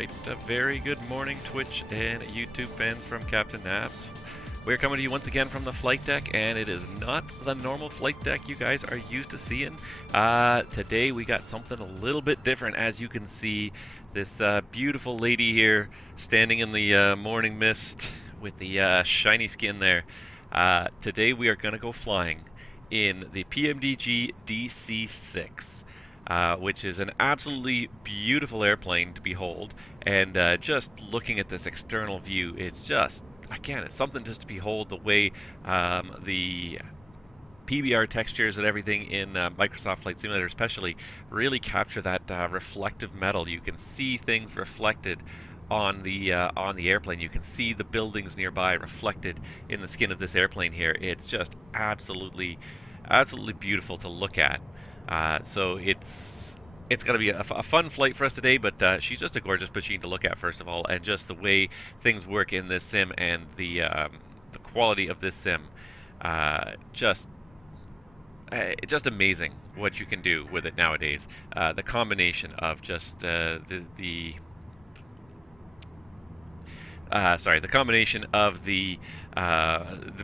Alright, a very good morning Twitch and YouTube fans from Captain Navs. We're coming to you once again from the flight deck, and it is not the normal flight deck you guys are used to seeing. Today we got something a little bit different. As you can see, this beautiful lady here standing in the morning mist with the shiny skin there. Today we are going to go flying in the PMDG DC6. Which is an absolutely beautiful airplane to behold, and just looking at this external view, it's just, again, it's something just to behold. The way the PBR textures and everything in Microsoft Flight Simulator especially really capture that reflective metal. You can see things reflected on the airplane. You can see the buildings nearby reflected in the skin of this airplane here. It's just absolutely beautiful to look at. So it's going to be a fun flight for us today, but she's just a gorgeous machine to look at, first of all, and just the way things work in this sim and the quality of this sim, just amazing what you can do with it nowadays. The combination of just the combination of the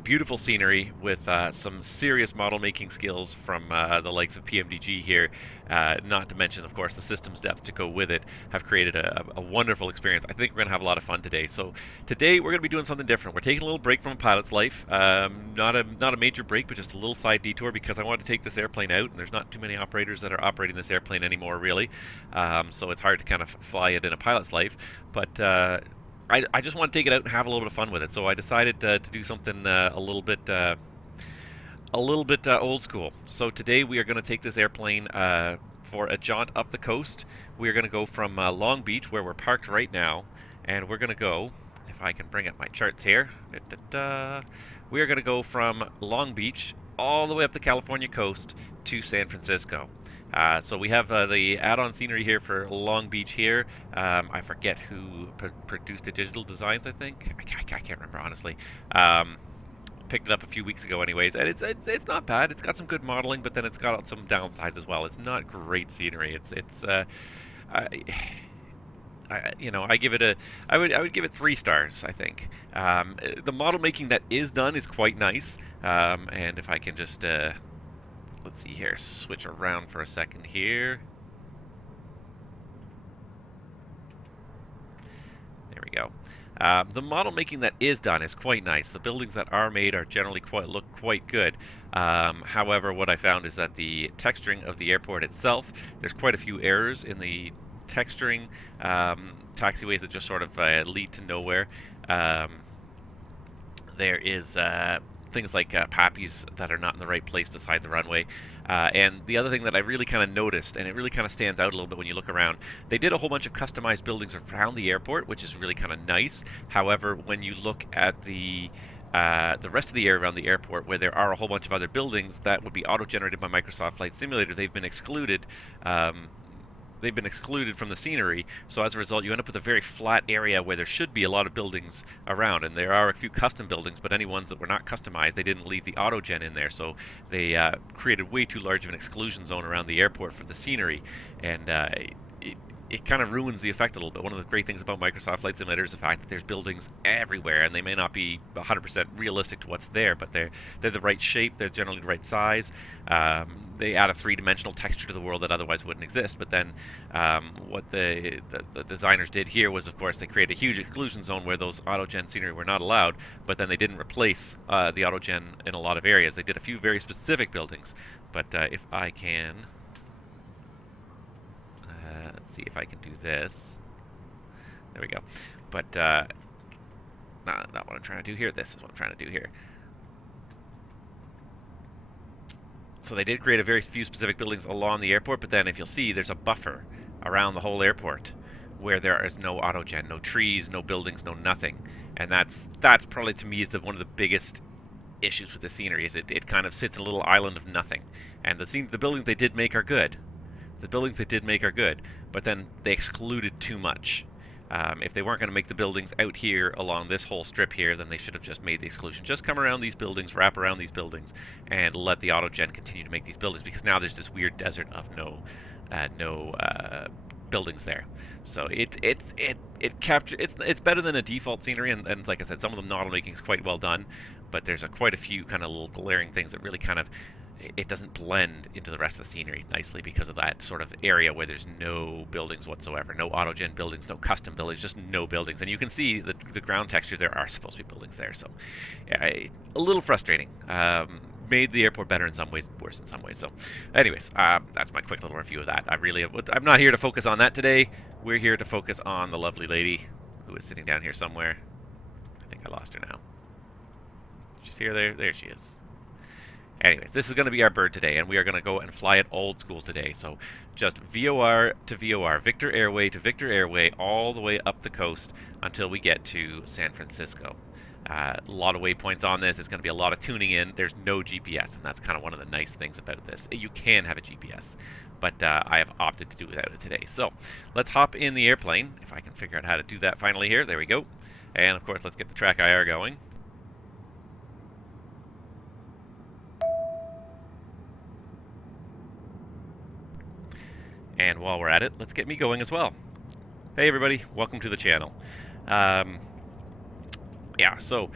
beautiful scenery with some serious model making skills from the likes of PMDG here, not to mention, of course, the systems depth to go with it, have created a wonderful experience. I think we're going to have a lot of fun today. So today we're going to be doing something different. We're taking a little break from a pilot's life, not a major break, but just a little side detour, because I want to take this airplane out, and there's not too many operators that are operating this airplane anymore, really. So it's hard to kind of fly it in a pilot's life, but I just want to take it out and have a little bit of fun with it, so I decided to do something a little bit old school. So today we are going to take this airplane for a jaunt up the coast. We are going to go from Long Beach, where we're parked right now, and we're going to go, if I can bring up my charts here, we are going to go from Long Beach all the way up the California coast to San Francisco. So we have the add-on scenery here for Long Beach here. I forget who produced the digital designs, I think. I can't remember, honestly. Picked it up a few weeks ago anyways, and it's not bad. It's got some good modeling, but then it's got some downsides as well. It's not great scenery. I give it I would give it 3 stars, I think. The model making that is done is quite nice. And if I can just let's see here, switch around for a second here. There we go. The model making that is done is quite nice. The buildings that are made are generally look quite good. However, what I found is that the texturing of the airport itself, there's quite a few errors in the texturing, taxiways that just sort of lead to nowhere. There is things like poppies that are not in the right place beside the runway. And the other thing that I really kind of noticed, and it really kind of stands out a little bit when you look around, they did a whole bunch of customized buildings around the airport, which is really kind of nice. However, when you look at the rest of the area around the airport, where there are a whole bunch of other buildings that would be auto-generated by Microsoft Flight Simulator, they've been excluded. They've been excluded from the scenery, so as a result you end up with a very flat area where there should be a lot of buildings around, and there are a few custom buildings, but any ones that were not customized, they didn't leave the auto-gen in there, so they created way too large of an exclusion zone around the airport for the scenery, and it kind of ruins the effect a little bit. One of the great things about Microsoft Flight Simulator is the fact that there's buildings everywhere, and they may not be 100% realistic to what's there, but they're the right shape, they're generally the right size. They add a 3-dimensional texture to the world that otherwise wouldn't exist. But then what the designers did here was, of course, they created a huge exclusion zone where those auto-gen scenery were not allowed, but then they didn't replace the auto-gen in a lot of areas. They did a few very specific buildings. But if I can... let's see if I can do this. There we go. But not what I'm trying to do here. This is what I'm trying to do here. So they did create a very few specific buildings along the airport, but then if you'll see, there's a buffer around the whole airport where there is no auto-gen, no trees, no buildings, no nothing. And that's probably, to me, is one of the biggest issues with the scenery, is it kind of sits in a little island of nothing. And the buildings they did make are good. The buildings they did make are good, but then they excluded too much. If they weren't going to make the buildings out here along this whole strip here, then they should have just made the exclusion. Just come around these buildings, wrap around these buildings, and let the auto-gen continue to make these buildings, because now there's this weird desert of no buildings there. So it captures, it's better than a default scenery, and like I said, some of the model making is quite well done, but there's quite a few kind of little glaring things that really kind of, it doesn't blend into the rest of the scenery nicely because of that sort of area where there's no buildings whatsoever, no autogen buildings, no custom buildings, just no buildings. And you can see the ground texture, there are supposed to be buildings there, so a little frustrating. Made the airport better in some ways, worse in some ways. So anyways, that's my quick little review of that. I'm not here to focus on that today. We're here to focus on the lovely lady who is sitting down here somewhere. I think I lost her now. She's here, there she is. Anyways, this is going to be our bird today, and we are going to go and fly it old school today. So just VOR to VOR, Victor Airway to Victor Airway, all the way up the coast until we get to San Francisco. A lot of waypoints on this. It's going to be a lot of tuning in. There's no GPS, and that's kind of one of the nice things about this. You can have a GPS, but I have opted to do without it today. So let's hop in the airplane, if I can figure out how to do that finally here. There we go. And of course, let's get the track IR going. And while we're at it, let's get me going as well. Hey everybody, welcome to the channel. Yeah, so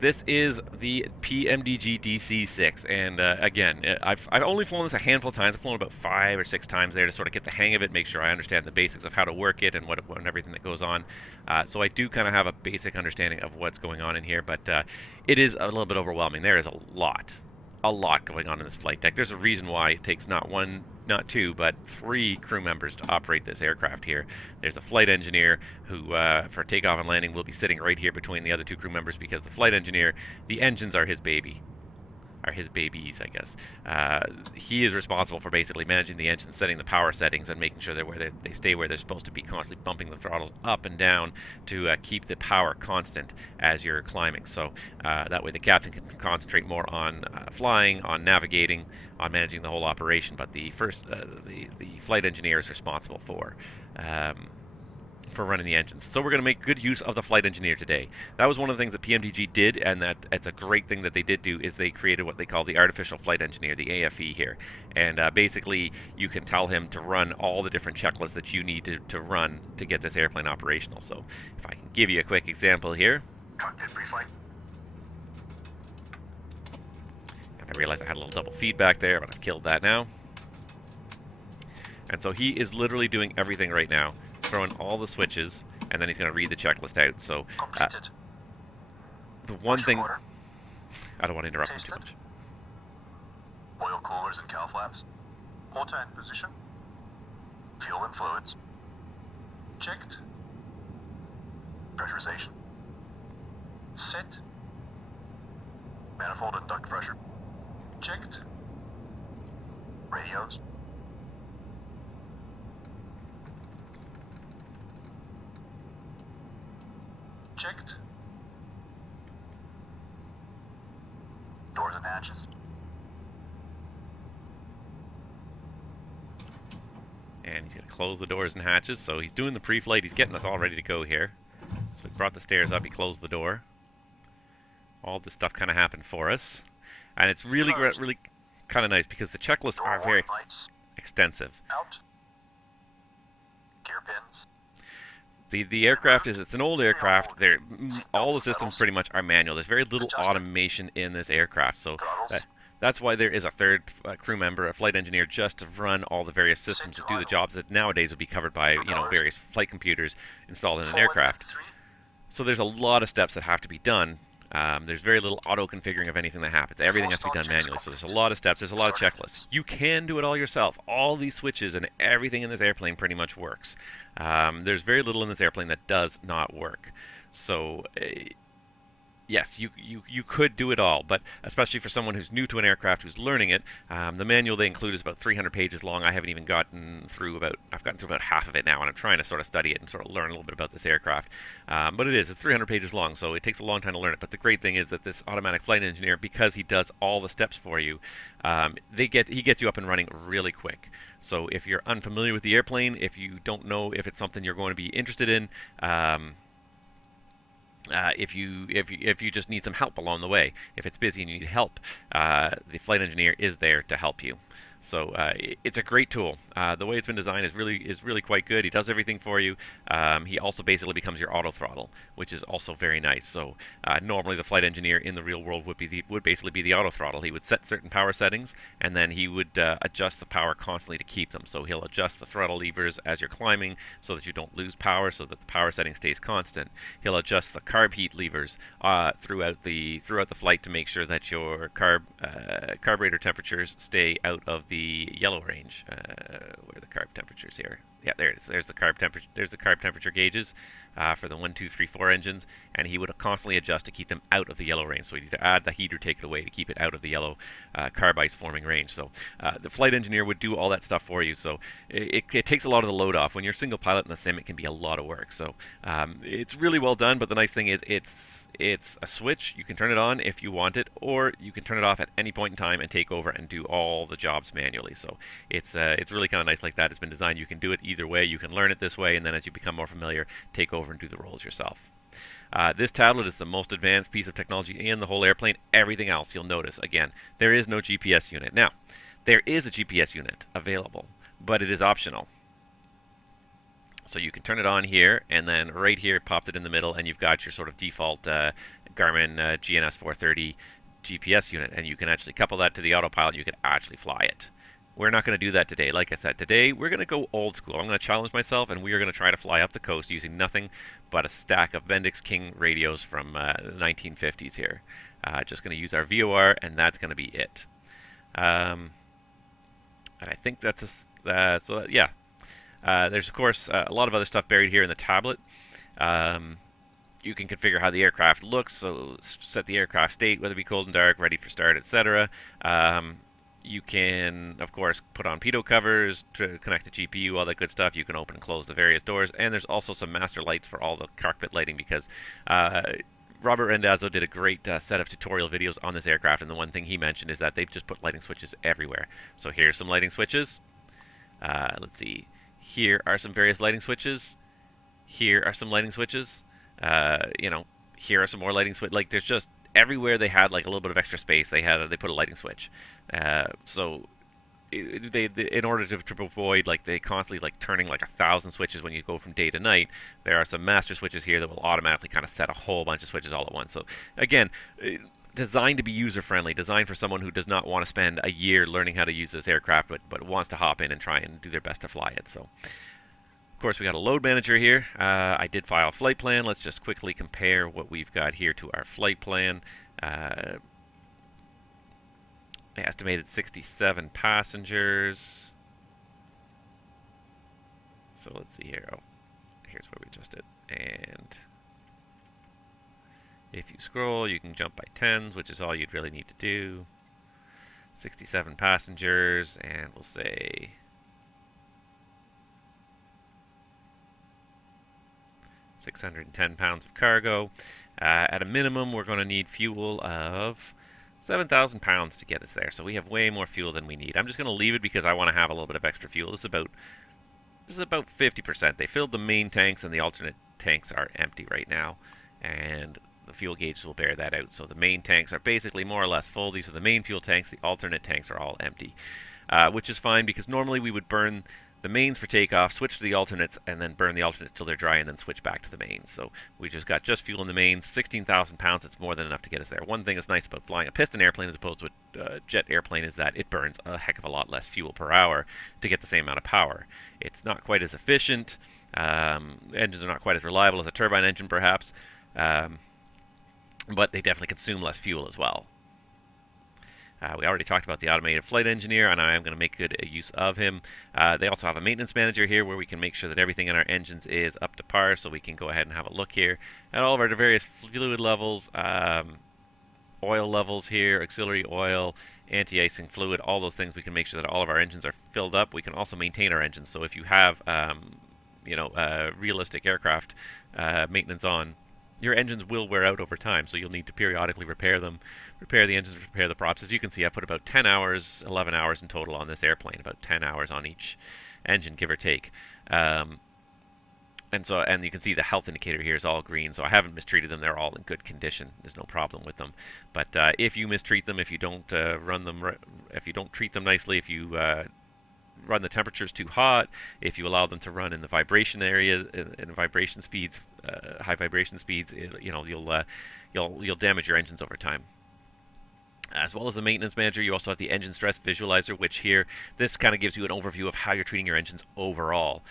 this is the PMDG DC6, and again, I've only flown this a handful of times. I've flown about 5 or 6 times there to sort of get the hang of it, make sure I understand the basics of how to work it and what and everything that goes on. So I do kind of have a basic understanding of what's going on in here, but it is a little bit overwhelming. There is a lot going on in this flight deck. There's a reason why it takes not 1, not 2, but 3 crew members to operate this aircraft here. There's a flight engineer who, for takeoff and landing, will be sitting right here between the other 2 crew members, because the flight engineer, the engines are his baby. Are his babies, I guess. He is responsible for basically managing the engine, setting the power settings, and making sure that they stay where they're supposed to be, constantly bumping the throttles up and down to keep the power constant as you're climbing. So that way the captain can concentrate more on flying, on navigating, on managing the whole operation. But the flight engineer is responsible for running the engines. So we're going to make good use of the flight engineer today. That was one of the things that PMDG did, and that it's a great thing that they did do, is they created what they call the artificial flight engineer, the AFE here. And basically you can tell him to run all the different checklists that you need to run to get this airplane operational. So if I can give you a quick example here. Cockpit pre-flight. And I realized I had a little double feedback there, but I've killed that now. And so he is literally doing everything right now, throwing all the switches, and then he's going to read the checklist out. So the one thing, I don't want to interrupt him too much. Oil coolers and cow flaps. Motor in position. Fuel and fluids. Checked. Pressurization. Set. Manifold and duct pressure. Checked. Radios. Checked. Doors and hatches. And he's going to close the doors and hatches. So he's doing the pre-flight. He's getting us all ready to go here. So he brought the stairs up. He closed the door. All this stuff kind of happened for us. And it's really kind of nice because the checklists are very extensive. Out. Gear pins. The aircraft it's an old aircraft. All the systems pretty much are manual. There's very little automation in this aircraft. So that's why there is a third crew member, a flight engineer, just to run all the various systems to do the jobs that nowadays would be covered by various flight computers installed in an aircraft. So there's a lot of steps that have to be done. There's very little auto-configuring of anything that happens. Everything has to be done manually, so there's a lot of steps, there's a lot of checklists. You can do it all yourself. All these switches and everything in this airplane pretty much works. There's very little in this airplane that does not work. So, yes, you could do it all, but especially for someone who's new to an aircraft, who's learning it, the manual they include is about 300 pages long. I haven't even gotten through I've gotten through about half of it now, and I'm trying to sort of study it and sort of learn a little bit about this aircraft. But it's 300 pages long, so it takes a long time to learn it. But the great thing is that this automatic flight engineer, because he does all the steps for you, he gets you up and running really quick. So if you're unfamiliar with the airplane, if you don't know if it's something you're going to be interested in, if you just need some help along the way, if it's busy and you need help, the flight engineer is there to help you. So it's a great tool. The way it's been designed is really quite good. He does everything for you. He also basically becomes your auto throttle, which is also very nice. So normally the flight engineer in the real world would basically be the auto throttle. He would set certain power settings, and then he would adjust the power constantly to keep them. So he'll adjust the throttle levers as you're climbing so that you don't lose power, so that the power setting stays constant. He'll adjust the carb heat levers throughout the flight to make sure that your carburetor temperatures stay out of the yellow range. Where are the carb temperatures here? Yeah, there it is. There's the carb temperature. There's the carb temperature gauges for the 1, 2, 3, 4 engines, and he would constantly adjust to keep them out of the yellow range. So he'd either add the heat or take it away to keep it out of the yellow carb ice forming range. So the flight engineer would do all that stuff for you. So it takes a lot of the load off. When you're single pilot in the sim, it can be a lot of work. So it's really well done. But the nice thing is it's a switch. You can turn it on if you want it, or you can turn it off at any point in time and take over and do all the jobs manually. So it's really kind of nice like that. It's been designed. You can do it either way. You can learn it this way, and then as you become more familiar, take over and do the roles yourself. This tablet is the most advanced piece of technology in the whole airplane. Everything else, you'll notice, again, there is no GPS unit. Now, there is a GPS unit available, but it is optional. So you can turn it on here, and then right here it pops it in the middle, and you've got your sort of default Garmin GNS 430 GPS unit, and you can actually couple that to the autopilot. You can actually fly it. We're not going to do that today. Like I said, today we're going to go old school. I'm going to challenge myself, and we are going to try to fly up the coast using nothing but a stack of Bendix King radios from the 1950s here. Just going to use our VOR, and that's going to be it. And I think that's yeah. There's, of course, a lot of other stuff buried here in the tablet. You can configure how the aircraft looks, so set the aircraft state, whether it be cold and dark, ready for start, etc. You can, of course, put on pitot covers to connect the GPU, all that good stuff. You can open and close the various doors, and there's also some master lights for all the cockpit lighting, because Robert Rendazzo did a great set of tutorial videos on this aircraft, and the one thing he mentioned is that they've just put lighting switches everywhere. So here's some lighting switches. Let's see. Here are some various lighting switches. Here are some lighting switches. Here are some more lighting switches. Like, there's just everywhere they had like a little bit of extra space, they put a lighting switch. So in order to avoid like they constantly like turning like 1,000 switches when you go from day to night, there are some master switches here that will automatically kind of set a whole bunch of switches all at once. So again, designed to be user-friendly, designed for someone who does not want to spend a year learning how to use this aircraft, but wants to hop in and try and do their best to fly it. So, of course, we got a load manager here. I did file a flight plan. Let's just quickly compare what we've got here to our flight plan. I estimated 67 passengers. So let's see here. Oh, here's where we adjusted. And if you scroll, you can jump by tens, which is all you'd really need to do. 67 passengers, and we'll say 610 pounds of cargo. At a minimum, we're going to need fuel of 7,000 pounds to get us there. So we have way more fuel than we need. I'm just going to leave it because I want to have a little bit of extra fuel. This is about 50%. They filled the main tanks, and the alternate tanks are empty right now. And the fuel gauges will bear that out. So the main tanks are basically more or less full. These are the main fuel tanks. The alternate tanks are all empty, which is fine because normally we would burn the mains for takeoff, switch to the alternates, and then burn the alternates till they're dry, and then switch back to the mains. So we just got fuel in the mains, 16,000 pounds. It's more than enough to get us there. One thing that's nice about flying a piston airplane as opposed to a jet airplane is that it burns a heck of a lot less fuel per hour to get the same amount of power. It's not quite as efficient. Engines are not quite as reliable as a turbine engine, perhaps. But they definitely consume less fuel as well. We already talked about the automated flight engineer, and I am going to make good use of him. They also have a maintenance manager here where we can make sure that everything in our engines is up to par, so we can go ahead and have a look here at all of our various fluid levels, oil levels here, auxiliary oil, anti-icing fluid, all those things. We can make sure that all of our engines are filled up. We can also maintain our engines, so if you have realistic aircraft maintenance on, your engines will wear out over time, so you'll need to periodically repair them, repair the engines, repair the props. As you can see, I put about 10 hours, 11 hours in total on this airplane, about 10 hours on each engine, give or take. and you can see the health indicator here is all green, so I haven't mistreated them. They're all in good condition. There's no problem with them. But if you mistreat them, if you don't if you don't treat them nicely, if you run the temperatures too hot, if you allow them to run in the vibration area, in vibration speeds, high vibration speeds, you'll damage your engines over time. As well as the maintenance manager, you also have the engine stress visualizer, which here, this kind of gives you an overview of how you're treating your engines overall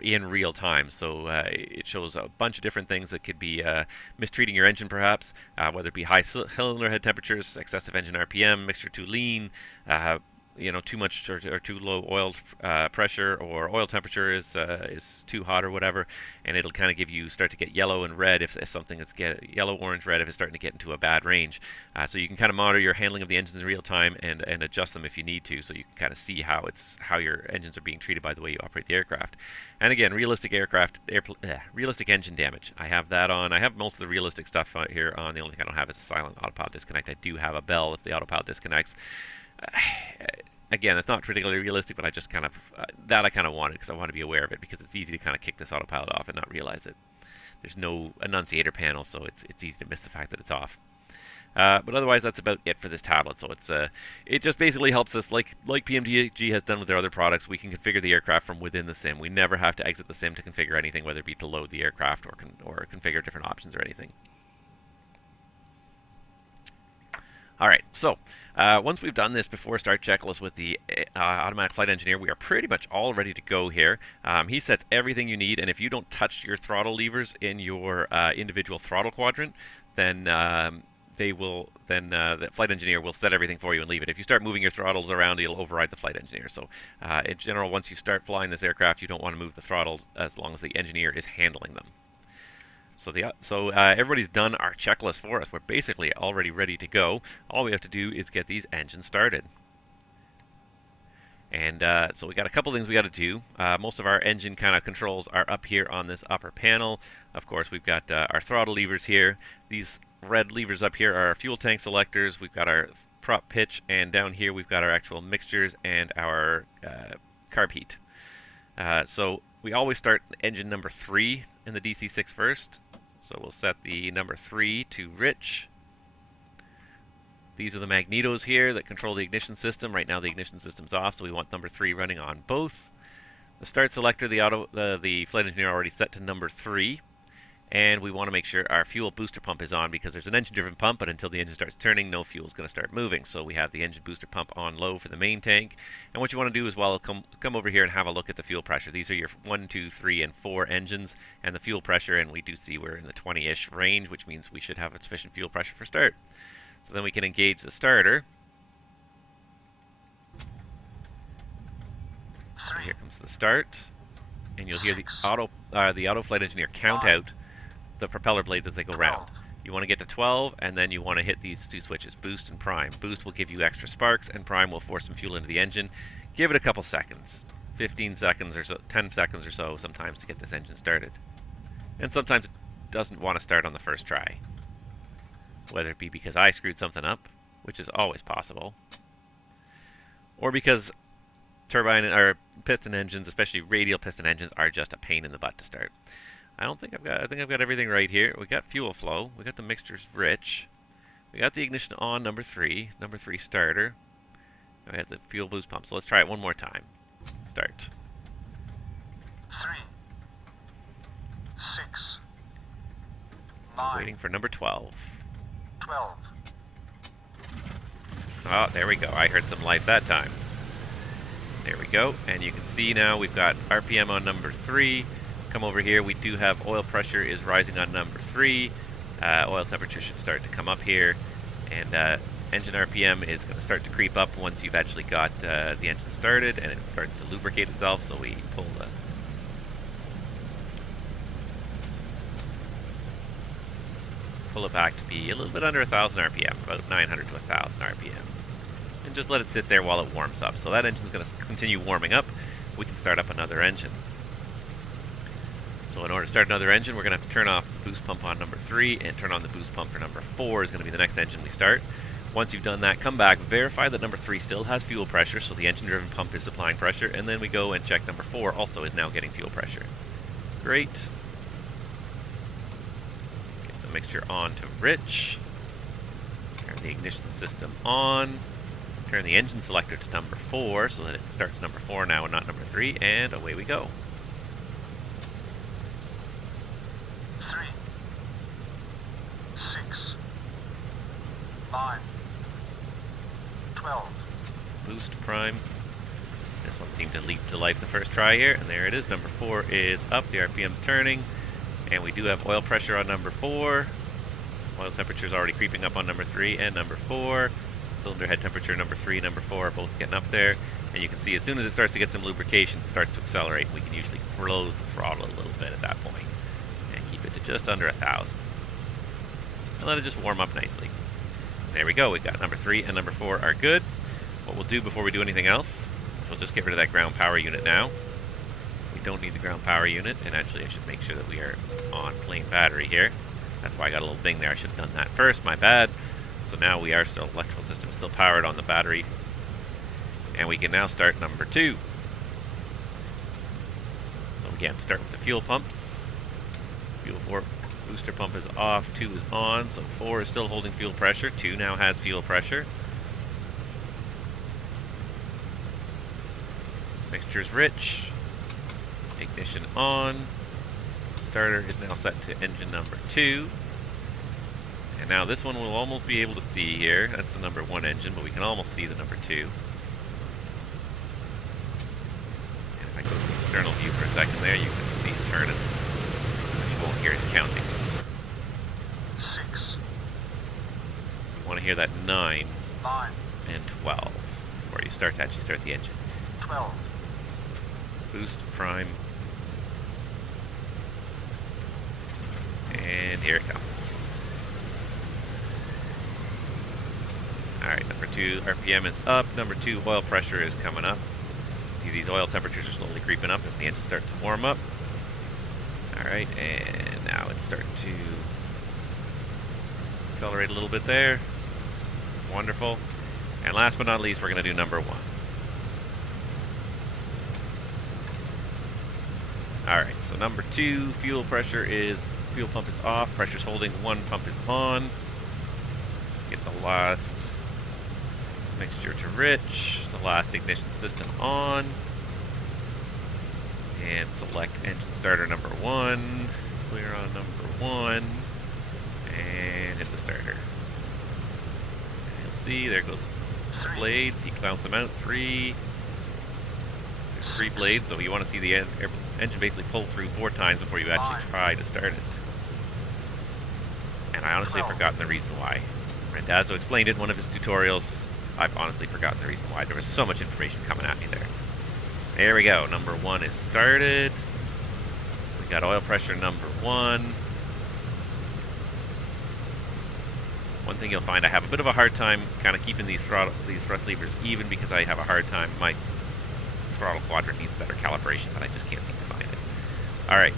in real time. So it shows a bunch of different things that could be mistreating your engine perhaps, whether it be high cylinder head temperatures, excessive engine RPM, mixture too lean, too much or too low oil pressure, or oil temperature is too hot or whatever, and it'll kind of start to get yellow and red if something is yellow, orange, red if it's starting to get into a bad range. So you can kind of monitor your handling of the engines in real time and adjust them if you need to, so you can kind of see how your engines are being treated by the way you operate the aircraft. And again, realistic engine damage. I have that on. I have most of the realistic stuff here on. The only thing I don't have is a silent autopilot disconnect. I do have a bell if the autopilot disconnects. Again, it's not particularly realistic, but I just kind of I kind of wanted because I want to be aware of it, because it's easy to kind of kick this autopilot off and not realize it. There's no annunciator panel, so it's easy to miss the fact that it's off. But otherwise, that's about it for this tablet. So it just basically helps us, like PMDG has done with their other products. We can configure the aircraft from within the sim. We never have to exit the sim to configure anything, whether it be to load the aircraft or configure different options or anything. All right, so once we've done this before start checklist with the automatic flight engineer, we are pretty much all ready to go here. He sets everything you need, and if you don't touch your throttle levers in your individual throttle quadrant, then the flight engineer will set everything for you and leave it. If you start moving your throttles around, it'll override the flight engineer. So in general, once you start flying this aircraft, you don't want to move the throttles as long as the engineer is handling them. So everybody's done our checklist for us. We're basically already ready to go. All we have to do is get these engines started. And so we got a couple things we got to do. Most of our engine kind of controls are up here on this upper panel. Of course, we've got our throttle levers here. These red levers up here are our fuel tank selectors. We've got our prop pitch, and down here we've got our actual mixtures and our carb heat. So we always start engine number 3 in the DC6 first. So we'll set the number 3 to rich. These are the magnetos here that control the ignition system. Right now the ignition system's off, so we want number 3 running on both. The start selector, the flight engineer already set to number 3. And we want to make sure our fuel booster pump is on, because there's an engine-driven pump, but until the engine starts turning, no fuel is going to start moving. So we have the engine booster pump on low for the main tank. And what you want to do is, come over here and have a look at the fuel pressure. These are your 1, 2, 3, and 4 engines, and the fuel pressure, and we do see we're in the 20-ish range, which means we should have a sufficient fuel pressure for start. So then we can engage the starter. So here comes the start, and you'll hear the auto flight engineer count out the propeller blades as they go round. You want to get to 12, and then you want to hit these two switches, boost and prime. Boost will give you extra sparks, and prime will force some fuel into the engine. Give it a couple seconds, 15 seconds or so, 10 seconds or so sometimes, to get this engine started. And sometimes it doesn't want to start on the first try, whether it be because I screwed something up, which is always possible, or because turbine or piston engines, especially radial piston engines, are just a pain in the butt to start. I think I've got everything right here. We got fuel flow. We got the mixtures rich. We got the ignition on number 3 starter. We had the fuel boost pump. So let's try it one more time. Start. 3, 6, 9. Waiting for number 12. 12. Oh, there we go. I heard some life that time. There we go. And you can see now we've got RPM on number 3. Come over here, we do have oil pressure is rising on number 3. Oil temperature should start to come up here, and engine RPM is going to start to creep up once you've actually got the engine started, and it starts to lubricate itself. So we pull it back to be a little bit under 1,000 RPM, about 900 to 1,000 RPM, and just let it sit there while it warms up. So that engine's going to continue warming up. We can start up another engine. So in order to start another engine, we're going to have to turn off the boost pump on number 3 and turn on the boost pump for number 4 is going to be the next engine we start. Once you've done that, come back, verify that number 3 still has fuel pressure, so the engine-driven pump is supplying pressure, and then we go and check number 4 also is now getting fuel pressure. Great. Get the mixture on to rich. Turn the ignition system on. Turn the engine selector to number 4 so that it starts number 4 now and not number 3, and away we go. 3, 6, 9, 12. Boost prime. This one seemed to leap to life the first try here, and there it is. Number 4 is up. The RPM's turning, and we do have oil pressure on number 4. Oil temperature is already creeping up on number 3 and number 4. Cylinder head temperature number 3, number 4 are both getting up there. And you can see as soon as it starts to get some lubrication, it starts to accelerate. We can usually close the throttle a little bit at that point and keep it to just under 1,000. And let it just warm up nicely. There we go. We've got number 3 and number 4 are good. What we'll do before we do anything else is we'll just get rid of that ground power unit now. We don't need the ground power unit, and actually I should make sure that we are on plain battery here. That's why I got a little ding there. I should have done that first. My bad. So now we are still, electrical system still powered on the battery. And we can now start number 2. So again, start with the fuel pumps. Fuel 4 booster pump is off, 2 is on, so 4 is still holding fuel pressure. 2 now has fuel pressure. Mixture is rich. Ignition on. Starter is now set to engine number 2. And now this one we'll almost be able to see here. That's the number 1 engine, but we can almost see the number 2. And if I go to the external view for a second there, you can see it turning. You won't hear us counting. 6. So you want to hear that 9 9. and 12 before you start to actually start the engine. 12. Boost prime. And here it comes. Alright, number 2 RPM is up. Number 2 oil pressure is coming up. See, these oil temperatures are slowly creeping up as the engine starts to warm up. Alright, and now it's starting to accelerate a little bit there. Wonderful. And last but not least, we're going to do number 1. Alright, so number 2, fuel pump is off, pressure's holding, 1 pump is on. Get the last mixture to rich, the last ignition system on. And select engine starter number 1, clear on number 1, and hit the starter. And you'll see, there goes the blades, you can bounce them out, 3. There's 3 blades, so you want to see the engine basically pull through 4 times before you actually try to start it. And I honestly have forgotten the reason why. Randazzo explained it in one of his tutorials. I've honestly forgotten the reason why. There was so much information coming at me there. There we go. Number 1 is started. We got oil pressure number 1. One thing you'll find, I have a bit of a hard time kind of keeping these thrust levers even because I have a hard time. My throttle quadrant needs better calibration, but I just can't seem to find it. Alright.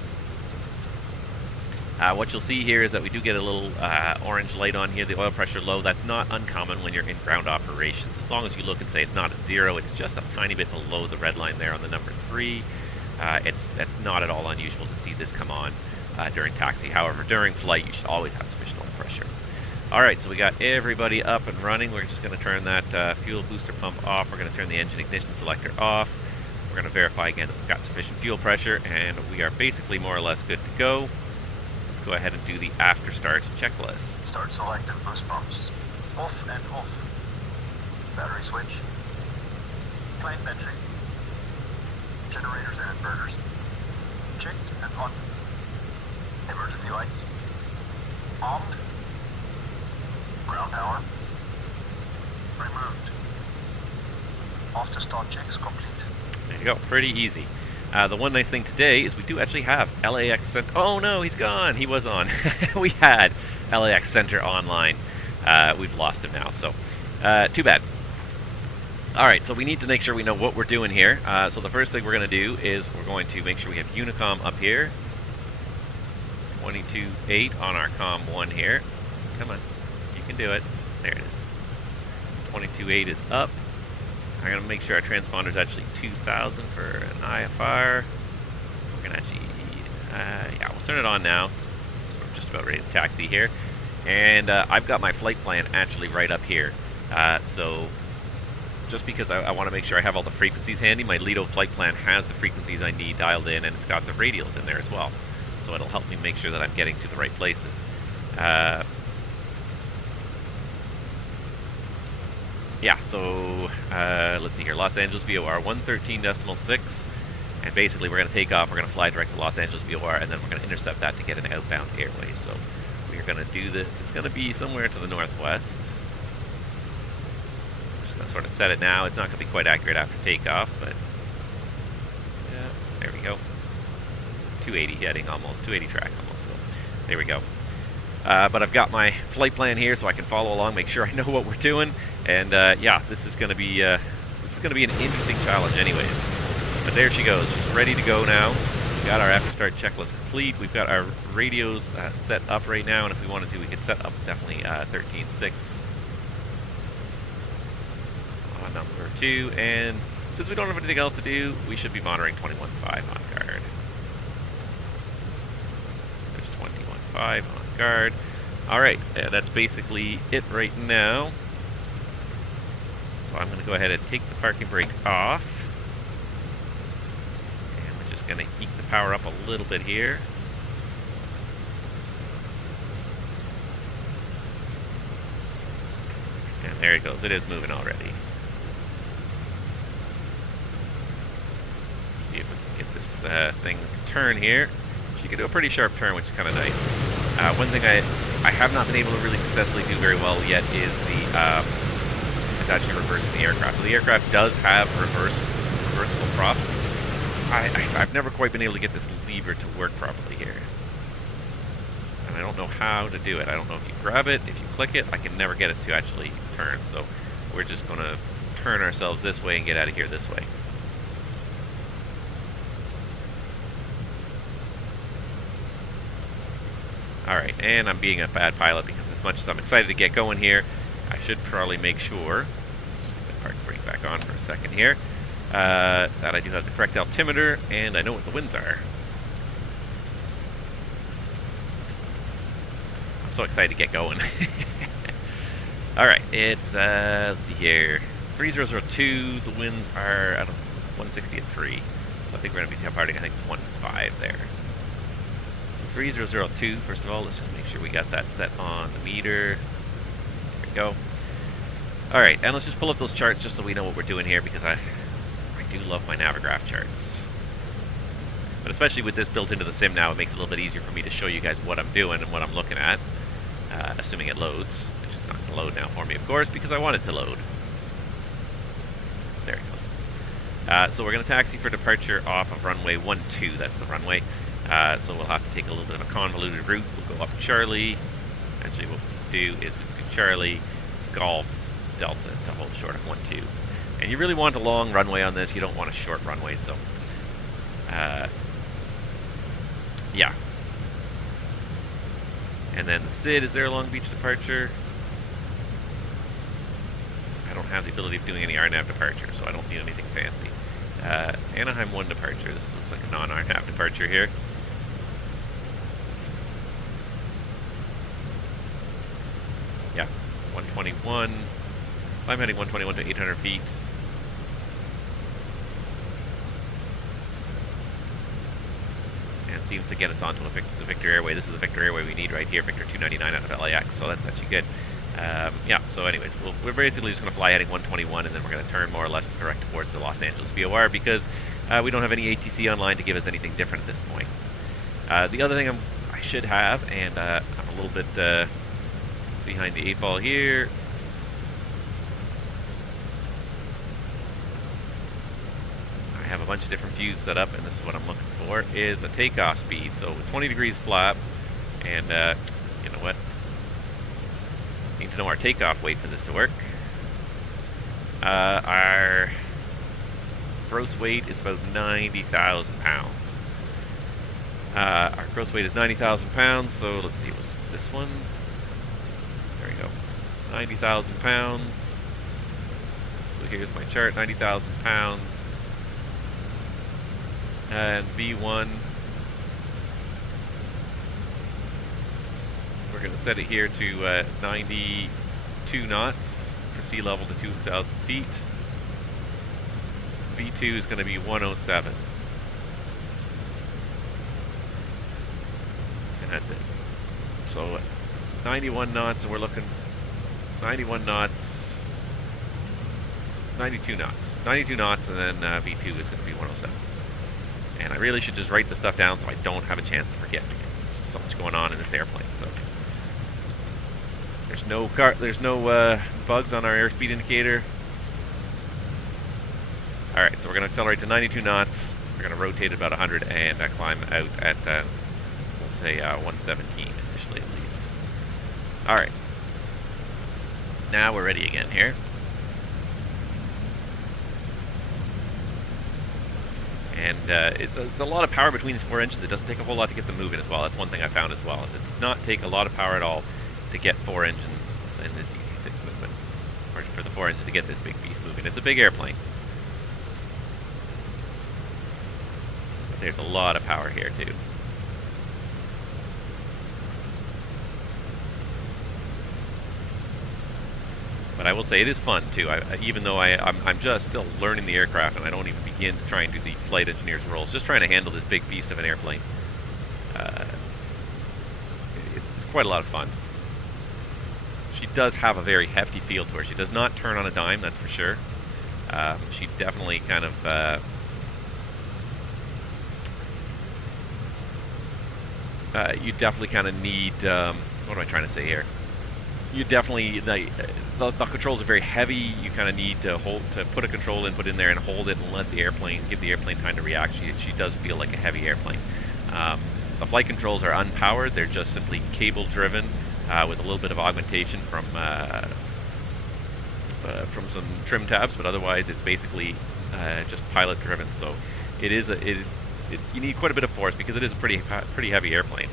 What you'll see here is that we do get a little orange light on here, the oil pressure low. That's not uncommon when you're in ground operations. As long as you look and say it's not at 0, it's just a tiny bit below the red line there on the number 3. That's not at all unusual to see this come on during taxi. However, during flight, you should always have sufficient oil pressure. Alright, so we got everybody up and running. We're just going to turn that fuel booster pump off. We're going to turn the engine ignition selector off. We're going to verify again that we've got sufficient fuel pressure, and we are basically more or less good to go. Let's go ahead and do the after start checklist. Start selected boost pumps. Off and off. Battery switch. Plane battery. Generators and inverters. Checked and on. Emergency lights. Armed. Ground power. Removed. After start checks complete. There you go, pretty easy. The one nice thing today is we do actually have LAX Center. Oh no, he's gone. He was on. We had LAX Center online. We've lost him now, so too bad. Alright, so we need to make sure we know what we're doing here. So the first thing we're going to do is we're going to make sure we have Unicom up here. 22.8 on our COM1 here. Come on, you can do it. There it is. 22.8 is up. I'm going to make sure our transponder is actually 2000 for an IFR. We're going to actually Yeah, we'll turn it on now. So we're just about ready to taxi here. And I've got my flight plan actually right up here. So just because I want to make sure I have all the frequencies handy, my Lido flight plan has the frequencies I need dialed in, and it's got the radials in there as well. So it'll help me make sure that I'm getting to the right places. Yeah, so let's see here. Los Angeles VOR 113.6. And basically we're going to take off, we're going to fly direct to Los Angeles VOR, and then we're going to intercept that to get an outbound airway. So we're going to do this. It's going to be somewhere to the northwest. Just going to sort of set it now. It's not going to be quite accurate after takeoff, but yeah, there we go. 280 heading almost, 280 track almost. So there we go. But I've got my flight plan here, so I can follow along, make sure I know what we're doing. And yeah, this is going to be an interesting challenge, anyways. But there she goes, she's ready to go now. We've got our after start checklist complete. We've got our radios set up right now, and if we wanted to, we could set up definitely 13.6 on number 2. And since we don't have anything else to do, we should be monitoring 21.5 on guard. So there's 21.5 on guard. All right, that's basically it right now. So I'm going to go ahead and take the parking brake off. Going to eke the power up a little bit here. And there it goes. It is moving already. Let's see if we can get this thing to turn here. She can do a pretty sharp turn, which is kind of nice. One thing I have not been able to really successfully do very well yet is it's actually reversing the aircraft. So the aircraft does have reversible props. I've never quite been able to get this lever to work properly here. And I don't know how to do it. I don't know if you grab it, if you click it, I can never get it to actually turn. So we're just going to turn ourselves this way and get out of here this way. Alright, and I'm being a bad pilot because as much as I'm excited to get going here, I should probably make sure, just get the park brake back on for a second here, that I do have the correct altimeter, and I know what the winds are. I'm so excited to get going. Alright, it's, let's see here, 3002, the winds are at 160 at 3, so I think we're going to be departing, I think it's 1.5 there. So 3002, first of all, let's just make sure we got that set on the meter. There we go. Alright, and let's just pull up those charts just so we know what we're doing here, because I do love my Navigraph charts. But especially with this built into the sim now, it makes it a little bit easier for me to show you guys what I'm doing and what I'm looking at, assuming it loads, which it's not going to load now for me, of course, because I want it to load. There it goes. So we're going to taxi for departure off of runway 12, that's the runway. So we'll have to take a little bit of a convoluted route. We'll go up Charlie. Actually, what we do is we do Charlie, Golf, Delta to hold short of 12. And you really want a long runway on this. You don't want a short runway, so yeah. And then the SID, is there a Long Beach departure? I don't have the ability of doing any RNAV departure, so I don't need anything fancy. Anaheim 1 departure. This looks like a non-RNAV departure here. Yeah, 121. I'm heading 121 to 800 feet. And it seems to get us onto the Victor Airway. This is the Victor Airway we need right here, Victor 299 out of LAX, so that's actually good. Yeah, so anyways, we're basically just going to fly heading 121, and then we're going to turn more or less direct towards the Los Angeles VOR because we don't have any ATC online to give us anything different at this point. The other thing I should have, and I'm a little bit behind the 8-ball here. I have a bunch of different views set up, and this is what I'm looking for, is a takeoff speed. So with 20 degrees flap, and you know what? Need to know our takeoff weight for this to work. Our gross weight is about 90,000 pounds. Our gross weight is 90,000 pounds, so let's see, what's this one? There we go. 90,000 pounds. So here's my chart, 90,000 pounds. And V1 We're going to set it here to 92 knots for sea level to 2,000 feet. V2 is going to be 107. And that's it. So 91 knots, and we're looking 91 knots, 92 knots. 92 knots, and then V2 is going to be 107. And I really should just write the stuff down so I don't have a chance to forget, because there's so much going on in this airplane. So there's no bugs on our airspeed indicator. All right, so we're going to accelerate to 92 knots. We're going to rotate about 100 and climb out at we'll say 117 initially at least. All right. Now we're ready again here. And it's a lot of power between these 4 engines. It doesn't take a whole lot to get them moving as well. That's one thing I found as well. It does not take a lot of power at all to get 4 engines in this DC6 movement, or for the 4 engines to get this big beast moving. It's a big airplane. But there's a lot of power here too. But I will say it is fun too. Even though I'm just still learning the aircraft, and I don't even begin to try and do the flight engineer's roles, just trying to handle this big beast of an airplane. It's quite a lot of fun. She does have a very hefty feel to her. She does not turn on a dime, that's for sure. She definitely kind of you definitely kind of need what am I trying to say here? You definitely the controls are very heavy. You kind of need to put a control input in there and hold it and let the airplane give the airplane time to react. She does feel like a heavy airplane. The flight controls are unpowered. They're just simply cable driven with a little bit of augmentation from some trim tabs, but otherwise it's basically just pilot driven. So it is you need quite a bit of force because it is a pretty heavy airplane.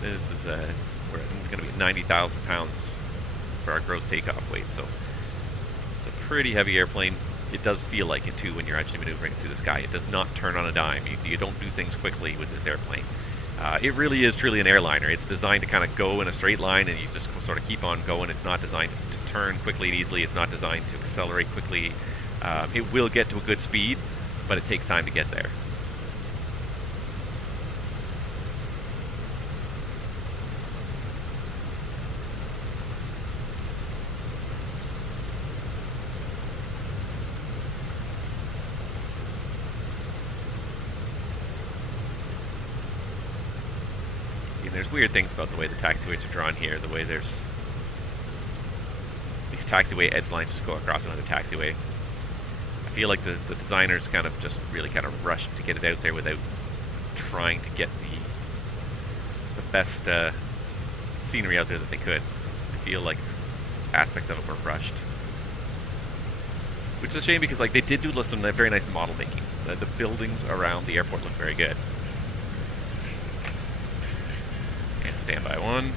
This is we're going to be at 90,000 pounds for our gross takeoff weight, so it's a pretty heavy airplane. It does feel like it too when you're actually maneuvering through the sky. It does not turn on a dime. You don't do things quickly with this airplane. It really is truly an airliner. It's designed to kind of go in a straight line and you just sort of keep on going. It's not designed to turn quickly and easily. It's not designed to accelerate quickly. It will get to a good speed, but it takes time to get there. There's weird things about the way the taxiways are drawn here, the way there's these taxiway edge lines just go across another taxiway. I feel like the designers kind of just really kind of rushed to get it out there without trying to get the best scenery out there that they could. I feel like aspects of it were rushed. Which is a shame because like they did do some very nice model making. The buildings around the airport look very good. Standby 1.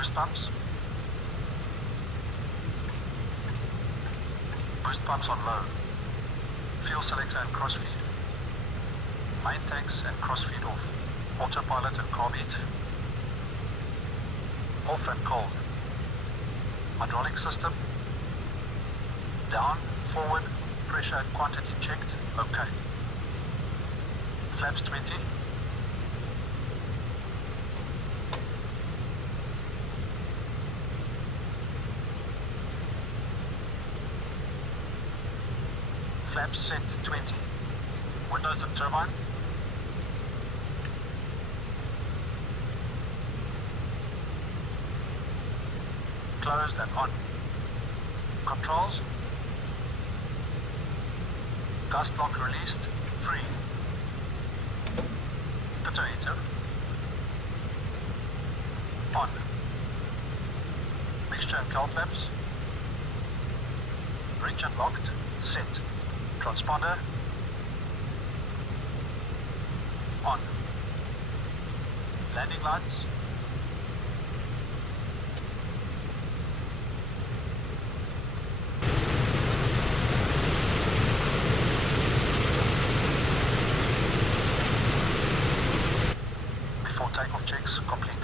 Boost pumps. Boost pumps on low. Fuel selector and crossfeed. Main tanks and crossfeed off. Autopilot and carb heat. Off and cold. Hydraulic system. Down, forward, pressure and quantity checked. Okay. Flaps 20. Flaps set 20. Windows and turbine. Closed and on. Controls. Gust lock released. Free. Detonator. On. Mixture and cowl flaps. Bridge unlocked. Set. Transponder. On. Landing lights. Before takeoff checks complete.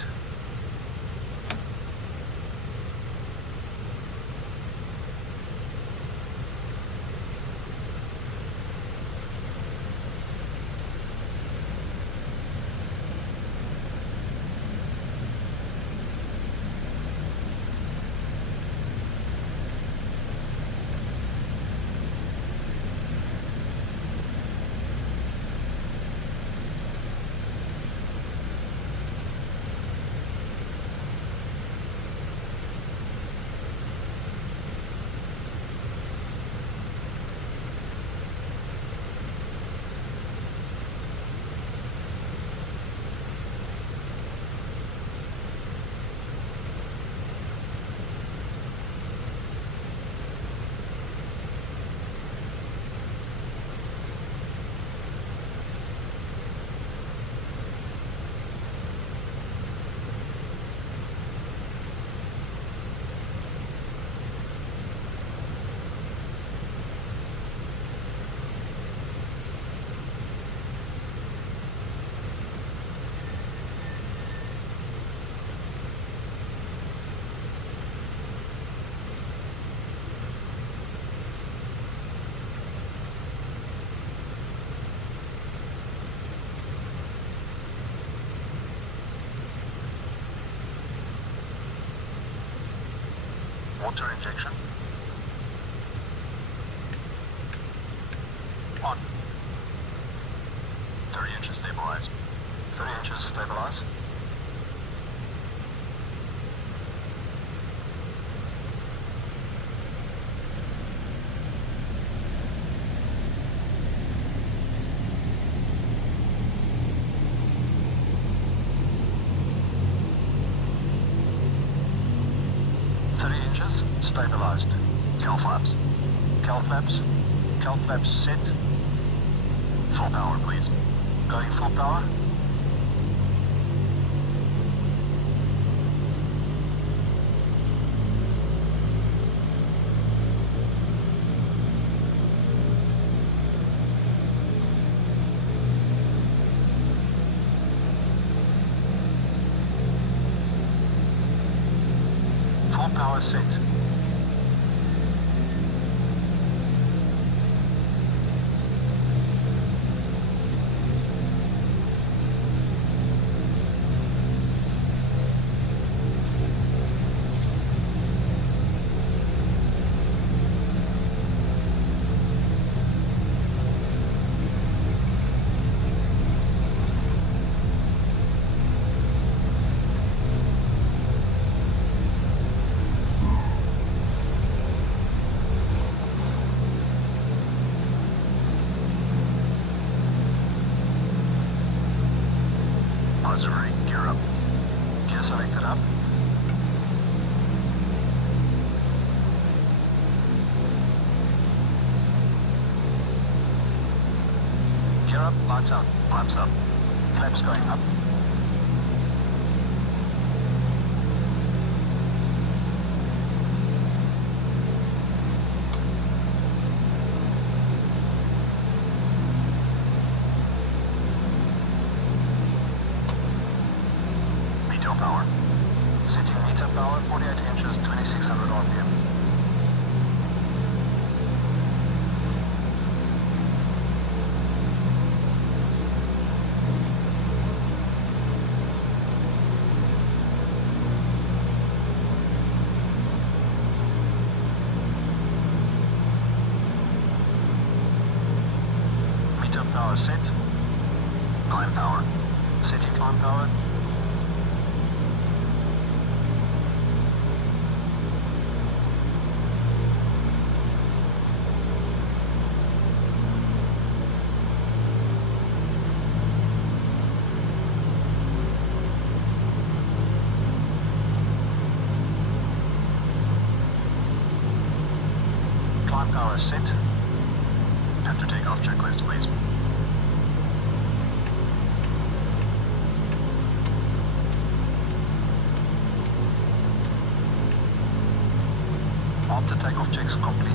Water injection. On. 30 inches stabilize. 30 inches stabilize. Stabilized. Cowl flaps. Cowl flaps. Cowl flaps set. Full power, please. Going full power. Full power set. Auxiliary, gear up. Gear selected up. Gear up, lights out. Flaps up. Flaps going up. power, 48 inches, 2600 RPM. Meter power set. Climb power. Setting climb power. Climb power set. After takeoff checklist, please. After takeoff checks complete.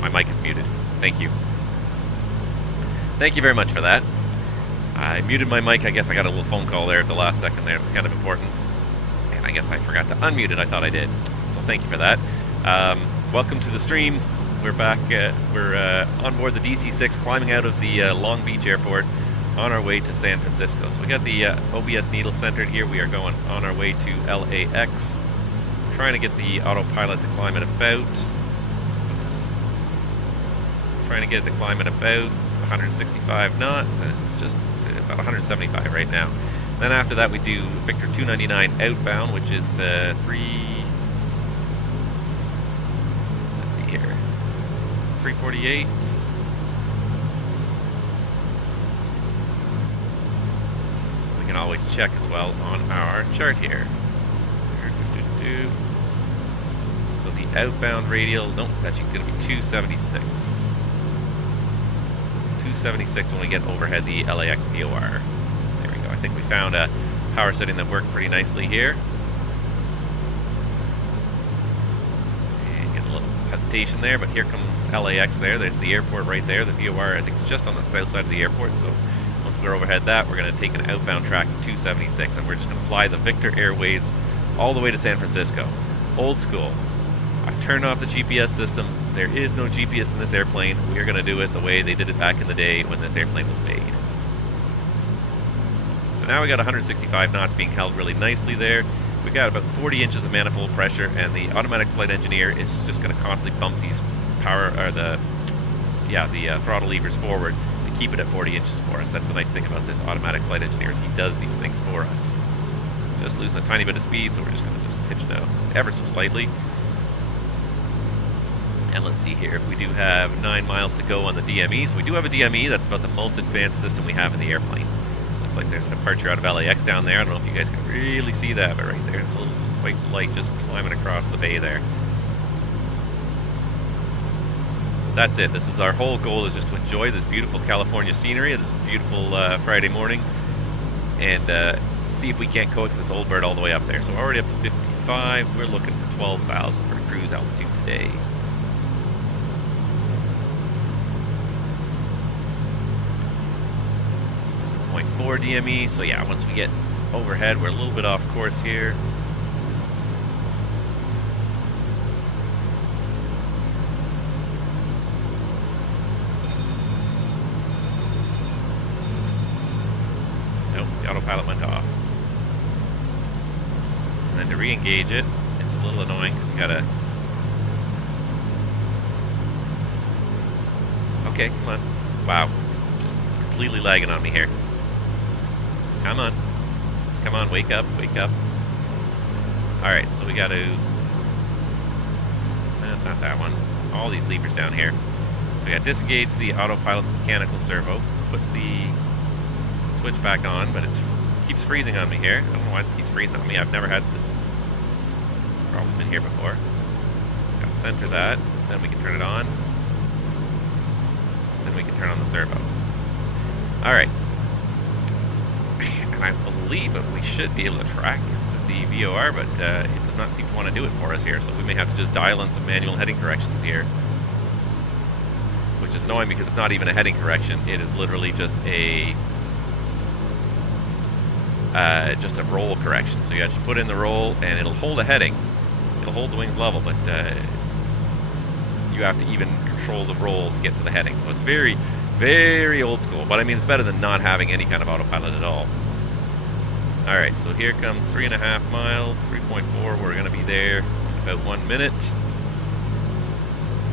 My mic is muted. Thank you. Thank you very much for that. I muted my mic. I guess I got a little phone call there at the last second there. It was kind of important. And I guess I forgot to unmute it. I thought I did. So thank you for that. Welcome to the stream. We're back. We're on board the DC6, climbing out of the Long Beach Airport on our way to San Francisco. So we got the OBS needle centered here. We are going on our way to LAX. Trying to get the autopilot to climb at about... Trying to get it to climb at about 165 knots, and it's just about 175 right now. Then after that we do Victor 299 outbound, which is let's see here, 348. We can always check as well on our chart here. So the outbound radial, nope, that's going to be 276. 276 when we get overhead the LAX VOR. There we go. I think we found a power setting that worked pretty nicely here. And get a little hesitation there, but here comes LAX there. There's the airport right there. The VOR, I think, is just on the south side of the airport. So once we're overhead that, we're going to take an outbound track to 276, and we're just going to fly the Victor Airways all the way to San Francisco. Old school. I've turned off the GPS system. There is no GPS in this airplane. We are going to do it the way they did it back in the day when this airplane was made. So now we got 165 knots being held really nicely there. We got about 40 inches of manifold pressure, and the automatic flight engineer is just going to constantly bump these throttle levers forward to keep it at 40 inches for us. That's the nice thing about this automatic flight engineer, is he does these things for us. Just losing a tiny bit of speed, so we're just going to just pitch down ever so slightly. And let's see here, if we do have 9 miles to go on the DME. So we do have a DME, that's about the most advanced system we have in the airplane. Looks like there's a departure out of LAX down there. I don't know if you guys can really see that, but right there's a little white light just climbing across the bay there. That's it. This is our whole goal, is just to enjoy this beautiful California scenery, this beautiful Friday morning, and see if we can't coax this old bird all the way up there. So we're already up to 55. We're looking for 12,000 for cruise altitude today. .4 DME. So yeah, once we get overhead, we're a little bit off course here. Nope, the autopilot went off. And then to re-engage it, it's a little annoying because you gotta... Okay, come on. Wow. Just completely lagging on me here. Come on. Come on, wake up, wake up. Alright, so we gotta... That's not that one. All these levers down here. So we gotta disengage the autopilot mechanical servo, put the switch back on, but it keeps freezing on me here. I don't know why it keeps freezing on me. I've never had this problem in here before. Gotta center that, then we can turn it on. Then we can turn on the servo. Alright. And I believe that we should be able to track the VOR, but it does not seem to want to do it for us here, so we may have to just dial in some manual heading corrections here. Which is annoying because it's not even a heading correction, it is literally just a roll correction. So you actually put in the roll and it'll hold a heading. It'll hold the wings level, but you have to even control the roll to get to the heading. So it's very, very old school, but I mean it's better than not having any kind of autopilot at all. Alright, so here comes 3.5 miles, 3.4, we're going to be there in about 1 minute.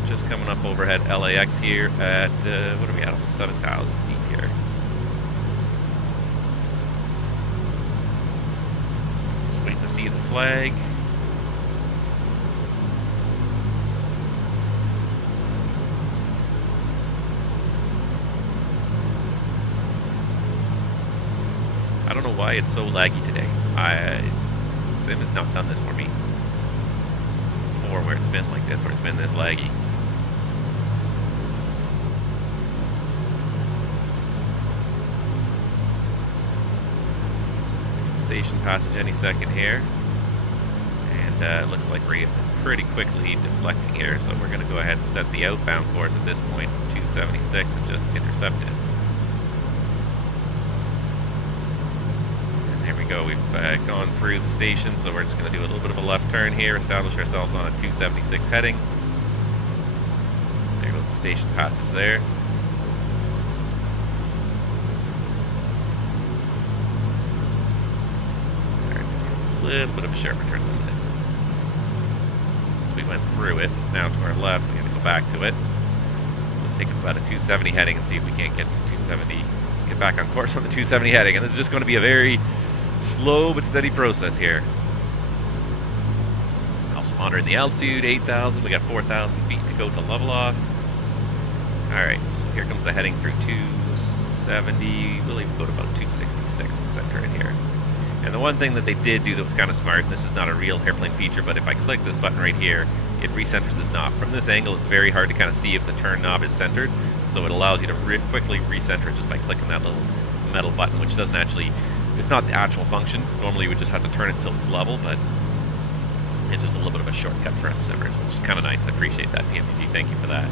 Just coming up overhead LAX here at, what are we at, almost 7,000 feet here. Just waiting to see the flag. I don't know why it's so laggy today. Sim has not done this for me. Or where it's been like this, where it's been this laggy. Station passage any second here. And it looks like we're pretty quickly deflecting here, so we're going to go ahead and set the outbound course at this point, 276, and just intercept it. Go. We've gone through the station, so we're just going to do a little bit of a left turn here, establish ourselves on a 276 heading. There goes the station passage there. A little bit of a sharper turn than this. Since we went through it, now to our left, we're going to go back to it. So let's take about a 270 heading and see if we can't get to 270, get back on course on the 270 heading. And this is just going to be a very slow but steady process here. Also monitoring the altitude, 8,000. We got 4,000 feet to go to level off. Alright, so here comes the heading through 270. We'll even go to about 266 and center in here. And the one thing that they did do that was kind of smart, and this is not a real airplane feature, but if I click this button right here, it recenters this knob. From this angle, it's very hard to kind of see if the turn knob is centered, so it allows you to quickly recenter it just by clicking that little metal button, which doesn't actually... It's not the actual function. Normally you would just have to turn it until it's level, but it's just a little bit of a shortcut for us simmers, which is kind of nice. I appreciate that, PMDG. Thank you for that.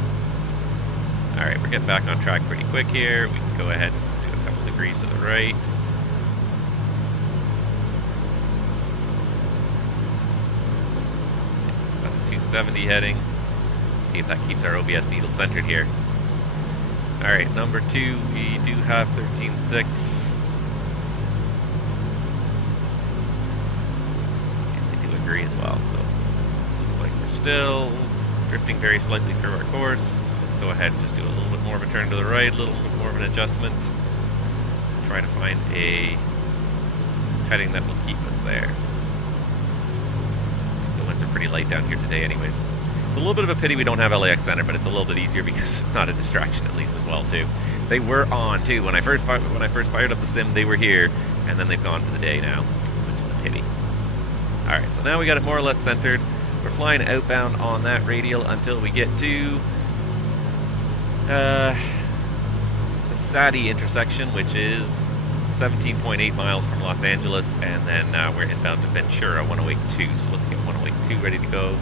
Alright, we're getting back on track pretty quick here. We can go ahead and do a couple degrees to the right. Got the 270 heading. See if that keeps our OBS needle centered here. Alright, number 2, we do have 13.6. As well, so looks like we're still drifting very slightly through our course. So let's go ahead and just do a little bit more of a turn to the right, a little bit more of an adjustment. Try to find a heading that will keep us there. The winds are pretty light down here today anyways. It's a little bit of a pity we don't have LAX Center, but it's a little bit easier because it's not a distraction at least as well too. They were on too. When I first fired up the sim, they were here, and then they've gone for the day now, which is a pity. Alright, so now we got it more or less centered. We're flying outbound on that radial until we get to the Sadi intersection, which is 17.8 miles from Los Angeles, and then we're inbound to Ventura 1082. So let's get 1082 ready to go.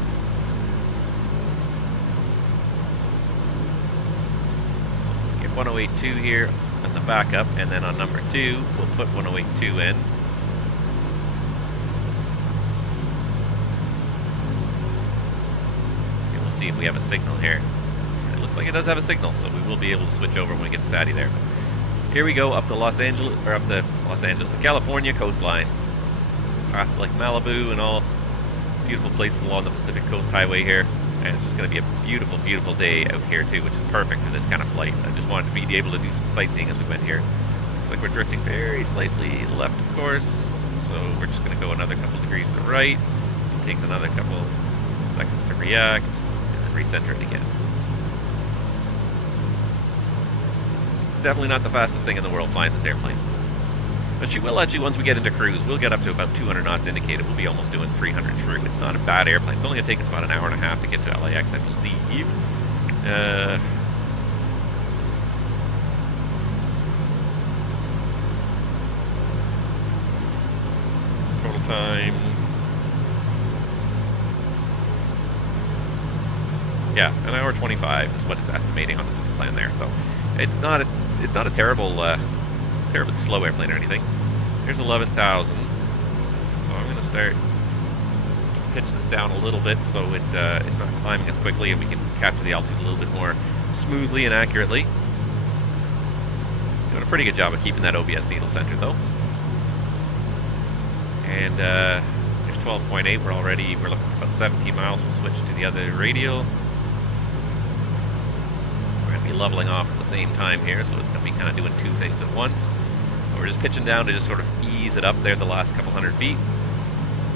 So we'll get 1082 here on the backup, and then on number 2, we'll put 1082 in. And we'll see if we have a signal here. It looks like it does have a signal, so we will be able to switch over when we get to Satty there. Here we go up the the California coastline. Past like Malibu and all beautiful places along the Pacific Coast Highway here. And it's just going to be a beautiful, beautiful day out here too, which is perfect for this kind of flight. I just wanted to be able to do some sightseeing as we went here. Looks like we're drifting very slightly left, of course. So we're just going to go another couple degrees to the right. It takes another couple seconds to react, and then recenter it again. Definitely not the fastest thing in the world flying this airplane. But she will actually, once we get into cruise, we'll get up to about 200 knots indicated. We'll be almost doing 300 true. It's not a bad airplane. It's only going to take us about an hour and a half to get to LAX, I believe. Total time. Yeah, an hour 25 is what it's estimating on the plan there. So it's not a terrible slow airplane or anything. Here's 11,000. So I'm going to start pitch this down a little bit so it's not climbing as quickly, and we can capture the altitude a little bit more smoothly and accurately. Doing a pretty good job of keeping that OBS needle centered though. And there's 12.8. We're looking for about 17 miles. We'll switch to the other radial. Be leveling off at the same time here, so it's going to be kind of doing two things at once. So we're just pitching down to just sort of ease it up there the last couple hundred feet,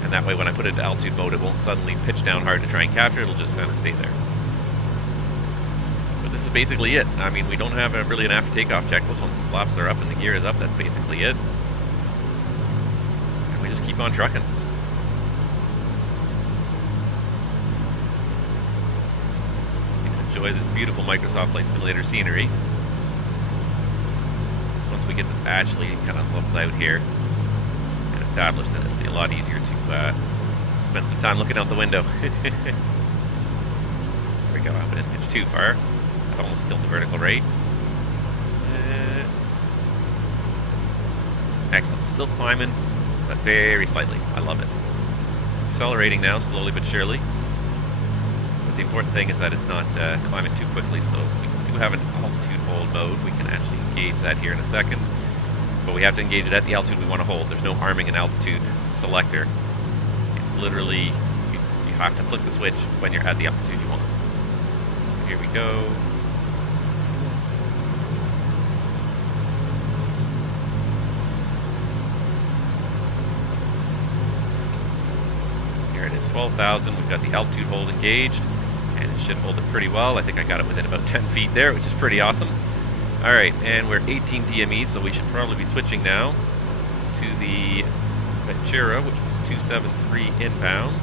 and that way when I put it into altitude mode it won't suddenly pitch down hard to try and capture, it'll just kind of stay there. But this is basically it. I mean, we don't have really an after takeoff checklist. Once the flaps are up and the gear is up, that's basically it. And we just keep on trucking. Enjoy this beautiful Microsoft Flight Simulator scenery. Once we get this actually kind of leveled out here and established, then it'll be a lot easier to spend some time looking out the window. There we go. I didn't pitch too far. I've almost killed the vertical rate. Excellent. Still climbing, but very slightly. I love it. Accelerating now, slowly but surely. The important thing is that it's not climbing too quickly, so we do have an altitude hold mode. We can actually engage that here in a second, but we have to engage it at the altitude we want to hold. There's no arming an altitude selector. It's literally, you have to flick the switch when you're at the altitude you want. So here we go. Here it is, 12,000. We've got the altitude hold engaged. And it should hold it pretty well. I think I got it within about 10 feet there, which is pretty awesome. Alright, and we're 18 DME, so we should probably be switching now to the Ventura, which was 273 inbound.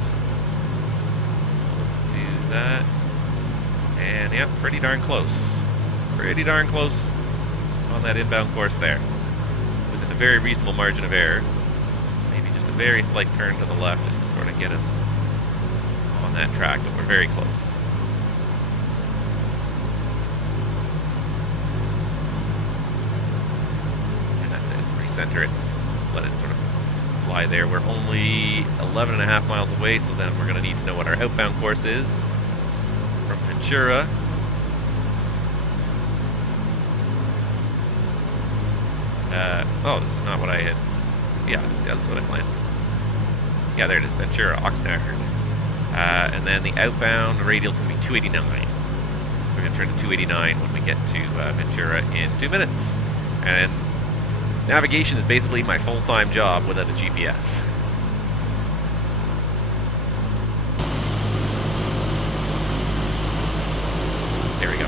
Let's do that. And yeah, pretty darn close. Pretty darn close on that inbound course there. Within a very reasonable margin of error. Maybe just a very slight turn to the left just to sort of get us on that track, but we're very close. Center it, just let it sort of fly there. We're only 11.5 miles away, so then we're going to need to know what our outbound course is from Ventura. Oh, this is not what I had. Yeah, that's what I planned. Yeah, there it is, Ventura, Oxnard. And then the outbound radial is going to be 289. So we're going to turn to 289 when we get to Ventura in 2 minutes. And navigation is basically my full-time job without a GPS. There we go.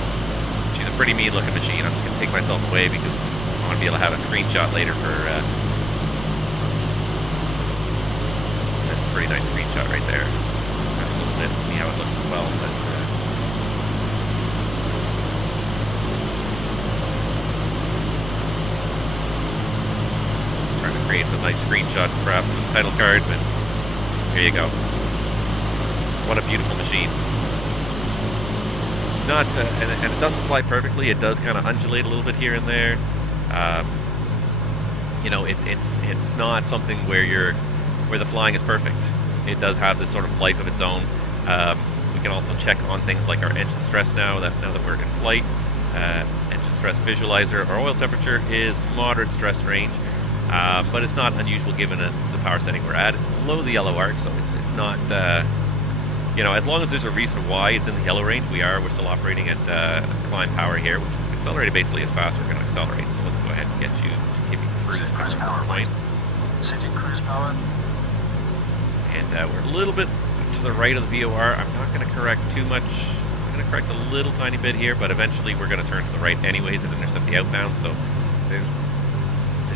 She's a pretty mean-looking machine. I'm just going to take myself away because I want to be able to have a screenshot later for... that's a pretty nice screenshot right there. A little bit, see how it looks as well. But, title card, but here you go. What a beautiful machine. Not, and it doesn't fly perfectly. It does kind of undulate a little bit here and there. You know, it's not something where the flying is perfect. It does have this sort of life of its own. We can also check on things like our engine stress now that we're in flight. Engine stress visualizer. Our oil temperature is moderate stress range, but it's not unusual given the power setting we're at. It's below the yellow arc, so it's not. You know, as long as there's a reason why it's in the yellow range, we're still operating at climb power here, which is accelerated basically as fast as we're going to accelerate. So let's go ahead and get you to give you cruise power at this point. Setting cruise power. And we're a little bit to the right of the VOR. I'm not going to correct too much. I'm going to correct a little tiny bit here, but eventually we're going to turn to the right anyways and intercept the outbound. So there's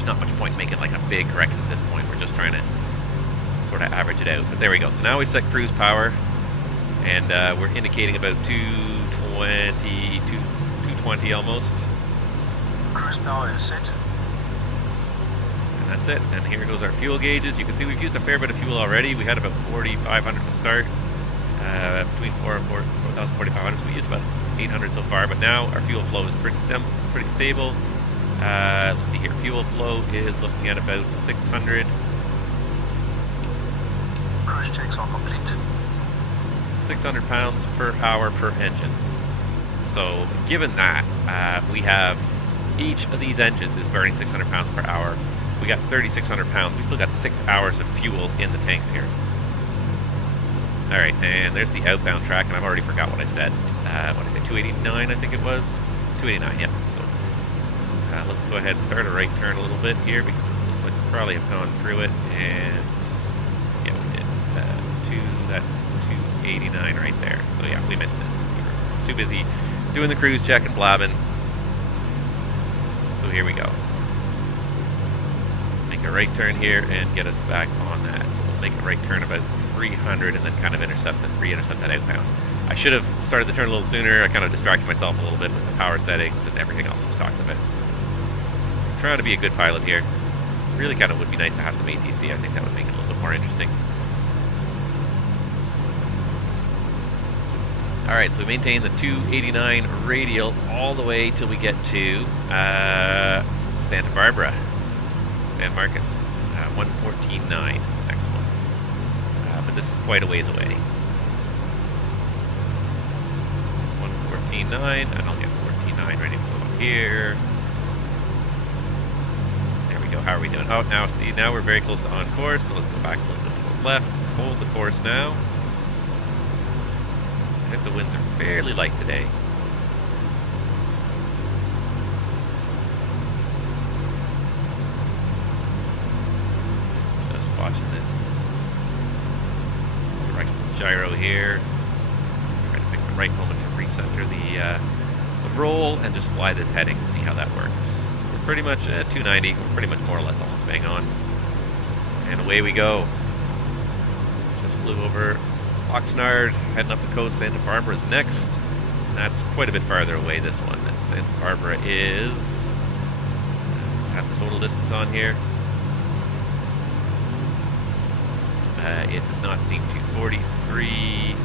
not much point making like a big correction at this point. We're just trying to sort of average it out. But there we go. So now we set cruise power, and we're indicating about 220 almost. Cruise power is set. And that's it. And here goes our fuel gauges. You can see we've used a fair bit of fuel already. We had about 4,500 to start. Between 4,000 and 4,500, so we used about 800 so far. But now our fuel flow is pretty stable. Let's see here. Fuel flow is looking at about 600. Cruise checks are complete. 600 pounds per hour per engine. So given that, we have each of these engines is burning 600 pounds per hour. We got 3,600 pounds. We still got 6 hours of fuel in the tanks here. Alright, and there's the outbound track, and I've already forgot what I said. What did I say, 289 I think it was? 289, yeah. So let's go ahead and start a right turn a little bit here, because it looks like we probably have gone through it, and yeah, we did. That's 289 right there. So yeah, we missed it. We were too busy doing the cruise check and blabbing. So here we go. Make a right turn here and get us back on that. So we'll make a right turn about 300 and then kind of intercept that outbound. I should have started the turn a little sooner. I kind of distracted myself a little bit with the power settings and everything else we talked about. I'm trying to be a good pilot here. Really kind of would be nice to have some ATC. I think that would make it a little bit more interesting. Alright, so we maintain the 289 radial all the way till we get to Santa Barbara. San Marcos. 114.9 is the next one. But this is quite a ways away. 114.9, and I'll get 14.9 ready to go up here. There we go. How are we doing? Oh, now see, now we're very close to on course, so let's go back a little bit to the left. Hold the course now. I think the winds are fairly light today. Just watching this right gyro here. Trying to pick the right moment to recenter the roll and just fly this heading to see how that works. So we're pretty much at 290. We're pretty much more or less almost bang on. And away we go. Just flew over Oxnard, heading up the coast. Santa Barbara is next. And that's quite a bit farther away, this one. Santa Barbara is... have the total distance on here. It does not seem to 43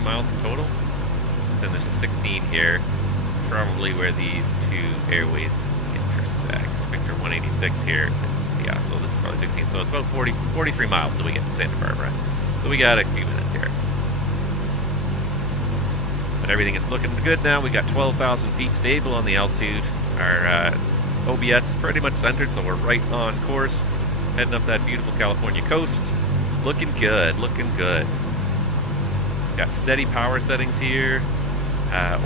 miles in total. Then there's a 16 here, probably where these two airways intersect. Victor 186 here. Yeah, so this is probably 16. So it's about 43 miles till we get to Santa Barbara. So we got a few minutes here. But everything is looking good now. We got 12,000 feet stable on the altitude. Our OBS is pretty much centered, so we're right on course. Heading up that beautiful California coast. Looking good, looking good. Got steady power settings here.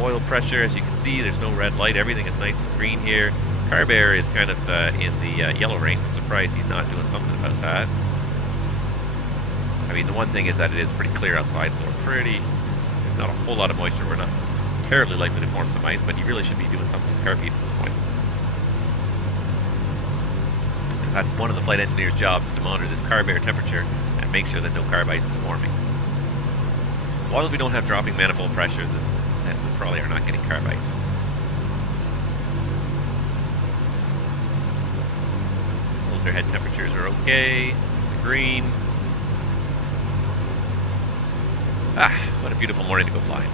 Oil pressure, as you can see, there's no red light. Everything is nice and green here. Carb air is kind of in the yellow range. I'm surprised he's not doing something about that. I mean, the one thing is that it is pretty clear outside, so there's not a whole lot of moisture. We're not terribly likely to form some ice, but you really should be doing something with carb heat at this point. That's one of the flight engineer's jobs, is to monitor this carb air temperature and make sure that no carb ice is forming. As long as we don't have dropping manifold pressure, then we probably are not getting carb ice. Cylinder head temperatures are okay. The green. Ah, what a beautiful morning to go flying.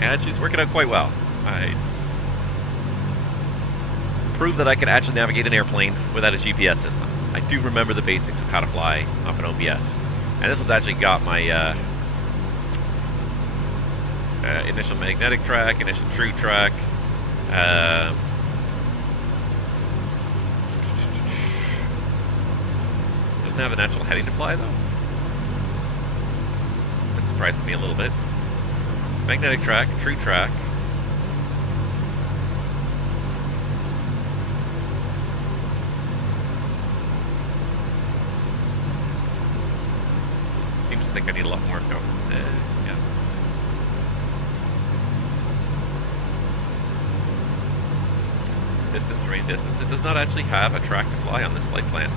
And she's working out quite well. I proved that I could actually navigate an airplane without a GPS system. I do remember the basics of how to fly off an OBS. And this one's actually got my initial magnetic track, initial true track. Doesn't have an actual heading to fly though. That surprises me a little bit. Magnetic track, true track. Seems to think I need a lot more. No, yeah. Distance, range distance. It does not actually have a track to fly on this flight plan.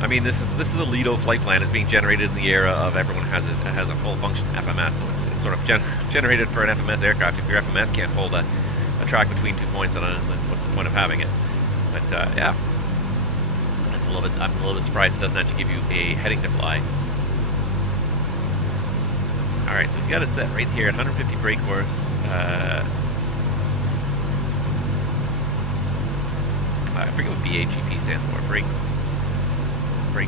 I mean, this is a Lido flight plan. It's being generated in the era of everyone has a full function FMS, so it's sort of generated for an FMS aircraft. If your FMS can't hold a track between 2 points, then what's the point of having it? But yeah, it's a little bit. I'm a little bit surprised it doesn't actually give you a heading to fly. All right, so he's got it set right here at 150 brake force. I forget what BAGP stands for. Brake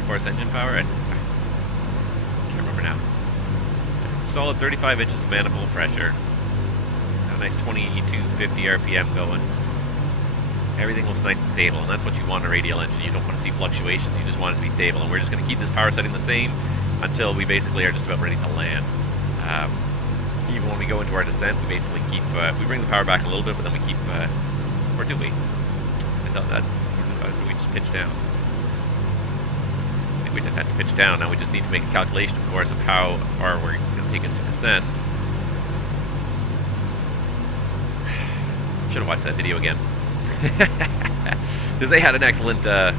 force engine power. I can't remember now. Solid 35 inches of manifold pressure. Got a nice 2250 RPM going. Everything looks nice and stable, and that's what you want in a radial engine. You don't want to see fluctuations. You just want it to be stable, and we're just going to keep this power setting the same until we basically are just about ready to land. Even when we go into our descent, we basically keep we bring the power back a little bit, but then we keep or do we? I thought that we just pitch down. I think we just had to pitch down. Now we just need to make a calculation, of course, of how far it's going to take us to descend. Should have watched that video again. Because they had an excellent set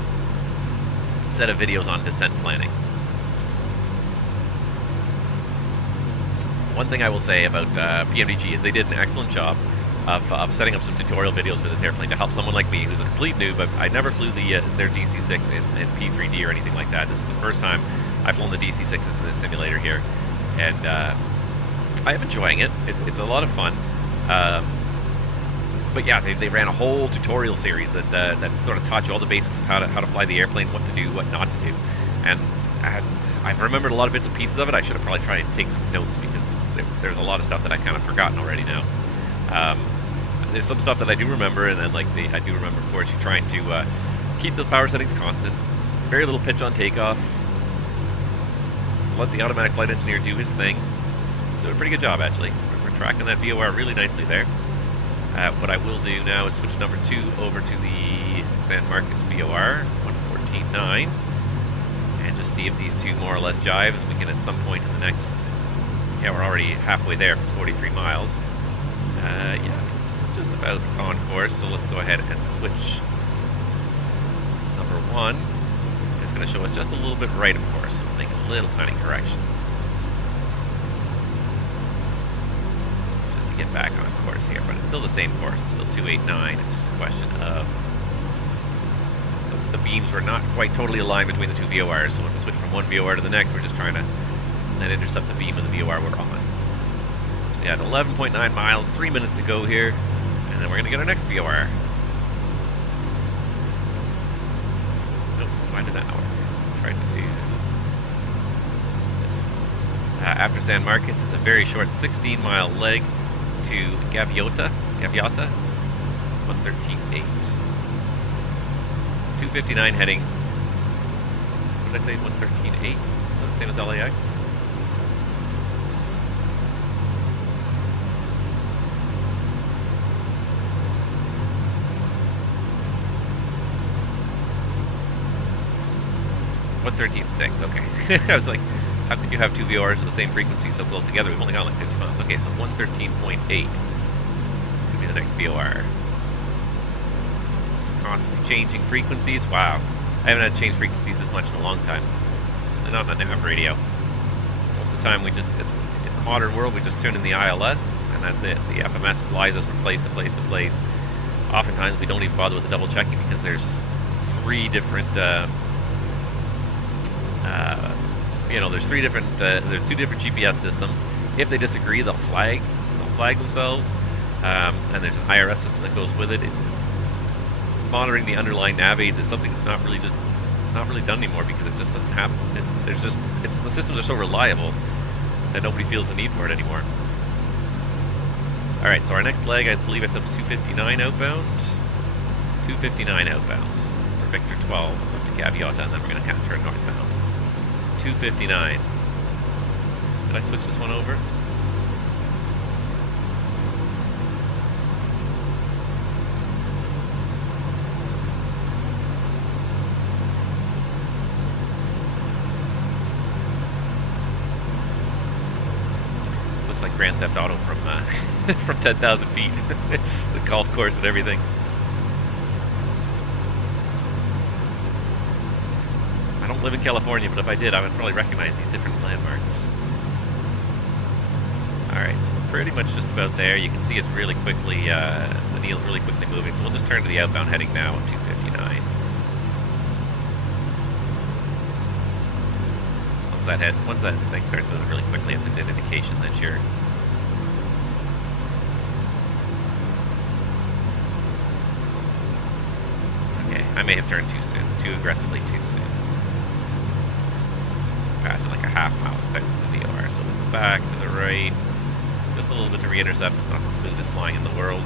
of videos on descent planning. One thing I will say about PMDG is they did an excellent job of setting up some tutorial videos for this airplane to help someone like me who's a complete noob. I never flew their DC6 in P3D or anything like that. This is the first time I've flown the DC6 in this simulator here, and I am enjoying it. It's a lot of fun. But yeah, they ran a whole tutorial series that sort of taught you all the basics of how to fly the airplane, what to do, what not to do, and I've remembered a lot of bits and pieces of it. I should have probably tried to take some notes because there's a lot of stuff that I've kind of forgotten already now. There's some stuff that I do remember, and then I do remember, of course, you're trying to keep the power settings constant, very little pitch on takeoff, let the automatic flight engineer do his thing. He's doing a pretty good job, actually. We're tracking that VOR really nicely there. What I will do now is switch number 2 over to the San Marcos VOR 114.9 and just see if these two more or less jive, and we can at some point in the next, yeah, we're already halfway there, it's 43 miles. Yeah, it's just about on course, so let's go ahead and switch. Number 1 is going to show us just a little bit right, of course, so we'll make a little tiny correction. Just to get back on course here, but it's still the same course, it's still 289, it's just a question of the beams were not quite totally aligned between the two VORs, so when we switch from one VOR to the next, we're just trying to then intercept the beam of the VOR we're on. So we had 11.9 miles, 3 minutes to go here, and then we're going to get our next VOR. Nope, why did that not work? Tried to do this. After San Marcos, it's a very short 16-mile leg to Gaviota, 113.8. 259 heading. What did I say? 113.8? Is that the same as LAX? Okay. I was like, how could you have two VORs with the same frequency so close together? We've only got like 50 miles. Okay, so 113.8 could be the next VOR. It's constantly changing frequencies. Wow. I haven't had to change frequencies this much in a long time. And not on a nav radio. Most of the time, in the modern world, we just tune in the ILS, and that's it. The FMS flies us from place to place to place. Oftentimes we don't even bother with the double checking because there's three different, there's two different GPS systems. If they disagree, they'll flag themselves, and there's an IRS system that goes with it. Monitoring the underlying nav aids is something that's not really done anymore because it just doesn't happen. The systems are so reliable that nobody feels the need for it anymore. Alright, so our next leg, I believe it's up to 259 outbound. 259 outbound for Victor 12 up to Gaviota, and then we're going to have to turn northbound. So 259. Did I switch this one over? Like Grand Theft Auto from from 10,000 feet, the golf course and everything. I don't live in California, but if I did, I would probably recognize these different landmarks. Alright, so we're pretty much just about there. You can see it's really quickly, the needle's really quickly moving, so we'll just turn to the outbound heading now at 259. Once that thing starts moving really quickly, it's an indication that okay, I may have turned too soon, too aggressively too soon. Passing like a half mile south of the VOR, so we'll go back to the right, just a little bit to re-intercept. It's not the smoothest flying in the world.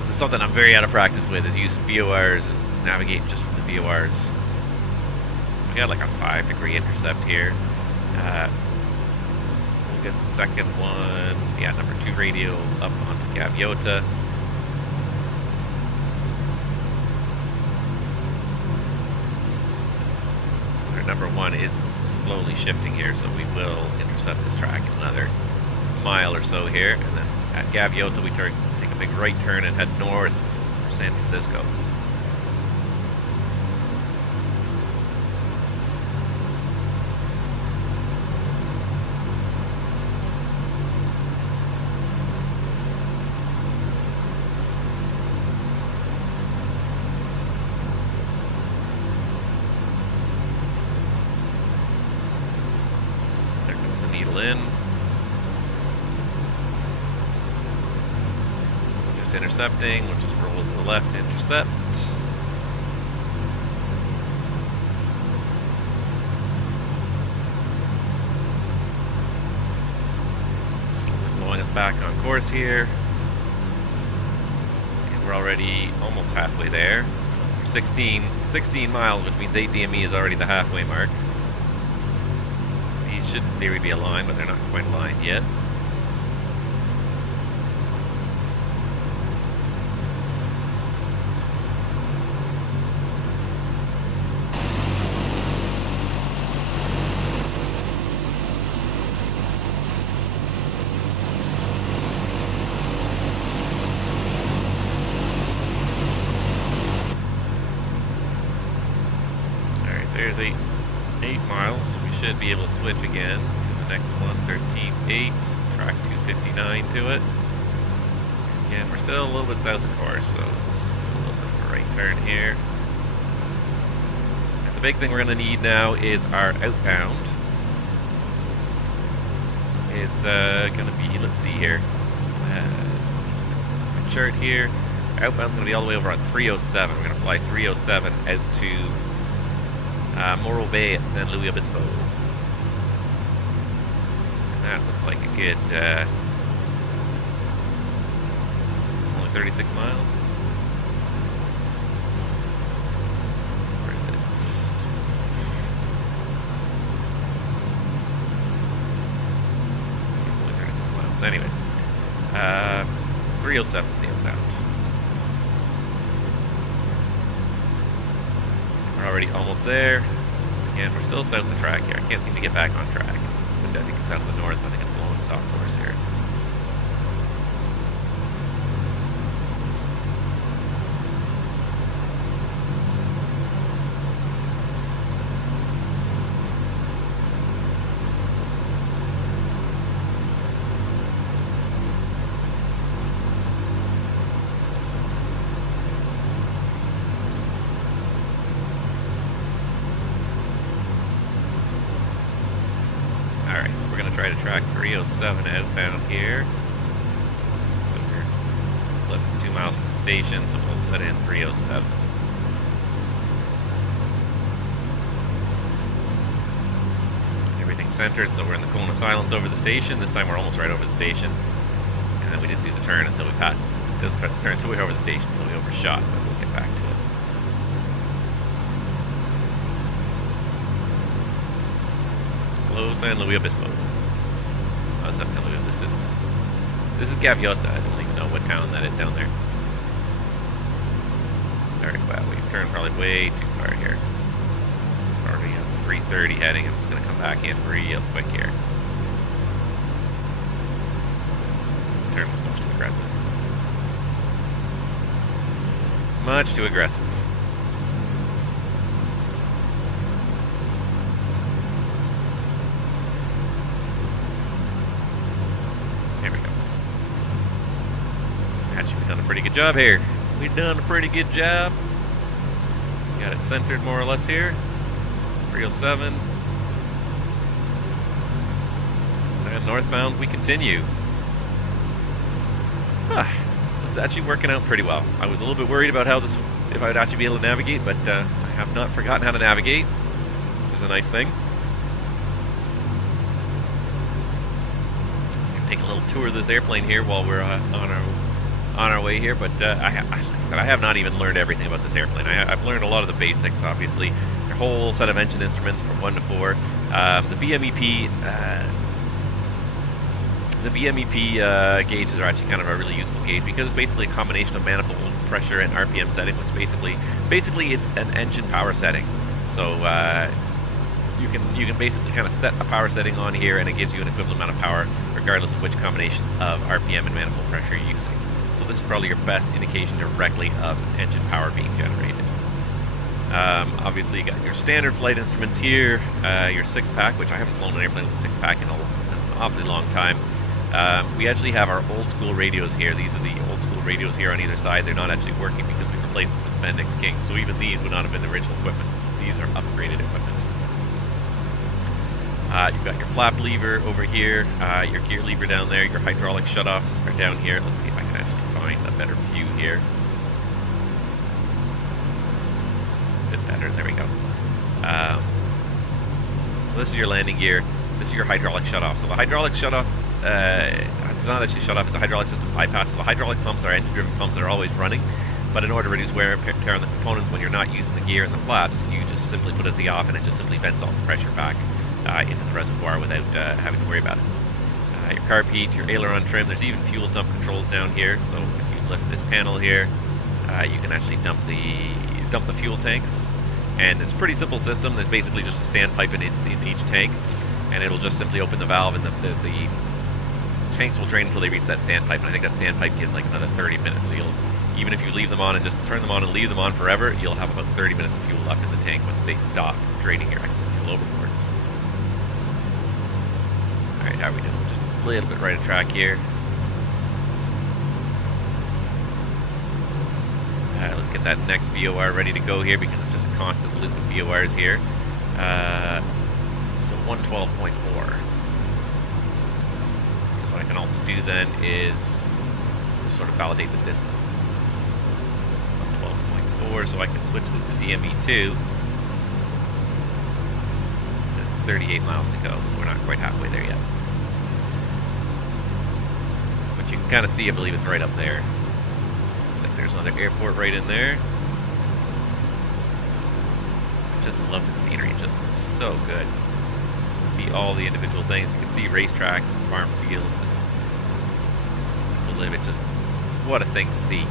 This is something I'm very out of practice with, is using VORs and navigating just from the VORs. We got like a 5-degree intercept here. We'll get the second one. Yeah, number 2 radial up onto Gaviota. Our number 1 is slowly shifting here, so we will intercept this track in another mile or so here. And then at Gaviota, we take a big right turn and head north for San Francisco. Intercepting, we'll just roll to the left to intercept. Slowly blowing us back on course here. And we're already almost halfway there. 16 miles, which means 8 DME is already the halfway mark. These should in theory be aligned, but they're not quite aligned yet. There's 8 miles, so we should be able to switch again to the next one, 13.8, track 259 to it. Again, we're still a little bit south of course, so a little bit of a right turn here. And the big thing we're going to need now is our outbound. It's going to be, let's see here, chart here. Outbound's going to be all the way over on 307. We're going to fly 307 out to Morro Bay at San Luis Obispo. And that looks like a good, only 36 miles. Where is it? It's only 36 miles. Anyways, 307 is the outbound. We're already almost there. Again, we're still south of the track here. I can't seem to get back on track. But I think it's south of the north. I think it's blowing us off course here. going to try to track 307 outbound here. So we're less than 2 miles from the station, so we'll set in 307. Everything's centered, so we're in the cone of silence over the station. This time we're almost right over the station. And then we didn't do the turn until we passed. Didn't start the turn until we were over the station, so we overshot, but we'll get back to it. Hello, San Luis Obispo. Oh, it's not San Luis. This is Gaviota. I don't even know what town that is down there. Alright, well, we've turned probably way too far here. Already on 330 heading. I'm just going to come back in real quick here. Turn was much too aggressive. Much too aggressive. There we go. Actually, we've done a pretty good job here. We've done a pretty good job. Got it centered more or less here. 307. And northbound we continue. It's actually working out pretty well. I was a little bit worried about how if I would actually be able to navigate, but I have not forgotten how to navigate, which is a nice thing. Take a little tour of this airplane here while we're on our way here, but I have not even learned everything about this airplane. I've learned a lot of the basics, obviously. Their whole set of engine instruments from 1 to 4. The BMEP gauges are actually kind of a really useful gauge because it's basically a combination of manifold pressure and RPM setting, which basically it's an engine power setting. So you can basically kind of set a power setting on here, and it gives you an equivalent amount of power regardless of which combination of RPM and manifold pressure you're using. So this is probably your best indication directly of engine power being generated. Obviously you got your standard flight instruments here, your 6-pack, which I haven't flown an airplane with a 6-pack in an awfully long time. We actually have our old school radios here. These are the old school radios here on either side. They're not actually working because we replaced them with Bendix King. So even these would not have been the original equipment. These are upgraded equipment. You've got your flap lever over here, your gear lever down there, your hydraulic shutoffs are down here. Let's see if I can actually find a better view here. A bit better, there we go. So this is your landing gear. This is your hydraulic shutoff. So the hydraulic shutoff, it's not actually shut off, it's a hydraulic system bypass. So the hydraulic pumps are engine-driven pumps that are always running, but in order to reduce wear and tear on the components when you're not using the gear and the flaps, you just simply put it the off and it just simply vents all the pressure back into the reservoir without having to worry about it. Your carb heat, your aileron trim, there's even fuel dump controls down here. So if you lift this panel here, you can actually dump the fuel tanks. And it's a pretty simple system. There's basically just a standpipe in each tank, and it'll just simply open the valve, and the tanks will drain until they reach that standpipe. And I think that standpipe gives like another 30 minutes. So even if you leave them on and just turn them on and leave them on forever, you'll have about 30 minutes of fuel left in the tank once they stop draining your excess fuel overboard. Alright, how are we doing? Just a little bit right of track here. Let's get that next VOR ready to go here because it's just a constant loop of VORs here. So 112.4. So what I can also do then is sort of validate the distance. 112.4, so I can switch this to DME2. That's 38 miles to go, so we're not quite halfway there yet. But you can kind of see, I believe it's right up there. Looks like there's another airport right in there. I just love the scenery, just so good. See all the individual things. You can see racetracks and farm fields. And we'll live it, just what a thing to see.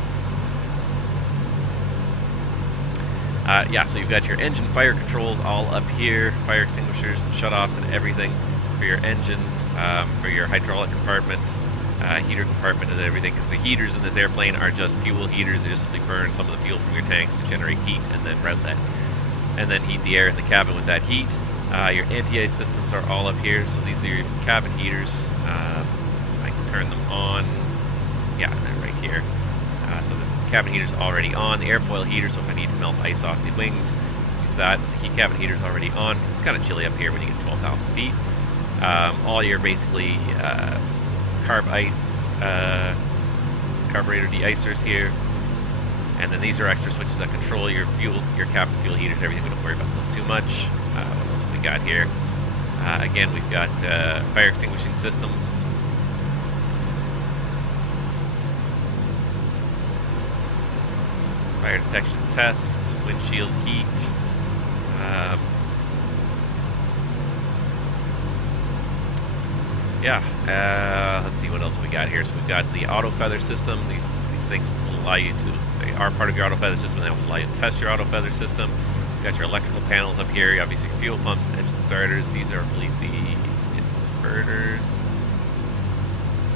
Yeah, so you've got your engine fire controls all up here, fire extinguishers, shutoffs, and everything for your engines, for your hydraulic compartment, heater compartment, and everything. Because the heaters in this airplane are just fuel heaters. They just simply burn some of the fuel from your tanks to generate heat, and then route that, and then heat the air in the cabin with that heat. Your anti-ice systems are all up here. So these are your cabin heaters. I can turn them on. Yeah, they're right here. So the cabin heater's already on. The airfoil heater, so if I need to melt ice off the wings, use that. The heat cabin heater's already on. It's kind of chilly up here when you get 12,000 feet. All your basically carb ice, carburetor de-icers here. And then these are extra switches that control your fuel, your cabin fuel heaters, everything. We don't worry about those too much. What else have we got here? Again, we've got fire extinguishing systems. Fire detection test, windshield heat. Let's see what else we got here. So we've got the auto feather system. These things will allow you to, they are part of your auto feather system. They also allow you to test your auto feather system. You've got your electrical panels up here. Obviously your fuel pumps and engine starters. These are, I believe, the inverters.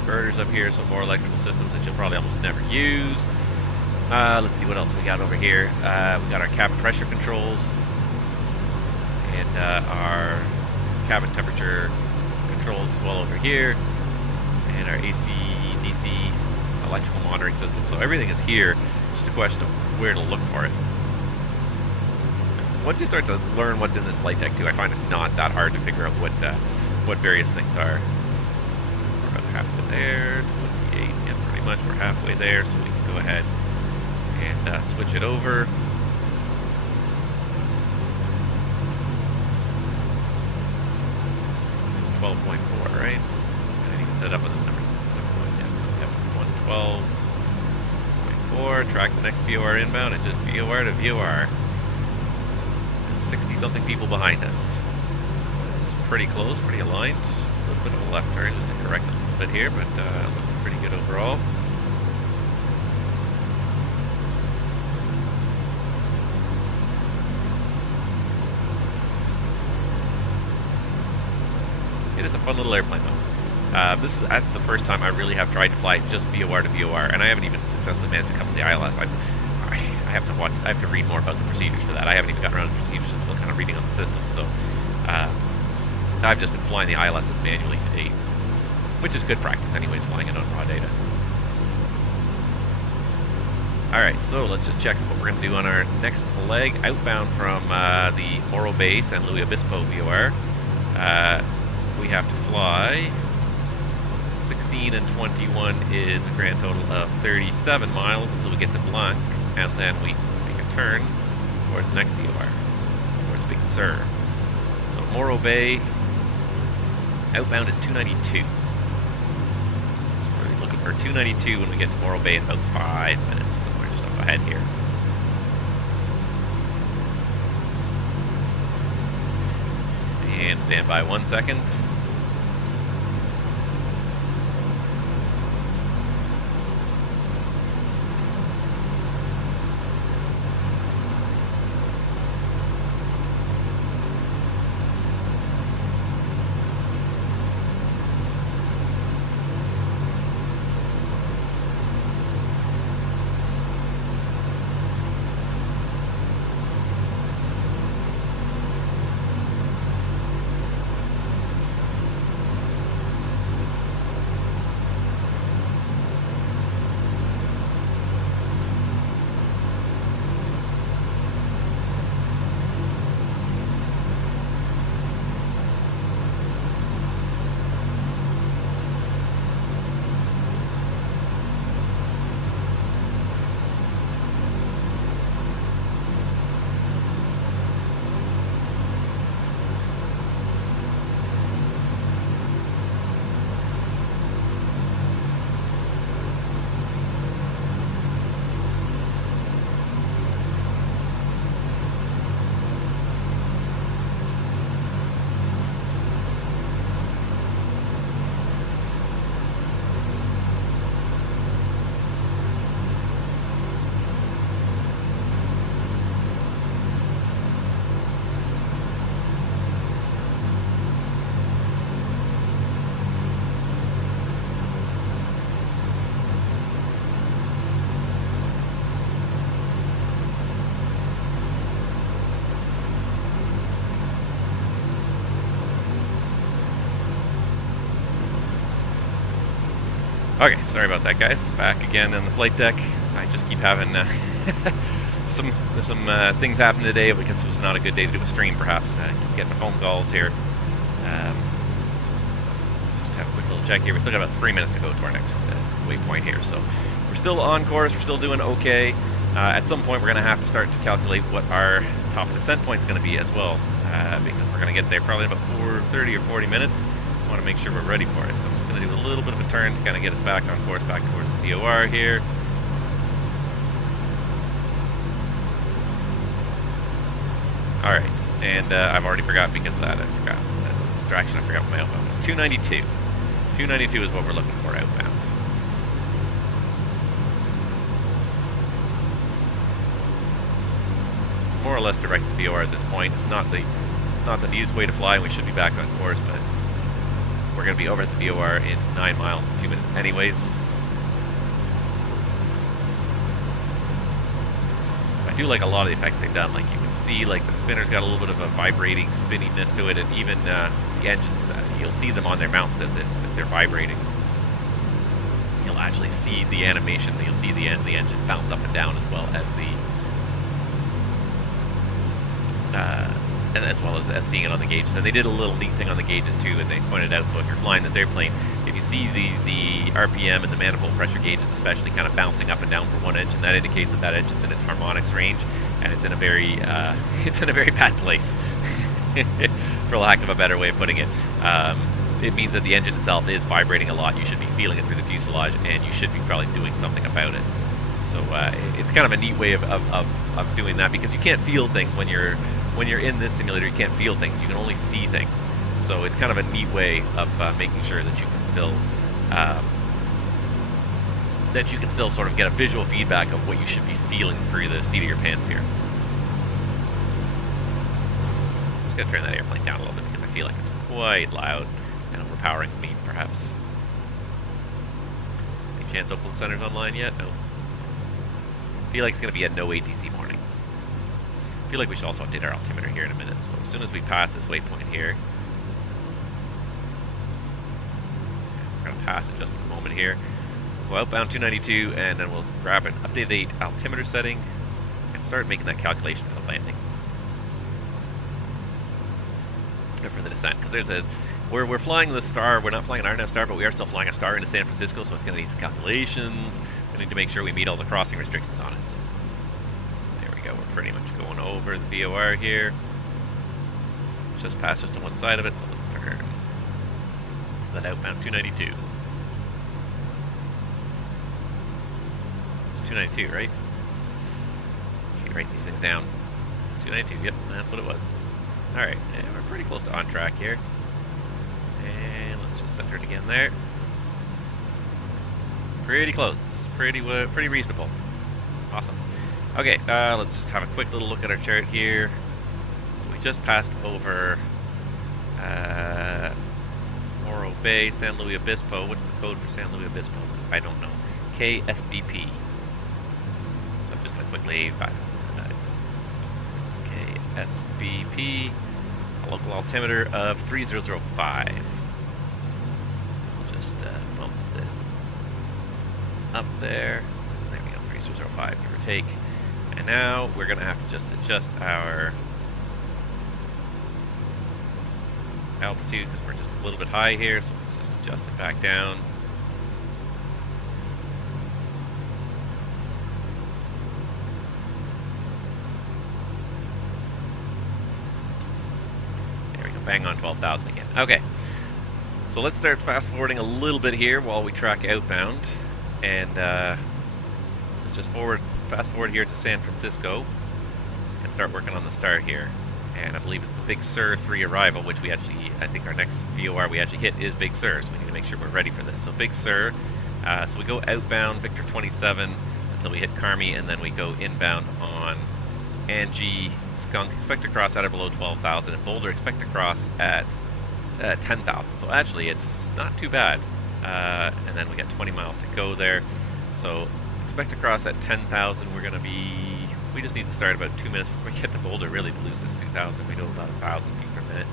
Inverters up here, so more electrical systems that you'll probably almost never use. Let's see what else we got over here. We got our cabin pressure controls and our cabin temperature controls as well over here, and our AC, DC, electrical monitoring system. So everything is here. Just a question of where to look for it. Once you start to learn what's in this flight deck too, I find it's not that hard to figure out what various things are. We're about halfway there. 28, yeah, pretty much we're halfway there, so we can go ahead and switch it over. Right? I need to set up with a number. Yeah, so 112.4. Track the next VOR inbound and just VOR to VOR. 60 something people behind us. It's pretty close, pretty aligned. A little bit of a left turn just to correct a little bit here, but looking pretty good overall. It is a fun little airplane though. That's the first time I really have tried to fly just VOR to VOR, and I haven't even successfully managed to come to the ILS. I have to watch. I have to read more about the procedures for that. I haven't even gotten around to the procedures. I'm still kind of reading on the system. So I've just been flying the ILSs manually to date, which is good practice, anyways, flying it on raw data. All right, so let's just check what we're going to do on our next leg outbound from the Morro Bay, San Luis Obispo VOR. We have to fly 16 and 21 is a grand total of 37 miles until we get to Blanc, and then we make a turn towards the next VOR, towards Big Sur. So Morro Bay, outbound is 292. So we're looking for 292 when we get to Morro Bay in about 5 minutes, so we're just up ahead here. And stand by 1 second. Okay, sorry about that, guys. Back again on the flight deck. I just keep having some things happen today because it was not a good day to do a stream, perhaps. I keep getting phone calls here. have a quick little check here. We still got about 3 minutes to go to our next waypoint here, so we're still on course. We're still doing okay. At some point, we're going to have to start to calculate what our top descent point is going to be as well, because we're going to get there probably in about 30 or 40 minutes. I want to make sure we're ready for it. So I'm just going to do a little bit of a turn to kind of get us back on course, back towards the VOR here. Alright, and I've already forgot because of that. I forgot that distraction. I forgot what my outbound was. 292. 292 is what we're looking for outbound. More or less direct to VOR at this point. It's not the neatest way to fly, and we should be back on course, but we're going to be over at the VOR in 9 miles in 2 minutes anyways. I do like a lot of the effects they've done. Like, you can see, like, the spinner's got a little bit of a vibrating spinniness to it, and even the engines, you'll see them on their mounts as they're vibrating. You'll actually see the animation, you'll see the engine bounce up and down, as well as seeing it on the gauges. And they did a little neat thing on the gauges too, and they pointed out, so if you're flying this airplane, if you see the RPM and the manifold pressure gauges especially kind of bouncing up and down for one engine, that indicates that that engine's in its harmonics range, and it's in a very bad place, for lack of a better way of putting it. It means that the engine itself is vibrating a lot. You should be feeling it through the fuselage, and you should be probably doing something about it. So it's kind of a neat way of doing that, because you can't feel things when you're in this simulator. You can't feel things. You can only see things. So it's kind of a neat way of making sure that you can still sort of get a visual feedback of what you should be feeling through the seat of your pants here. Just gonna turn that airplane down a little bit because I feel like it's quite loud and overpowering for me, perhaps. Any chance Oakland Center's online yet? No. I feel like it's gonna be a no ATC morning. I feel like we should also update our altimeter here in a minute. So as soon as we pass this waypoint here, we're going to pass in just a moment here. We'll outbound 292, and then we'll grab an updated altimeter setting and start making that calculation for the landing. Or for the descent, because we're flying the Star. We're not flying an RNAV Star, but we are still flying a Star into San Francisco, so it's going to need some calculations. We need to make sure we meet all the crossing restrictions on it. There we go. We're pretty much going over the VOR here. Just past just on one side of it, so let's turn that outbound 292. It's 292, right? You can write these things down. 292, yep, that's what it was. Alright, and we're pretty close to on track here. And let's just center it again there. Pretty close. Pretty reasonable. Awesome. Okay, let's just have a quick little look at our chart here. So we just passed over Morro Bay, San Luis Obispo. What's the code for San Luis Obispo? I don't know. KSBP. So I'm just going to quickly KSBP, a local altimeter of 3005. We'll just bump this up there. There we go, 3005, give or take. And now we're going to have to just adjust our altitude because we're just a little bit high here, so let's just adjust it back down. There we go, bang on 12,000 again. Okay, so let's start fast forwarding a little bit here while we track outbound, and let's just fast forward here to San Francisco and start working on the Star here. And I believe it's the Big Sur 3 arrival, which we actually, I think our next VOR we actually hit is Big Sur, so we need to make sure we're ready for this. So Big Sur, so we go outbound Victor 27 until we hit Carmi, and then we go inbound on Angie, Skunk, expect to cross at or below 12,000, and Boulder, expect to cross at 10,000. So actually it's not too bad. And then we got 20 miles to go there. So expect to cross at 10,000. We're going to be, we just need to start about 2 minutes before we get to Boulder, really, to lose this 2,000. We do about 1,000 feet per minute,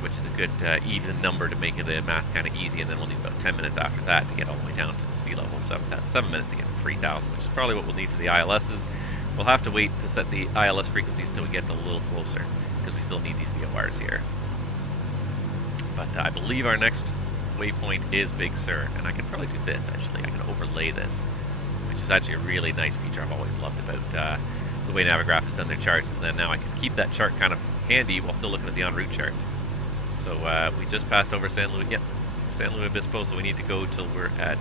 which is a good even number to make the math kind of easy, and then we'll need about 10 minutes after that to get all the way down to the sea level. So that's 7 minutes to get to 3,000, which is probably what we'll need for the ILSs. We'll have to wait to set the ILS frequencies till we get a little closer, because we still need these VORs here. But I believe our next waypoint is Big Sur, and I can probably do this actually. I can overlay this, which is actually a really nice feature I've always loved about the way Navigraph has done their charts, is that now I can keep that chart kind of handy while still looking at the en route chart. So we just passed over San Luis Obispo, so we need to go till we're at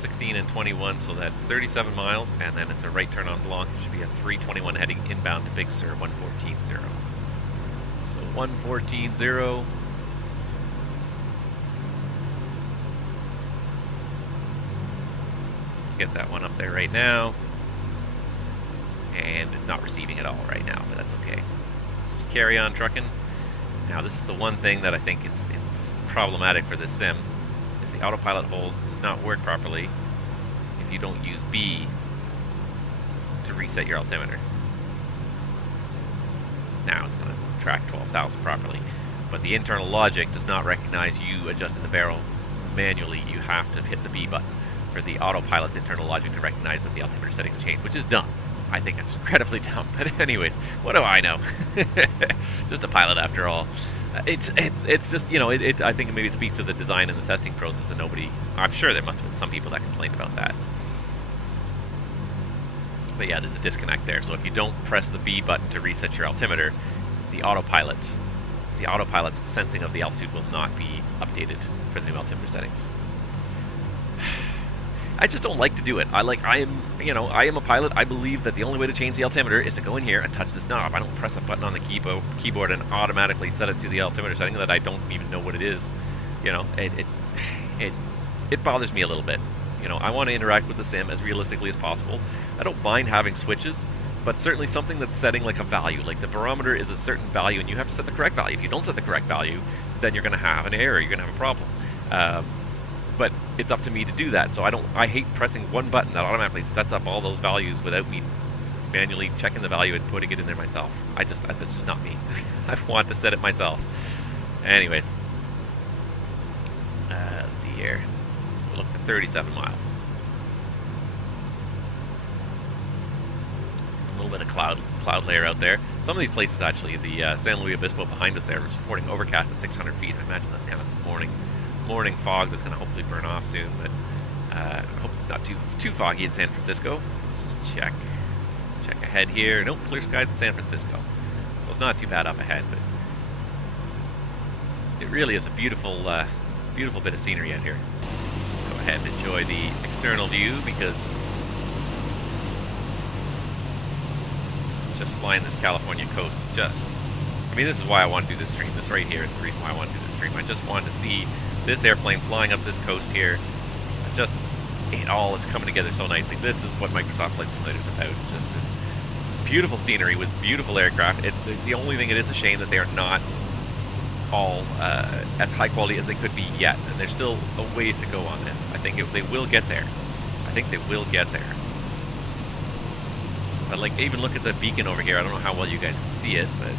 16 and 21, so that's 37 miles, and then it's a right turn on Blanc. It should be a 321 heading inbound to Big Sur, 114.0. So 114.0. Get that one up there right now, and it's not receiving at all right now, but that's okay. Just carry on trucking. Now this is the one thing that I think it's problematic for this sim, is the autopilot hold does not work properly if you don't use B to reset your altimeter. Now it's going to track 12,000 properly, but the internal logic does not recognize you adjusting the barrel manually. You have to hit the B button for the autopilot's internal logic to recognize that the altimeter settings change, which is dumb. I think it's incredibly dumb. But anyways, what do I know? Just a pilot after all. It's just, you know, I think maybe it speaks to the design and the testing process, and I'm sure there must have been some people that complained about that. But yeah, there's a disconnect there. So if you don't press the B button to reset your altimeter, the autopilot's sensing of the altitude will not be updated for the new altimeter settings. I just don't like to do it. I am a pilot. I believe that the only way to change the altimeter is to go in here and touch this knob. I don't press a button on the keyboard and automatically set it to the altimeter setting that I don't even know what it is. You know, it bothers me a little bit. You know, I want to interact with the sim as realistically as possible. I don't mind having switches, but certainly something that's setting like a value. Like the barometer is a certain value, and you have to set the correct value. If you don't set the correct value, then you're going to have an error. You're going to have a problem. But it's up to me to do that. So I hate pressing one button that automatically sets up all those values without me manually checking the value and putting it in there myself. That's just not me. I want to set it myself. Anyways, let's see here. We'll look at 37 miles. A little bit of cloud layer out there. Some of these places actually, the San Luis Obispo behind us there, is reporting overcast at 600 feet. I imagine that's kind of some morning fog that's going to hopefully burn off soon, but I hope it's not too foggy in San Francisco. Let's just check ahead here. Nope, clear skies in San Francisco, so it's not too bad up ahead, but it really is a beautiful bit of scenery out here. Just go ahead and enjoy the external view, because just flying this California coast, I mean, this is why I want to do this stream. This right here is the reason why I want to do this stream. I just wanted to see this airplane flying up this coast here. It all is coming together so nicely. This is what Microsoft Flight Simulator is about. It's just this beautiful scenery with beautiful aircraft. The only thing, it is a shame that they are not all as high quality as they could be yet, and there's still a ways to go on this. I think they will get there. But like, even look at the beacon over here. I don't know how well you guys can see it, but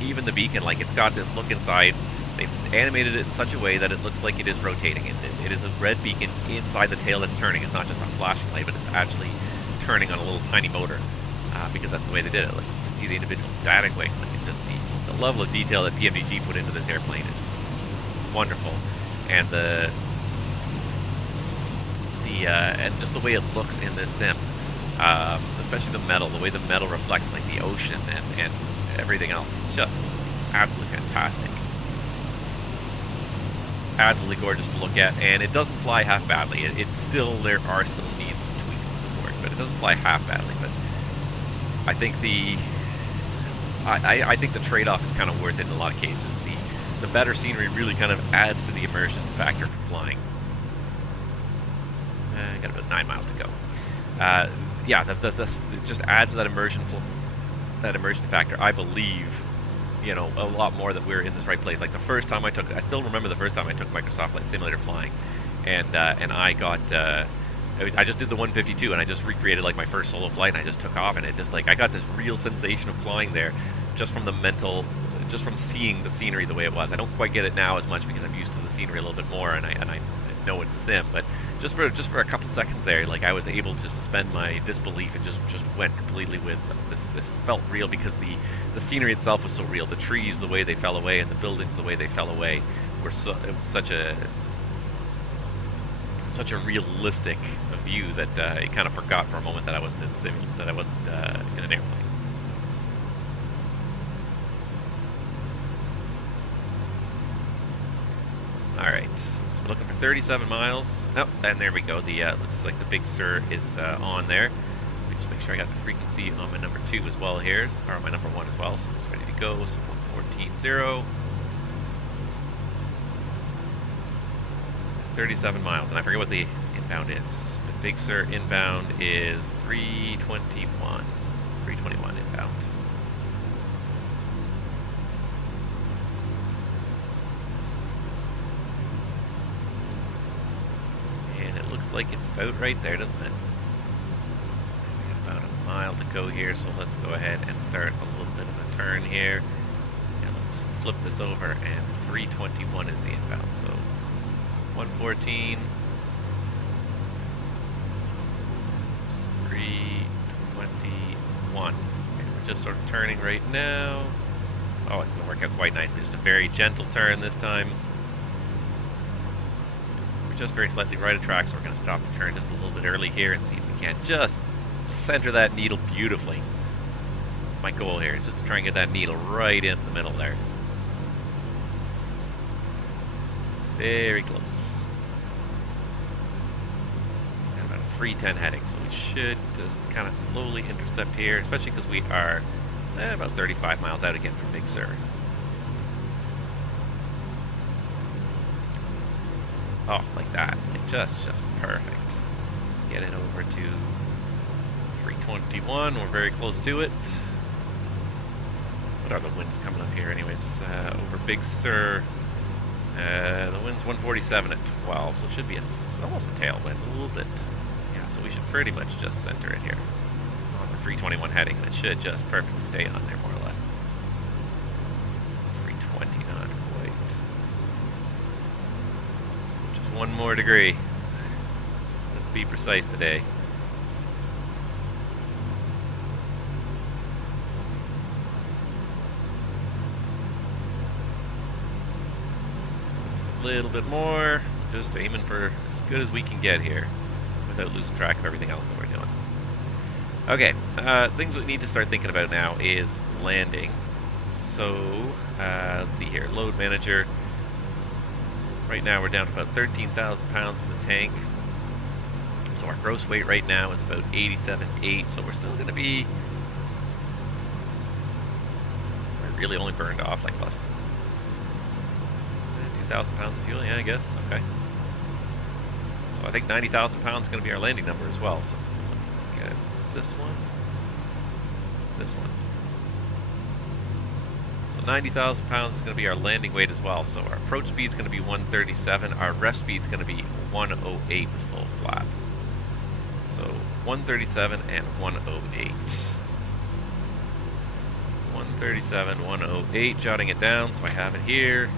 even the beacon, like, it's got this look inside. They've animated it in such a way that it looks like it is rotating. It is a red beacon inside the tail that's turning. It's not just a flashing light, but it's actually turning on a little tiny motor, because that's the way they did it. Like, you can see the individual static wing. Like, it's just the level of detail that PMDG put into this airplane is wonderful, and and just the way it looks in this sim, especially the way the metal reflects like the ocean and everything else. It's just absolutely fantastic. Absolutely gorgeous to look at, and it doesn't fly half badly. There are still needs some tweaks and support, but it doesn't fly half badly. But I think I think the trade-off is kind of worth it in a lot of cases. The better scenery really kind of adds to the immersion factor for flying. I got about 9 miles to go. Yeah, it just adds to that immersion factor, I believe. You know, a lot more that we're in this right place. Like the first time I still remember the first time I took Microsoft Flight Simulator flying, and I got, I just did the 152, and I just recreated like my first solo flight, and I just took off, and it just like, I got this real sensation of flying there, just from seeing the scenery the way it was. I don't quite get it now as much because I'm used to the scenery a little bit more, and I know it's a sim, but just for a couple seconds there, like, I was able to suspend my disbelief and just went completely with this felt real because the scenery itself was so real. The trees, the way they fell away, and the buildings, the way they fell away, were so, it was such a realistic view that it kind of forgot for a moment that I wasn't in an airplane. All right, so we're looking for 37 miles. Oh, and there we go. The looks like the Big Sur is on there. Let me just make sure I got the frequency on my number 2 as well here, or my number 1 as well. So it's ready to go. So 114.0. 37 miles, and I forget what the inbound is. The Big Sur inbound is 321. 321 inbound. And it looks like it's about right there, doesn't it? We got about a mile to go here, so let's go ahead and start a little bit of a turn here. And let's flip this over, and 321 is the inbound. So 114, 321. And we're just sort of turning right now. Oh, it's going to work out quite nicely. Just a very gentle turn this time. We're just very slightly right of track, so we're going to stop the turn just a little bit early here and see if we can just center that needle beautifully. My goal here is just to try and get that needle right in the middle there. Very close. 310 heading, so we should just kind of slowly intercept here, especially because we are about 35 miles out again from Big Sur. Oh, like that. Just perfect. Let's get it over to 321. We're very close to it. What are the winds coming up here anyways? Over Big Sur, the wind's 147 at 12, so it should be almost a tailwind, a little bit. So we should pretty much just center it here on the 321 heading, and it should just perfectly stay on there more or less. 320, not quite. Just one more degree. Let's be precise today. A little bit more, just aiming for as good as we can get here, without losing track of everything else that we're doing. Okay, things we need to start thinking about now is landing. So, let's see here, load manager. Right now we're down to about 13,000 pounds in the tank. So our gross weight right now is about 87.8, so we're still going to be... I really only burned off like less than 2,000 pounds of fuel, yeah, I guess, okay. I think 90,000 pounds is going to be our landing number as well. So get this one, this one. So 90,000 pounds is going to be our landing weight as well. So our approach speed is going to be 137. Our rest speed is going to be 108 with full flap. So 137 and 108. 137, 108. Jotting it down so I have it here.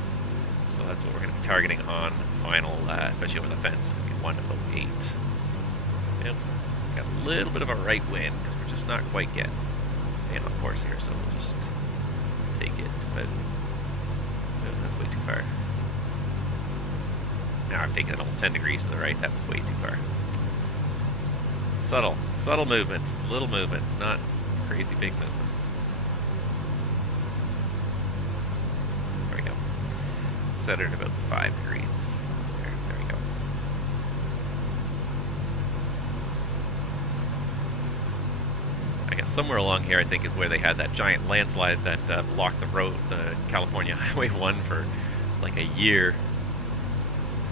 So that's what we're going to be targeting on final, especially over the fence. 108. Yep. Got a little bit of a right wind because we're just not quite getting staying on course here, so we'll just take it. But that's way too far. Now I've taken it almost 10 degrees to the right. That was way too far. Subtle movements, little movements, not crazy big movements. There we go. Set it at about 5 degrees. There we go. Somewhere along here, I think, is where they had that giant landslide that blocked the road, the California Highway 1 for like a year.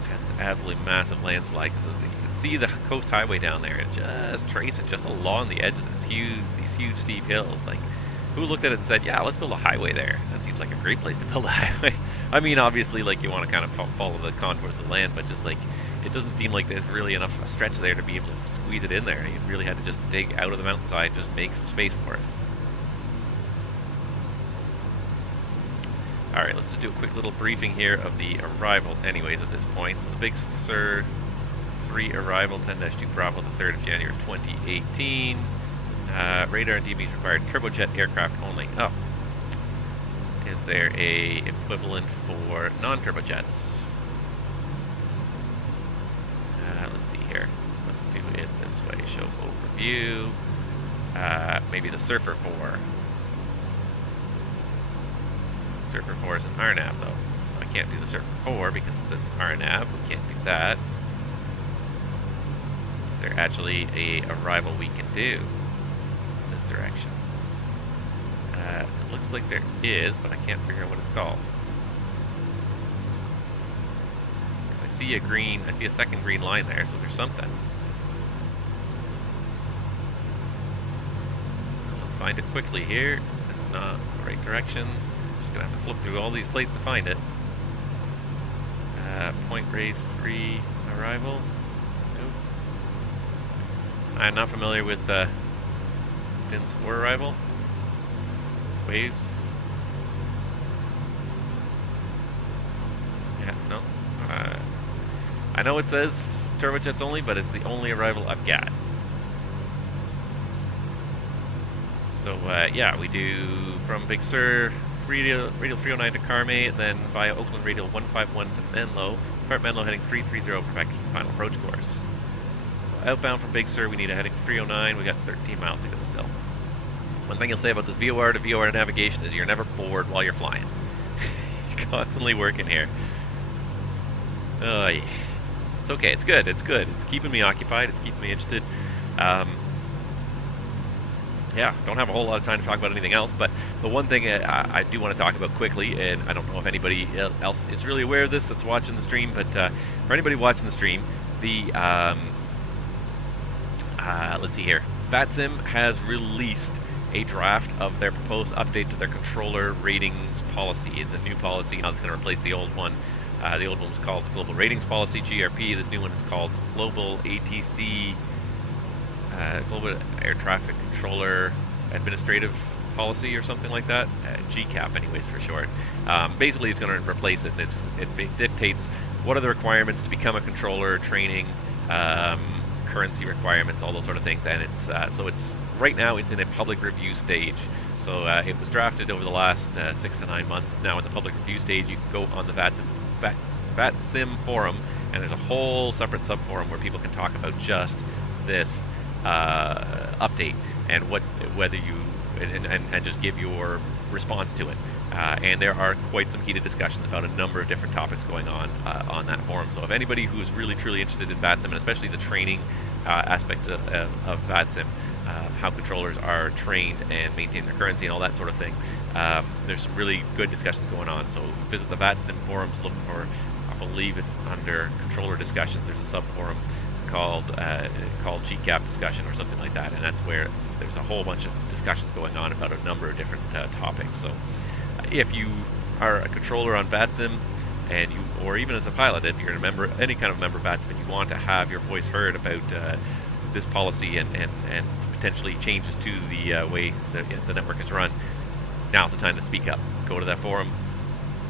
Had an absolutely massive landslide because you can see the coast highway down there and just trace it just along the edge of these huge steep hills. Like, who looked at it and said, yeah, let's build a highway there? That seems like a great place to build a highway. I mean, obviously, like, you want to kind of follow the contours of the land, but just like, it doesn't seem like there's really enough a stretch there to be able to squeeze it in there. You really had to just dig out of the mountainside, just make some space for it. Alright, let's just do a quick little briefing here of the arrival anyways at this point. So the Big Sur 3 arrival, 10-2 Bravo, the 3rd of January 2018. Radar and DBs required turbojet aircraft only. Oh. Is there a equivalent for non-turbojets? Let's see here. Let's do it this way. Show overview. Maybe the Surfer 4. Surfer 4 is an RNAV though, so I can't do the Surfer 4 because it's RNAV. We can't do that. Is there actually a arrival we can do in this direction? It looks like there is, but I can't figure out what it's called. I see a green, I see a second green line there, so there's something. Let's find it quickly here. It's not the right direction. Just gonna have to flip through all these plates to find it. Point raise 3 arrival. Nope. I'm not familiar with spins 4 arrival. Waves. Yeah, no. I know it says turbojets only, but it's the only arrival I've got. So yeah, we do from Big Sur, Radial 309 to Carme, and then via Oakland Radial 151 to Menlo. Depart Menlo heading 330 for back to the final approach course. So outbound from Big Sur, we need a heading 309. We got 13 miles to go still. One thing you'll say about this VOR to VOR navigation is you're never bored while you're flying. You're constantly working here. Oh, yeah. It's okay. It's good. It's good. It's keeping me occupied. It's keeping me interested. Yeah, don't have a whole lot of time to talk about anything else, but the one thing I do want to talk about quickly, and I don't know if anybody else is really aware of this that's watching the stream, but for anybody watching the stream, the let's see here, VATSIM has released a draft of their proposed update to their controller ratings policy. It's a new policy now. It's going to replace the old one. The old one was called the Global Ratings Policy, GRP. This new one is called Global ATC, Global Air Traffic Controller Administrative Policy or something like that. GCAP anyways for short. Basically it's going to replace it. It dictates what are the requirements to become a controller, training, currency requirements, all those sort of things. And it's so it's right now it's in a public review stage. So it was drafted over the last 6 to 9 months. It's now in the public review stage. You can go on the VATSIM forum, and there's a whole separate sub-forum where people can talk about just this update and whether you and just give your response to it. And there are quite some heated discussions about a number of different topics going on that forum. So if anybody who's really truly interested in VATSIM, and especially the training aspect of VATSIM, how controllers are trained and maintain their currency and all that sort of thing, there's some really good discussions going on. So visit the VATSIM forums, look for, I believe it's under controller discussions, there's a sub-forum called GCAP discussion or something like that, and that's where there's a whole bunch of discussions going on about a number of different topics. So if you are a controller on VATSIM, and you, or even as a pilot, if you're a member, any kind of member of VATSIM, and you want to have your voice heard about this policy and potentially changes to the way the network is run, now's the time to speak up. Go to that forum,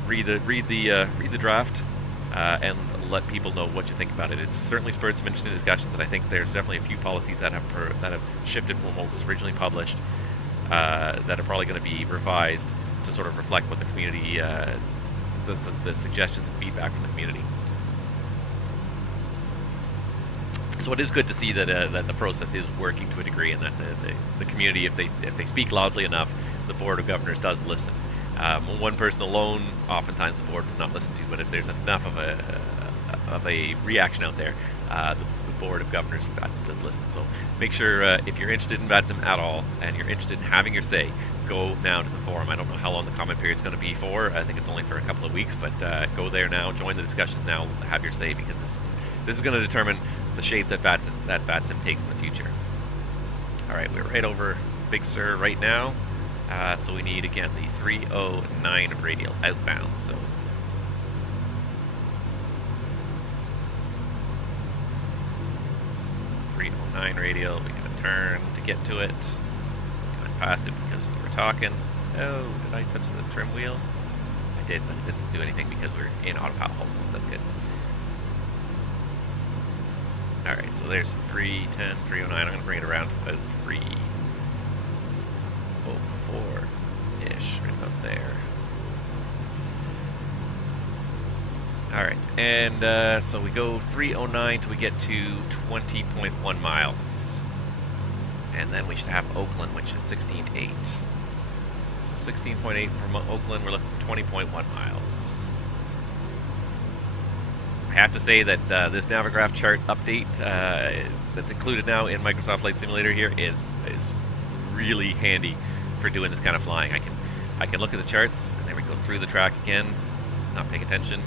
read the draft, and let people know what you think about it. It's certainly spurred some interesting discussions, and I think there's definitely a few policies that have shifted from what was originally published that are probably going to be revised to sort of reflect what the community, the suggestions and feedback from the community. So it is good to see that that the process is working to a degree, and that the community, if they speak loudly enough, the Board of Governors does listen. One person alone, oftentimes the board does not listen to, but if there's enough of a reaction out there, the Board of Governors of VATSIM does listen. So make sure if you're interested in VATSIM at all, and you're interested in having your say, go now to the forum. I don't know how long the comment period is going to be for. I think it's only for a couple of weeks, but go there now, join the discussions now, have your say, because this is going to determine the shape that VATSIM takes in the future. All right, we're right over Big Sur right now. So we need, again, the 309 of Radial outbound. So 309 Radial, we can turn to get to it. I passed it because we were talking. Oh, did I touch the trim wheel? I did, but it didn't do anything because we're in autopilot. That's good. Alright, so there's 310, 309. I'm going to bring it around to about 3 24-ish, right about there. Alright, and so we go 309 till we get to 20.1 miles. And then we should have Oakland, which is 16.8. So 16.8 from Oakland, we're looking for 20.1 miles. I have to say that this Navigraph chart update that's included now in Microsoft Flight Simulator here is really handy for doing this kind of flying. I can look at the charts, and then we go through the track again, not paying attention.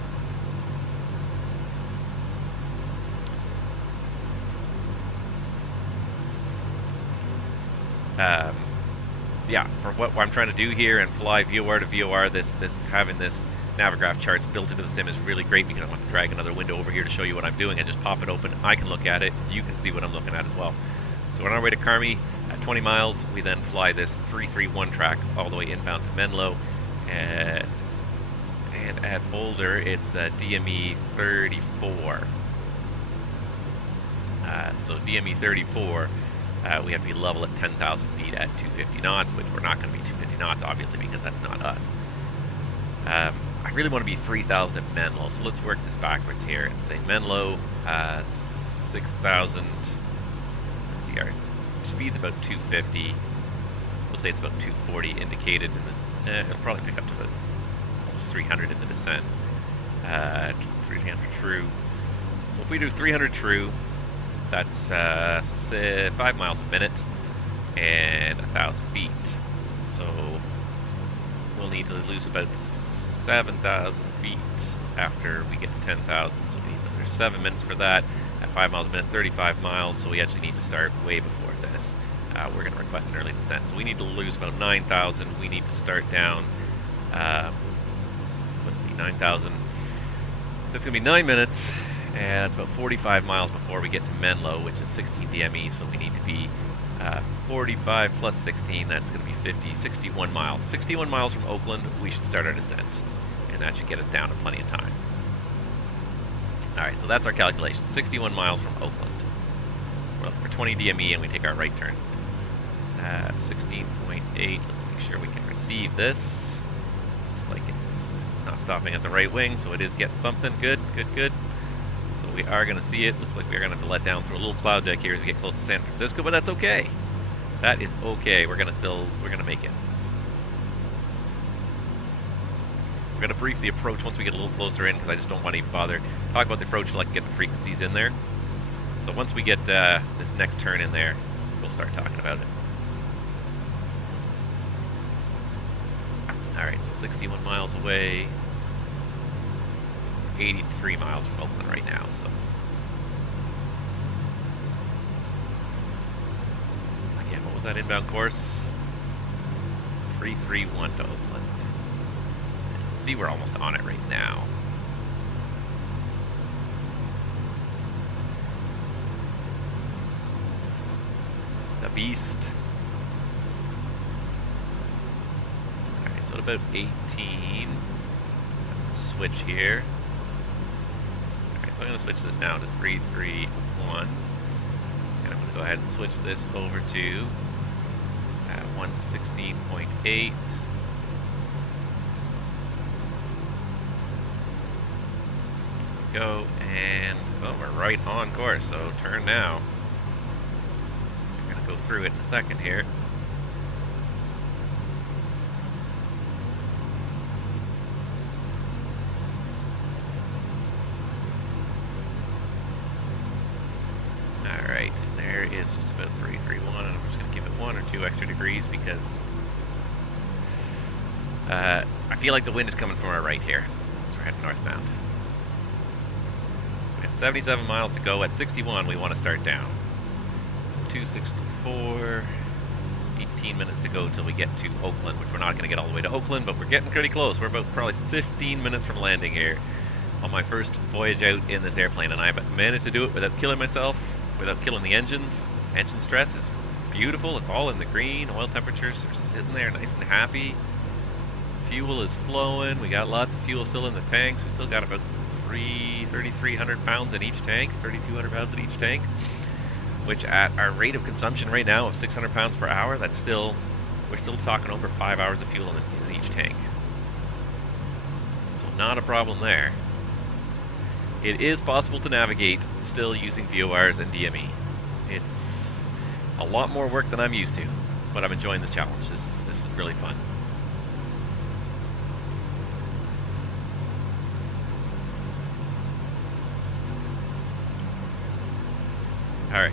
Yeah, for what I'm trying to do here and fly VOR to VOR, having this Navigraph charts built into the sim is really great because I want to drag another window over here to show you what I'm doing and just pop it open. I can look at it. You can see what I'm looking at as well. So we're on our way to Carmi at 20 miles. We then fly this 331 track all the way inbound to Menlo. And at Boulder, it's DME 34. So DME 34, we have to be level at 10,000 feet at 250 knots, which we're not going to be 250 knots, obviously, because that's not us. I really want to be 3,000 at Menlo, so let's work this backwards here and say Menlo, 6,000. Let's see, our speed's about 250. We'll say it's about 240 indicated. It'll probably pick up to about almost 300 in the descent. 300 true. So if we do 300 true, that's 5 miles a minute and 1,000 feet. So we'll need to lose about 7,000 feet after we get to 10,000. So we need another 7 minutes for that. At 5 miles a minute, 35 miles. So we actually need to start way before this. We're going to request an early descent. So we need to lose about 9,000. We need to start down, let's see, 9,000. That's going to be 9 minutes. And it's about 45 miles before we get to Menlo, which is 16 DME. So we need to be 45 plus 16. That's going to be 50, 61 miles. 61 miles from Oakland, we should start our descent. And that should get us down in plenty of time. Alright, so that's our calculation. 61 miles from Oakland. We're looking for 20 DME and we take our right turn. 16.8. Let's make sure we can receive this. Looks like it's not stopping at the right wing, so it is getting something. Good, good, good. So we are going to see it. Looks like we're going to have to let down through a little cloud deck here as we get close to San Francisco, but that's okay. That is okay. We're going to make it. We're going to brief the approach once we get a little closer in, because I just don't want to even bother talk about the approach until I can get the frequencies in there. So once we get this next turn in there, we'll start talking about it. Alright, so 61 miles away. 83 miles from Oakland right now, so. Again, what was that inbound course? 331 to Oakland. See, we're almost on it right now. The beast. Alright, so at about 18. Switch here. Alright, so I'm going to switch this down to 331. And I'm going to go ahead and switch this over to 116.8. Go, and well, we're right on course, so turn now. We're going to go through it in a second here. Alright, there is just about 331, and I'm just going to give it 1 or 2 extra degrees because I feel like the wind is coming from our right here. So we're heading northbound. 77 miles to go. At 61, we want to start down. 264, 18 minutes to go till we get to Oakland, which we're not going to get all the way to Oakland, but we're getting pretty close. We're about probably 15 minutes from landing here on my first voyage out in this airplane, and I managed to do it without killing myself, without killing the engines. Engine stress is beautiful. It's all in the green. Oil temperatures are sitting there nice and happy. Fuel is flowing. We got lots of fuel still in the tanks. We still got about 3,300 pounds in each tank, 3,200 pounds in each tank, which at our rate of consumption right now of 600 pounds per hour, that's still we're still talking over 5 hours of fuel in each tank. So not a problem there. It is possible to navigate still using VORs and DME. It's a lot more work than I'm used to, but I'm enjoying this challenge. This is really fun. Alright,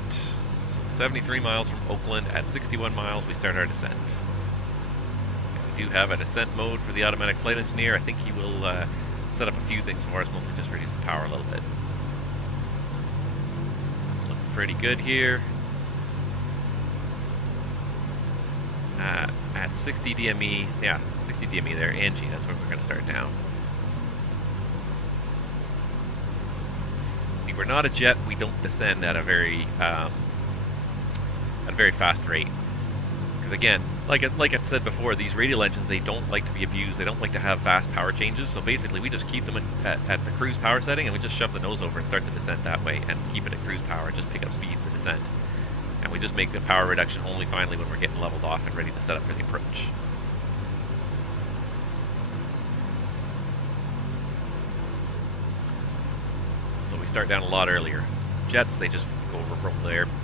so 73 miles from Oakland. At 61 miles we start our descent. We do have a descent mode for the automatic flight engineer. I think he will set up a few things for us, mostly just reduce the power a little bit. Looking pretty good here. At 60 DME, yeah, 60 DME there, Angie, that's where we're going to start down. See, we're not a jet, we don't descend at a very fast rate. Because again, like I said before, these radial engines, they don't like to be abused, they don't like to have fast power changes, so basically we just keep them at the cruise power setting, and we just shove the nose over and start the descent that way, and keep it at cruise power, just pick up speed for descent. And we just make the power reduction only finally when we're getting leveled off and ready to set up for the approach. So we start down a lot earlier. Jets, they just go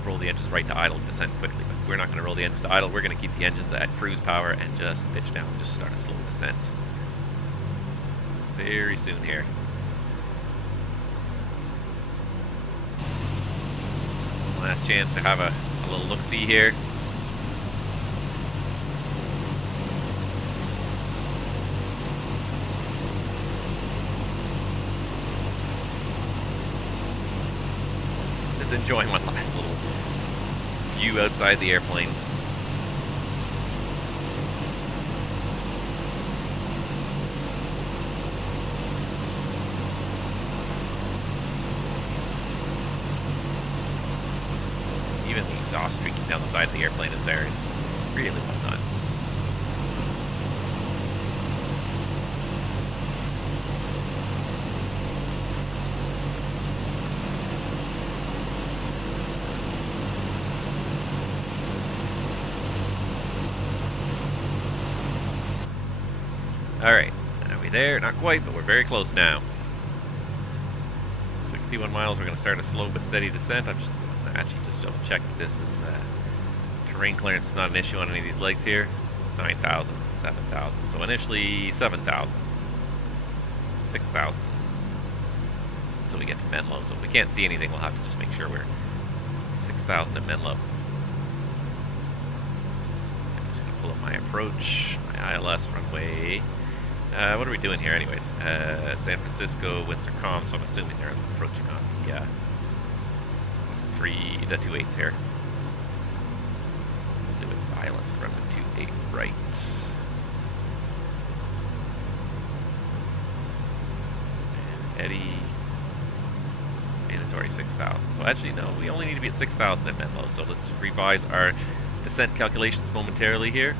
roll the engines right to idle and descend quickly. But we're not going to roll the engines to idle. We're going to keep the engines at cruise power and just pitch down, just start a slow descent. Very soon here. Last chance to have a little look-see here. Just enjoying my last little view outside the airplane. Even the exhaust streaking down the side of the airplane is there. It's really well done. Alright, are we there? Not quite, but we're very close now. 61 miles, we're going to start a slow but steady descent. I'm just going to actually just double check that this is terrain clearance is not an issue on any of these legs here. 9,000, 7,000. So initially 7,000, 6,000. So we get to Menlo. So if we can't see anything, we'll have to just make sure we're 6,000 at Menlo. I'm just going to pull up my approach, my ILS runway. What are we doing here anyways? San Fransisco, Windsor Com, so I'm assuming they're approaching on the 2/8 here. We'll do it ILS runway 28 right. And Eddie, mandatory 6,000. So actually no, we only need to be at 6,000 at Menlo, so let's revise our descent calculations momentarily here.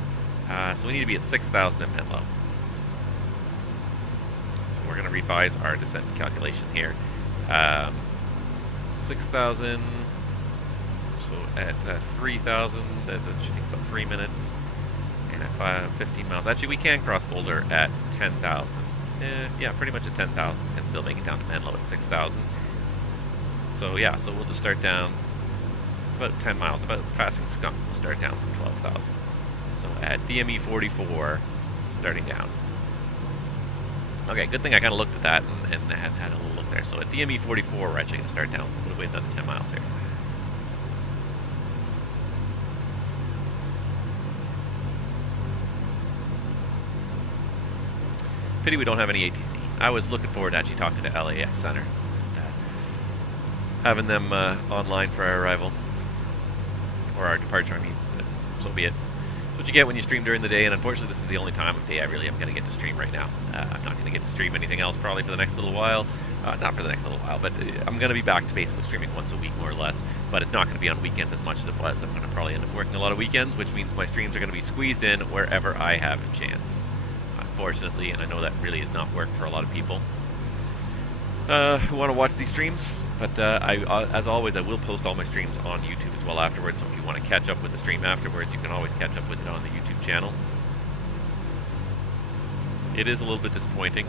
So we need to be at 6,000 at Menlo. We're going to revise our descent calculation here. 6,000, so at 3,000, that should take about 3 minutes, and at 15 miles. Actually, we can cross Boulder at 10,000. Yeah, pretty much at 10,000, and still make it down to Menlo at 6,000. So yeah, so we'll just start down about 10 miles, about passing Skunk, we'll start down from 12,000. So at DME 44, starting down. Okay, good thing I kind of looked at that and had a little look there. So at DME 44, we're actually going to start down, so we'll wait another 10 miles here. Pity we don't have any ATC. I was looking forward to actually talking to LAX Center. Having them online for our arrival. Or our departure, I mean. So be it. That's what you get when you stream during the day, and unfortunately this is the only time of day I really am going to get to stream right now. I'm not going to get to stream anything else probably for the next little while. Not for the next little while, but I'm going to be back to basically streaming once a week more or less. But it's not going to be on weekends as much as it was. I'm going to probably end up working a lot of weekends, which means my streams are going to be squeezed in wherever I have a chance. Unfortunately, and I know that really is not work for a lot of people who want to watch these streams. But as always, I will post all my streams on YouTube as well afterwards. So if you want to catch up with the stream afterwards, you can always catch up with it on the YouTube channel. It is a little bit disappointing,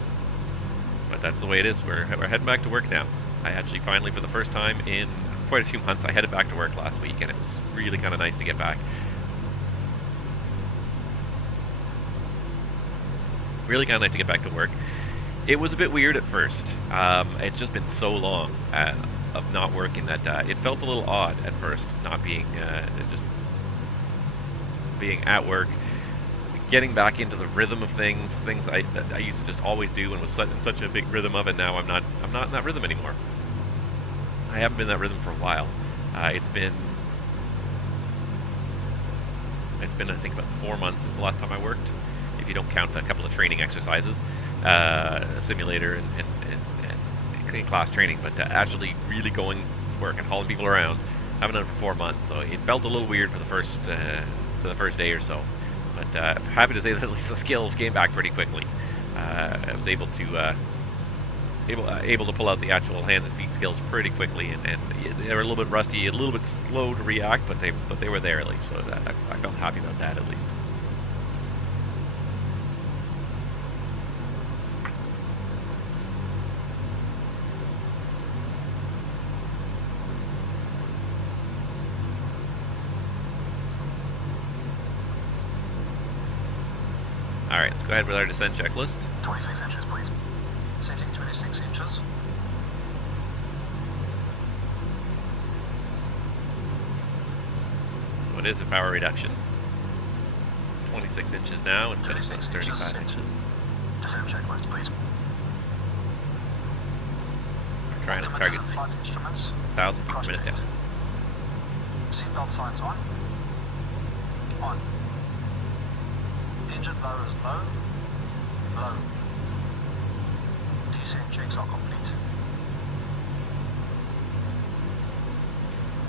but that's the way it is. We're heading back to work now. I actually finally, for the first time in quite a few months, I headed back to work last week, and it was really kind of nice to get back. Really kind of nice to get back to work. It was a bit weird at first. It's just been so long of not working that it felt a little odd at first, not being just being at work, getting back into the rhythm of things that I used to just always do and was in such a big rhythm of it. Now I'm not in that rhythm anymore. I haven't been in that rhythm for a while. It's been I think about 4 months since the last time I worked, if you don't count a couple of training exercises, simulator and class training, but actually really going to work and hauling people around, I haven't done it for 4 months, so it felt a little weird for the first day or so. But happy to say that at least the skills came back pretty quickly. I was able to pull out the actual hands and feet skills pretty quickly, and they were a little bit rusty, a little bit slow to react, but they were there at least. So I felt happy about that at least. Alright, let's go ahead with our descent checklist. 26 inches, please. Setting 26 inches. So it is a power reduction. 26 inches now instead of 35 inches. Descent checklist, please. We're trying to target flight instruments. 1,000 feet per minute down. Seatbelt signs on. On. Engine blower is low. Low. Descent checks are complete.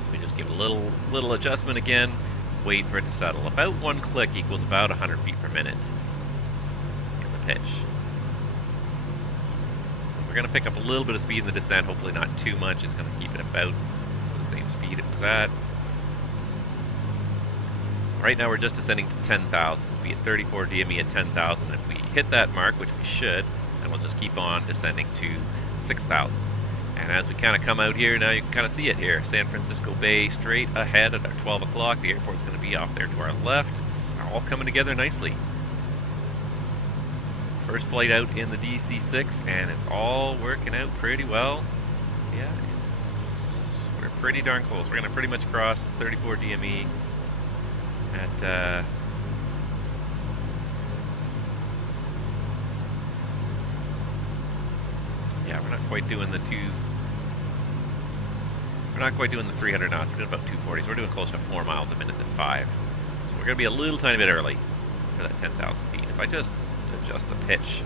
So we just give it a little adjustment again, wait for it to settle. About 1 click equals about 100 feet per minute in the pitch. So we're going to pick up a little bit of speed in the descent, hopefully not too much. It's going to keep it about the same speed it was at. Right now we're just descending to 10,000. We'll be at 34 DME at 10,000. If we hit that mark, which we should, then we'll just keep on descending to 6,000. And as we kind of come out here, now you can kind of see it here. San Francisco Bay straight ahead at our 12 o'clock. The airport's going to be off there to our left. It's all coming together nicely. First flight out in the DC6, and it's all working out pretty well. Yeah, we're pretty darn close. We're going to pretty much cross 34 DME at yeah, we're not quite doing the 300 knots. We're doing about 240s. We're doing close to 4 miles a minute than 5. So we're going to be a little tiny bit early for that 10,000 feet. If I just adjust the pitch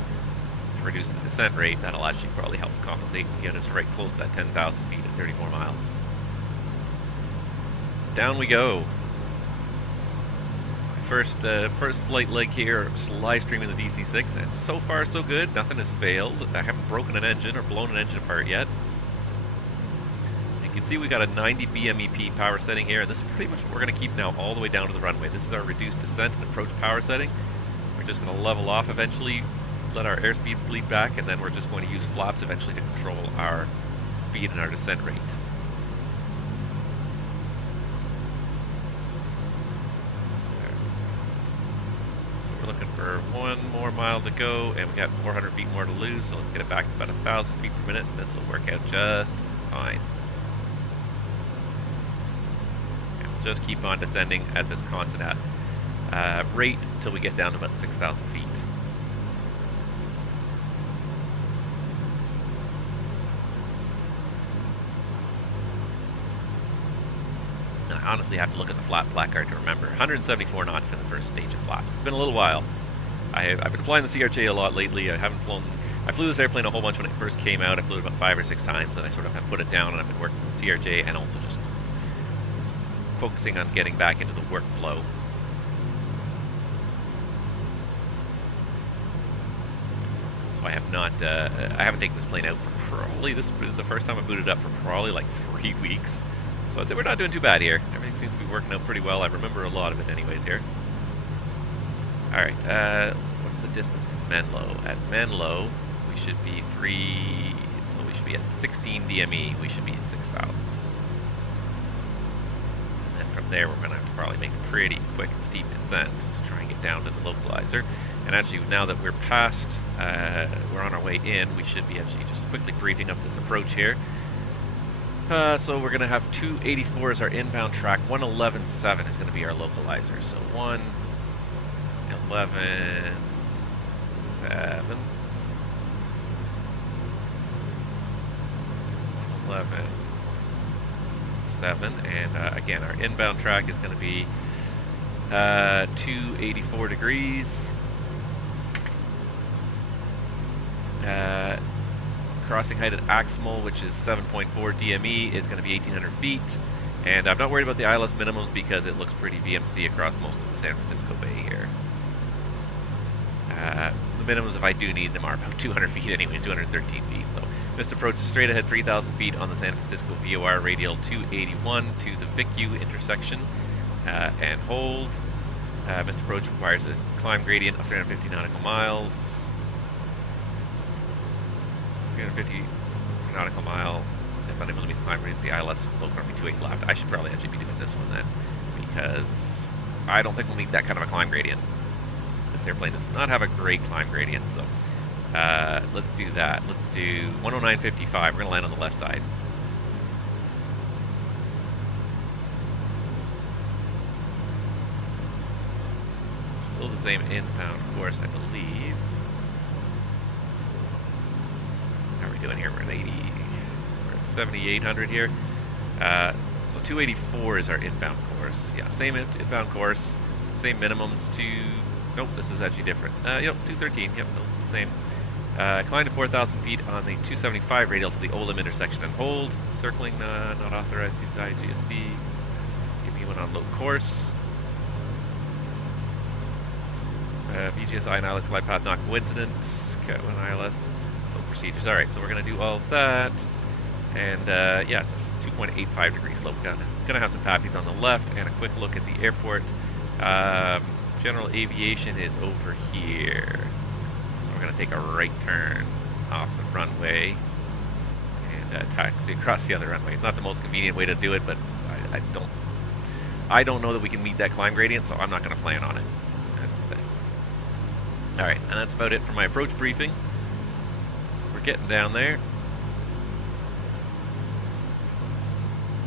to reduce the descent rate, that'll actually probably help compensate and get us right close to that 10,000 feet at 34 miles. Down we go. First flight leg here, live streaming the DC6, and so far so good. Nothing has failed. I haven't broken an engine or blown an engine apart yet. You can see we got a 90 BMEP power setting here, and this is pretty much what we're going to keep now all the way down to the runway. This is our reduced descent and approach power setting. We're just going to level off eventually, let our airspeed bleed back, and then we're just going to use flaps eventually to control our speed and our descent rate. Looking for 1 more mile to go, and we got 400 feet more to lose, so let's get it back to about 1,000 feet per minute, and this will work out just fine. And we'll just keep on descending at this constant rate until we get down to about 6,000 feet. I honestly have to look at the flap placard to remember. 174 knots for the first stage of flaps. It's been a little while. I've been flying the CRJ a lot lately. I flew this airplane a whole bunch when it first came out. I flew it about 5 or 6 times, and I sort of have put it down, and I've been working with the CRJ and also just focusing on getting back into the workflow. So I have not, I haven't taken this plane out for probably, this is the first time I booted up for probably like 3 weeks. So I'd say we're not doing too bad here. Everything seems to be working out pretty well. I remember a lot of it anyways here. Alright, what's the distance to Menlo? At Menlo, we should be so we should be at 16 DME, we should be at 6,000. And then from there, we're going to have to probably make a pretty quick and steep descent to try and get down to the localizer. And actually, now that we're past, we're on our way in, we should be actually just quickly briefing up this approach here. So we're going to have 284 as our inbound track, 111.7 is going to be our localizer. So 111.7. 111.7, and again, our inbound track is going to be 284 degrees. Crossing height at Aximal, which is 7.4 DME, is going to be 1,800 feet. And I'm not worried about the ILS minimums because it looks pretty VMC across most of the San Francisco Bay here. The minimums, if I do need them, are about 200 feet anyways, 213 feet. So missed approach is straight ahead 3,000 feet on the San Francisco VOR Radial 281 to the VICU intersection and hold. Missed approach requires a climb gradient of 350 nautical miles. 350 nautical mile. If unable to meet the climb gradient, the ILS local army 28 left. I should probably actually be doing this one then, because I don't think we'll meet that kind of a climb gradient. This airplane does not have a great climb gradient, so let's do that. Let's do 109.55. We're going to land on the left side. Still the same inbound course, I believe. How are we doing here? We're at 80. We're at 7,800 here. So 284 is our inbound course. Yeah, same inbound course, same minimums to. Nope, this is actually different. Yep, 213. Yep, no, same. Climb to 4,000 feet on the 275 radial to the Oldham intersection and hold. Circling, not authorized. Use IGSC. Give me one on low course. VGSI and ILS glide path not coincident. Cat 1 ILS. No procedures. Alright, so we're going to do all of that. And, yeah, it's 2.85 degree slope. Gonna have some pappies on the left and a quick look at the airport. General aviation is over here. So we're going to take a right turn off the runway and taxi across the other runway. It's not the most convenient way to do it, but I don't know that we can meet that climb gradient, so I'm not going to plan on it. That's the thing. Alright, and that's about it for my approach briefing. We're getting down there.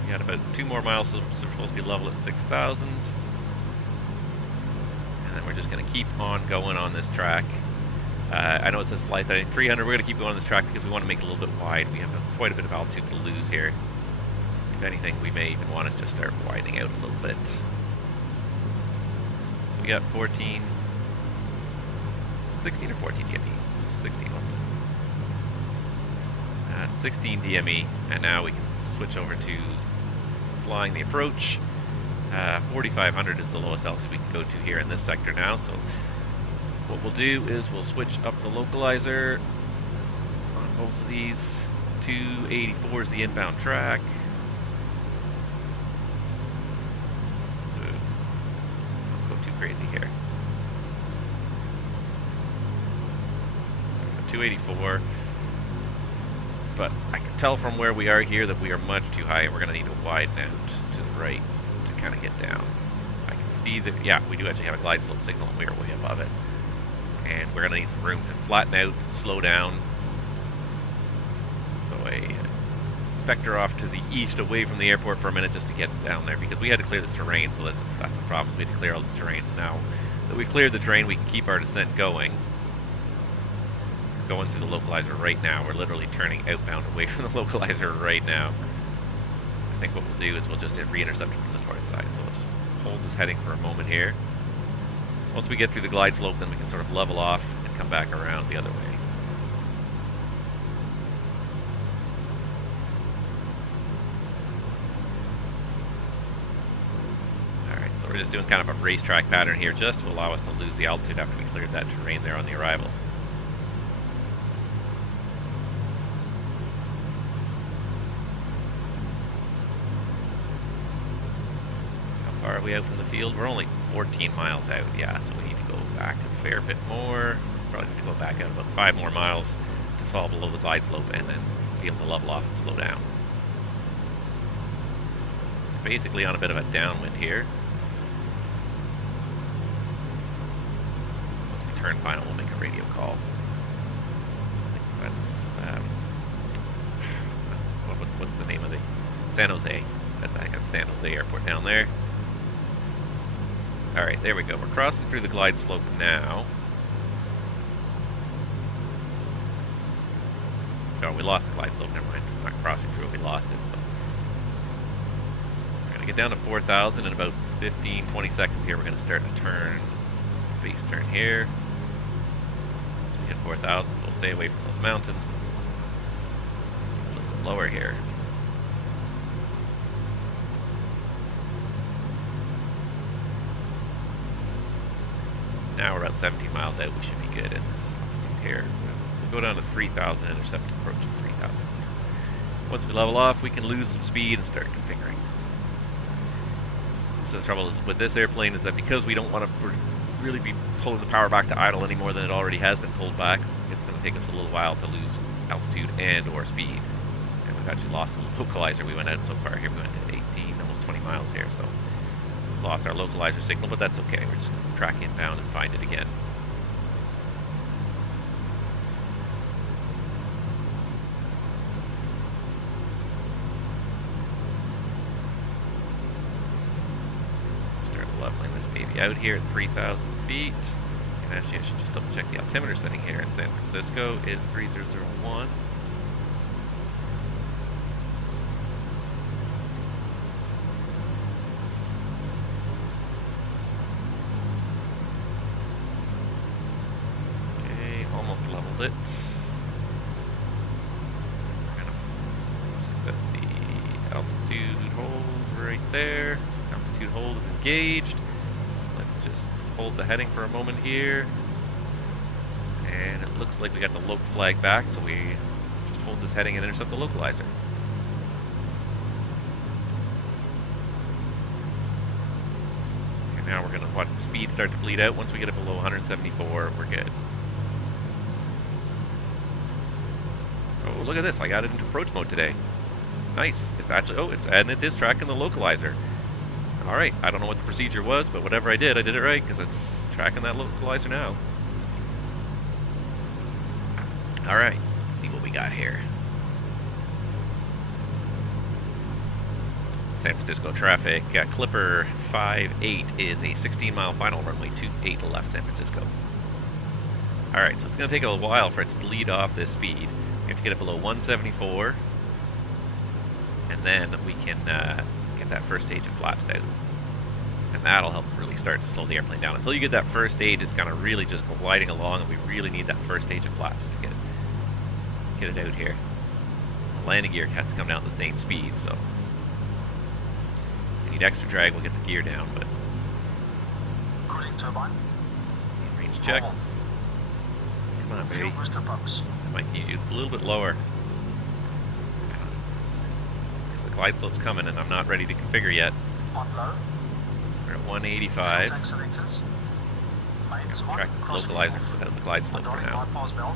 We got about 2 more miles, so we're supposed to be level at 6,000. And then we're just going to keep on going on this track. I know it says flight 300. We're going to keep going on this track because we want to make it a little bit wide. We have quite a bit of altitude to lose here. If anything, we may even want to just start widening out a little bit. So we got 16 or 14 DME. 16 wasn't it? 16 DME, and now we can switch over to flying the approach. 4,500 is the lowest altitude we can go to here in this sector now. So what we'll do is we'll switch up the localizer on both of these. 284 is the inbound track. Don't go too crazy here. 284. But I can tell from where we are here that we are much too high, and we're going to need to widen out to the right to kind of get down. I can see that, yeah, we do actually have a glide slope signal, and we are way above it. And we're going to need some room to flatten out, slow down. So I vector off to the east, away from the airport for a minute just to get down there, because we had to clear this terrain, so that's the problem. We had to clear all this terrain. So now that we've cleared the terrain, we can keep our descent going. Going through the localizer right now. We're literally turning outbound away from the localizer right now. I think what we'll do is we'll just hit re-intercepting from the north side. So let's just hold this heading for a moment here. Once we get through the glide slope, then we can sort of level off and come back around the other way. Alright, so we're just doing kind of a racetrack pattern here just to allow us to lose the altitude after we cleared that terrain there on the arrival. How far are we out from the field? We're only 14 miles out, yeah, so we need to go back a fair bit more. Probably going to go back out about 5 more miles to fall below the glide slope and then be able to level off and slow down. Basically on a bit of a downwind here. Once we turn final, we'll make a radio call. I think that's what's the name of the San Jose? I got San Jose Airport down there. All right, there we go. We're crossing through the glide slope now. Oh, we lost the glide slope. Never mind. We're not crossing through it. We lost it. So we're gonna get down to 4,000 in about 15, 20 seconds here. We're gonna start to turn, base turn here. So we hit 4,000. So we'll stay away from those mountains. A little bit lower here. Now we're about 17 miles out. We should be good in this altitude here. We'll go down to 3,000, intercept approaching 3,000. Once we level off, we can lose some speed and start configuring. So the trouble is with this airplane is that because we don't want to really be pulling the power back to idle any more than it already has been pulled back, it's going to take us a little while to lose altitude and or speed. And we've actually lost the localizer. We went out so far here. We went to 18, almost 20 miles here. So we lost our localizer signal, but that's okay. We're just going to track inbound and find it again. Start leveling this baby out here at 3,000 feet. And actually, I should just double check the altimeter setting here in San Francisco is 3001. It. We're gonna set the altitude hold right there. Altitude hold is engaged. Let's just hold the heading for a moment here. And it looks like we got the loc flag back, so we just hold this heading and intercept the localizer. And now we're gonna watch the speed start to bleed out. Once we get it below 174, we're good. Oh, look at this. I got it into approach mode today. Nice. It's actually, and it is tracking the localizer. Alright, I don't know what the procedure was, but whatever I did it right, because it's tracking that localizer now. Alright, let's see what we got here. San Francisco traffic. Clipper 58 is a 16-mile final runway 28 left San Francisco. Alright, so it's going to take a little while for it to bleed off this speed. We have to get it below 174, and then we can get that first stage of flaps out. And that'll help really start to slow the airplane down. Until you get that first stage, it's kind of really just gliding along, and we really need that first stage of flaps to get it out here. The landing gear has to come down at the same speed, so if we need extra drag, we'll get the gear down, but Cooling turbine. range checks. Come on, baby. Fuel booster pumps. Might need you a little bit lower. The glide slope's coming and I'm not ready to configure yet. On low. We're at 185. Tank selectors. Mains on. Track this localizer without the glide slope for now. Bypass belt.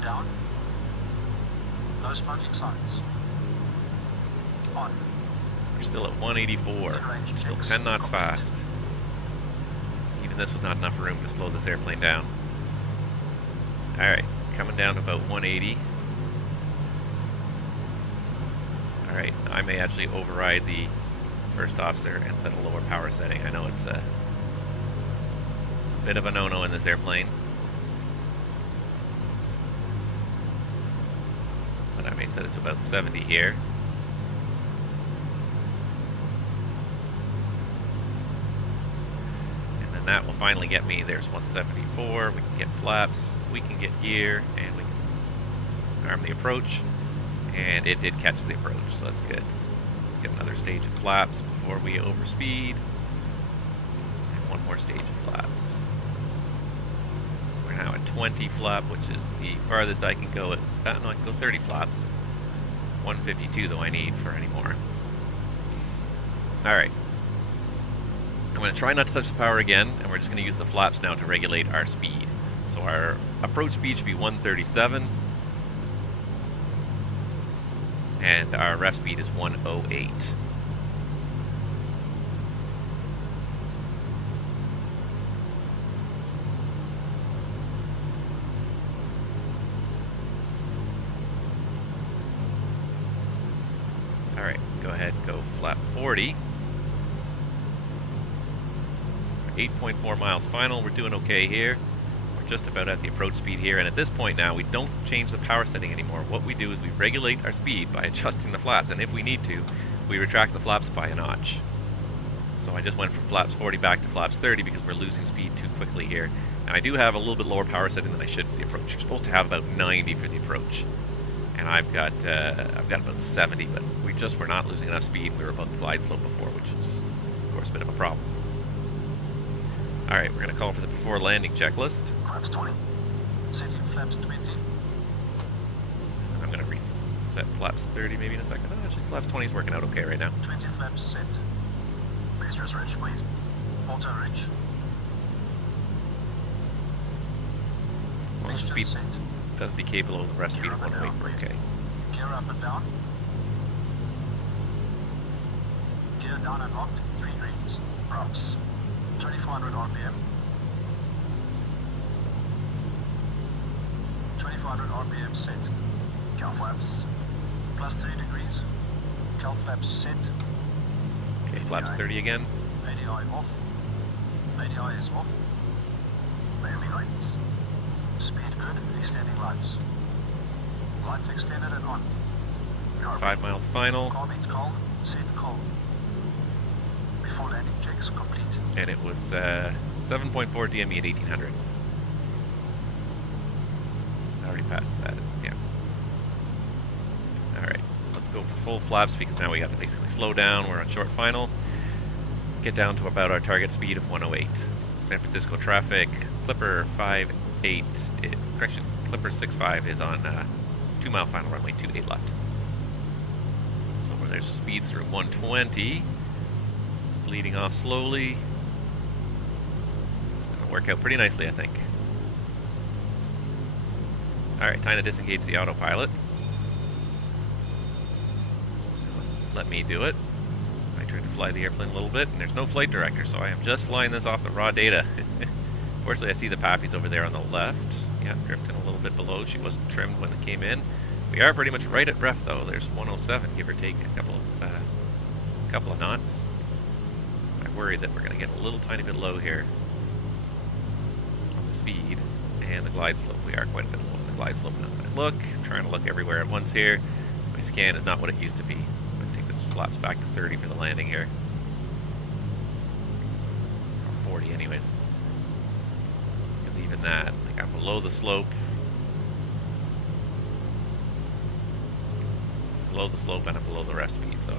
Down. No smoking signs. On. We're still at 184. Still 10 knots fast. Even this was not enough room to slow this airplane down. Alright, coming down to about 180. Alright, I may actually override the first officer and set a lower power setting. I know it's a bit of a no-no in this airplane. But I may set it to about 70 here. And then that will finally get me, there's 174, we can get flaps. We can get gear, and we can arm the approach, and it did catch the approach, so that's good. Let's get another stage of flaps before we overspeed, and one more stage of flaps. We're now at 20 flap, which is the farthest I can go at, no, I can go 30 flaps. 152 though I need for any more. Alright. I'm going to try not to touch the power again, and we're just going to use the flaps now to regulate our speed. So our approach speed should be 137, and our ref speed is 108. Alright, go ahead, go flap 40. 8.4 miles final, we're doing okay here. We're just about at the approach speed here, and at this point now, we don't change the power setting anymore. What we do is we regulate our speed by adjusting the flaps, and if we need to, we retract the flaps by a notch. So I just went from flaps 40 back to flaps 30 because we're losing speed too quickly here. And I do have a little bit lower power setting than I should for the approach. You're supposed to have about 90 for the approach. And I've got about 70, but we're not losing enough speed. We were above the glide slope before, which is, of course, a bit of a problem. Alright, we're going to call for the before landing checklist. Flaps 20. Setting flaps 20. I'm going to reset flaps 30 maybe in a second. Oh, actually, flaps 20 is working out okay right now. 20 flaps set. Boosters ridge, please. Auto ridge. As long as the speed set. does decay below the rest speed of 108, we're okay. Gear up and down. Gear down and locked. 3 greens. Props. 2400 RPM. 2400 RPM set. Cal flaps. Plus 3 degrees. Cal flaps set. Okay, flaps 30 again. ADI off. ADI is off. Landing lights. Speed good. Extending lights. Lights extended and on. 5 miles final. Cockpit cold. Set cold. Before landing checks complete. And it was 7.4 DME at 1800. I already passed that, yeah. Alright, let's go for full flaps because now we got to basically slow down. We're on short final. Get down to about our target speed of 108. San Francisco traffic, Clipper 58, correction, Clipper 65 is on 2 mile final runway 28 left. So where there's speeds through 120, bleeding off slowly. It's going to work out pretty nicely, I think. Alright, time to disengage the autopilot. Let me do it. I tried to fly the airplane a little bit, and there's no flight director, so I am just flying this off the raw data. Fortunately, I see the Pappies over there on the left. Yeah, drifting a little bit below. She wasn't trimmed when it came in. We are pretty much right at ref, though. There's 107, give or take a couple of knots. I worry that we're going to get a little tiny bit low here on the speed and the glide slope. We are quite a bit low on the glide slope now. I look, I'm trying to look everywhere at once here. My scan is not what it used to be. I'm going to take the flaps back to 30 for the landing here. Or 40 anyways. Because even that, like I'm below the slope. Below the slope and I'm below the rest speed, so.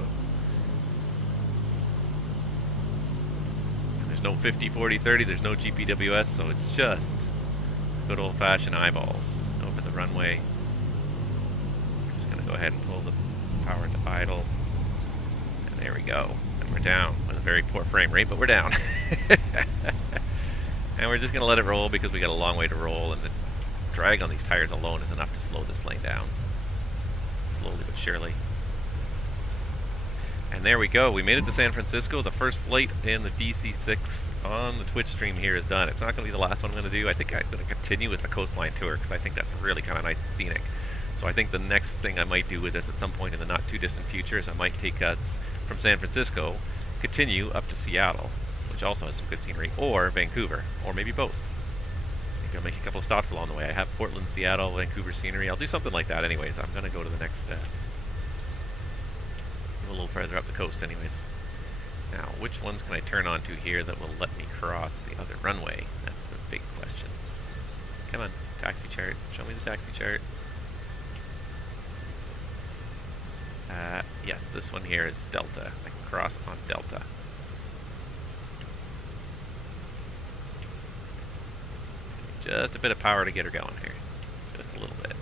And there's no 50, 40, 30, there's no GPWS, so it's just good old-fashioned eyeballs over the runway. I'm just going to go ahead and pull the power to idle. And there we go. And we're down with a very poor frame rate, but we're down. And we're just going to let it roll because we got a long way to roll, and the drag on these tires alone is enough to slow this plane down. Slowly but surely. And there we go. We made it to San Francisco. The first flight in the DC6 on the Twitch stream here is done. It's not going to be the last one I'm going to do. I think I'm going to continue with the Coastline Tour because I think that's really kind of nice and scenic. So I think the next thing I might do with this at some point in the not too distant future is I might take us from San Francisco, continue up to Seattle, which also has some good scenery, or Vancouver, or maybe both. I'm going to make a couple of stops along the way. I have Portland, Seattle, Vancouver scenery. I'll do something like that anyways. I'm going to go to the next, a little further up the coast anyways. Now, which ones can I turn on to here that will let me cross the other runway? That's the big question. Come on, taxi chart. Show me the taxi chart. Yes, this one here is Delta. I can cross on Delta. Just a bit of power to get her going here. Just a little bit.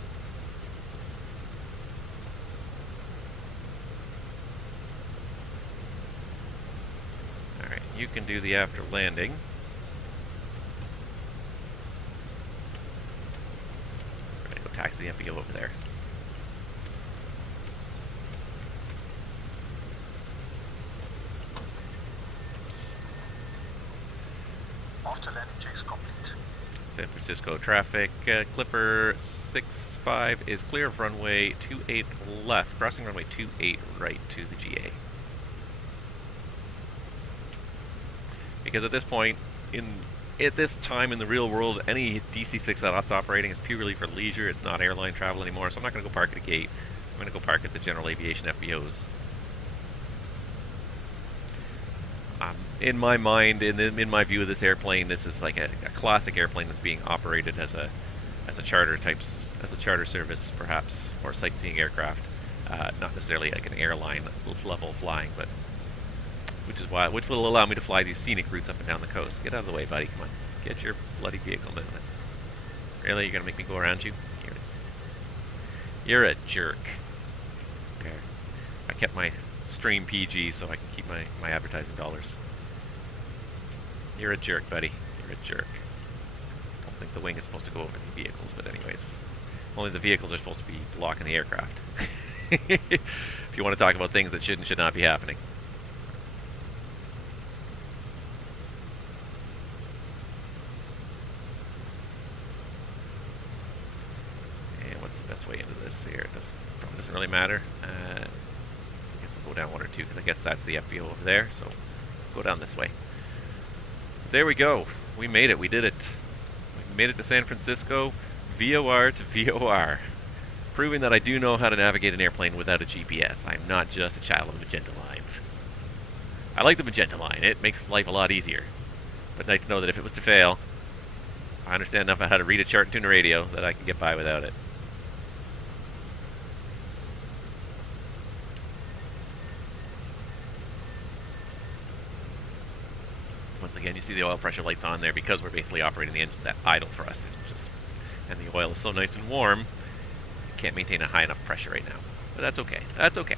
you can do the after landing. We're going to go taxi the FBO over there. After landing checks complete. San Francisco traffic. Clipper 65 is clear of runway 28 left, crossing runway 28 right to the GA. Because at this point, at this time in the real world, any DC6 that's operating is purely for leisure. It's not airline travel anymore, so I'm not going to go park at a gate. I'm going to go park at the general aviation FBOs. In my mind, in my view of this airplane, this is like a classic airplane that's being operated as a charter service, perhaps, or sightseeing aircraft. Not necessarily like an airline level flying, but which will allow me to fly these scenic routes up and down the coast. Get out of the way, buddy. Come on, get your bloody vehicle moving. Really, you're gonna make me go around you? You're a jerk. Okay, I kept my stream PG so I can keep my advertising dollars. You're a jerk, buddy. You're a jerk. I don't think the wing is supposed to go over the vehicles, but anyways. Only the vehicles are supposed to be blocking the aircraft. If you want to talk about things that should and should not be happening. And what's the best way into this here? It probably doesn't really matter. I guess we'll go down one or two, because I guess that's the FBO over there, so go down this way. There we go. We made it. We did it. We made it to San Francisco, VOR to VOR. Proving that I do know how to navigate an airplane without a GPS. I'm not just a child of the magenta line. I like the magenta line. It makes life a lot easier. But nice to know that if it was to fail, I understand enough about how to read a chart and tune a radio that I can get by without it. Once again, you see the oil pressure lights on there because we're basically operating the engine at idle thrust. And the oil is so nice and warm, you can't maintain a high enough pressure right now. But that's okay. That's okay.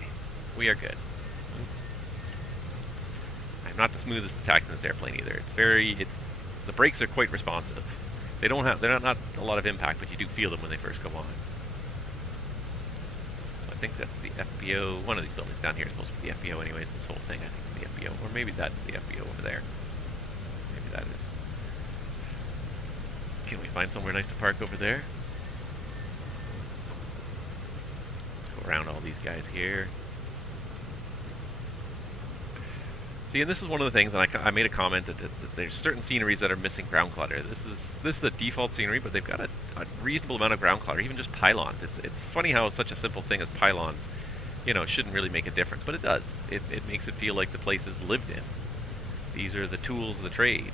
We are good. I'm not the smoothest to taxi in this airplane either. The brakes are quite responsive. They're not a lot of impact, but you do feel them when they first go on. So I think that's the FBO. One of these buildings down here is supposed to be the FBO anyways, this whole thing I think is the FBO. Or maybe that's the FBO over there. Maybe that is. Can we find somewhere nice to park over there? Let's go around all these guys here. See, and this is one of the things, and I made a comment that there's certain sceneries that are missing ground clutter. This is a default scenery, but they've got a reasonable amount of ground clutter, even just pylons. It's funny how such a simple thing as pylons, shouldn't really make a difference, but it does. It makes it feel like the place is lived in. These are the tools of the trade.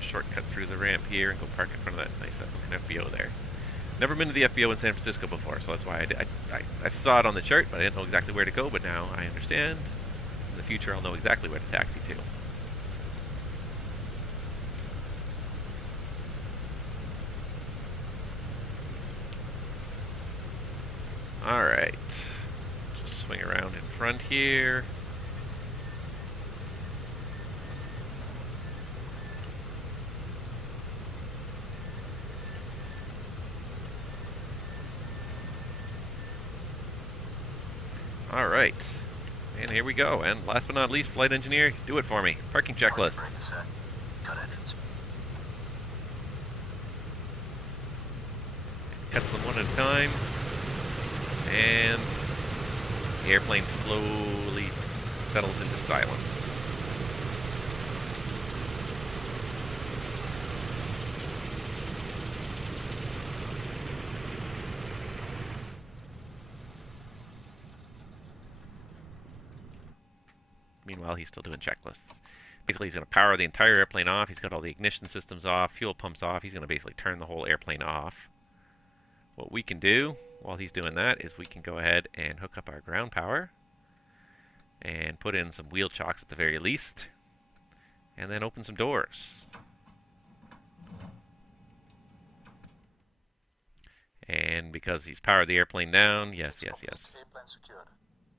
Shortcut through the ramp here and go park in front of that nice looking FBO there. Never been to the FBO in San Francisco before, so that's why I saw it on the chart, but I didn't know exactly where to go, but now I understand. In the future, I'll know exactly where to taxi to. Alright. Just swing around in front here. Alright, and here we go, and last but not least, flight engineer, do it for me. Parking checklist. Cut them one at a time, and the airplane slowly settles into silence. Meanwhile, he's still doing checklists. Basically, he's going to power the entire airplane off. He's got all the ignition systems off, fuel pumps off. He's going to basically turn the whole airplane off. What we can do while he's doing that is we can go ahead and hook up our ground power and put in some wheel chocks at the very least, and then open some doors. And because he's powered the airplane down, yes, yes, yes. Airplane secured.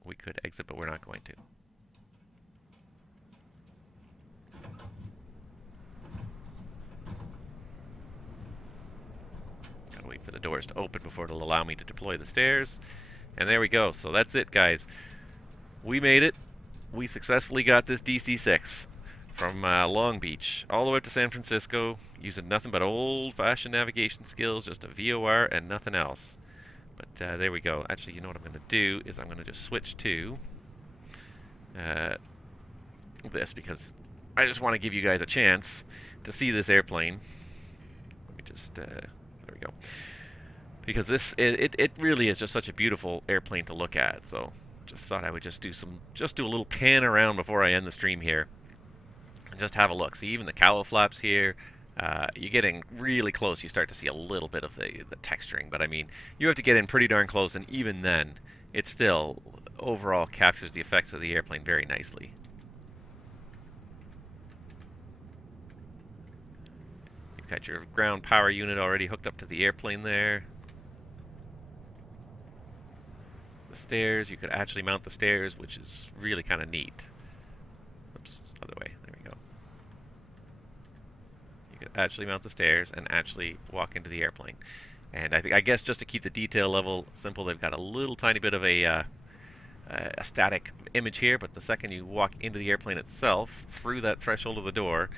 We could exit, but we're not going to. Gotta wait for the doors to open before it'll allow me to deploy the stairs. And there we go. So that's it, guys. We made it. We successfully got this DC6 from Long Beach all the way up to San Francisco using nothing but old-fashioned navigation skills, just a VOR and nothing else. But there we go. Actually, you know what I'm going to do is I'm going to just switch to this, because I just want to give you guys a chance to see this airplane. Let me just there we go. Because this it really is just such a beautiful airplane to look at. So just thought I would just do a little pan around before I end the stream here, and just have a look. See, even the cowl flaps here. You're getting really close. You start to see a little bit of the texturing, but I mean, you have to get in pretty darn close, and even then, it still overall captures the effects of the airplane very nicely. You've got your ground power unit already hooked up to the airplane there. The stairs, you could actually mount the stairs, which is really kind of neat. Oops, other way. There we go. You could actually mount the stairs and actually walk into the airplane. And I guess just to keep the detail level simple, they've got a little tiny bit of a static image here, but the second you walk into the airplane itself, through that threshold of the door,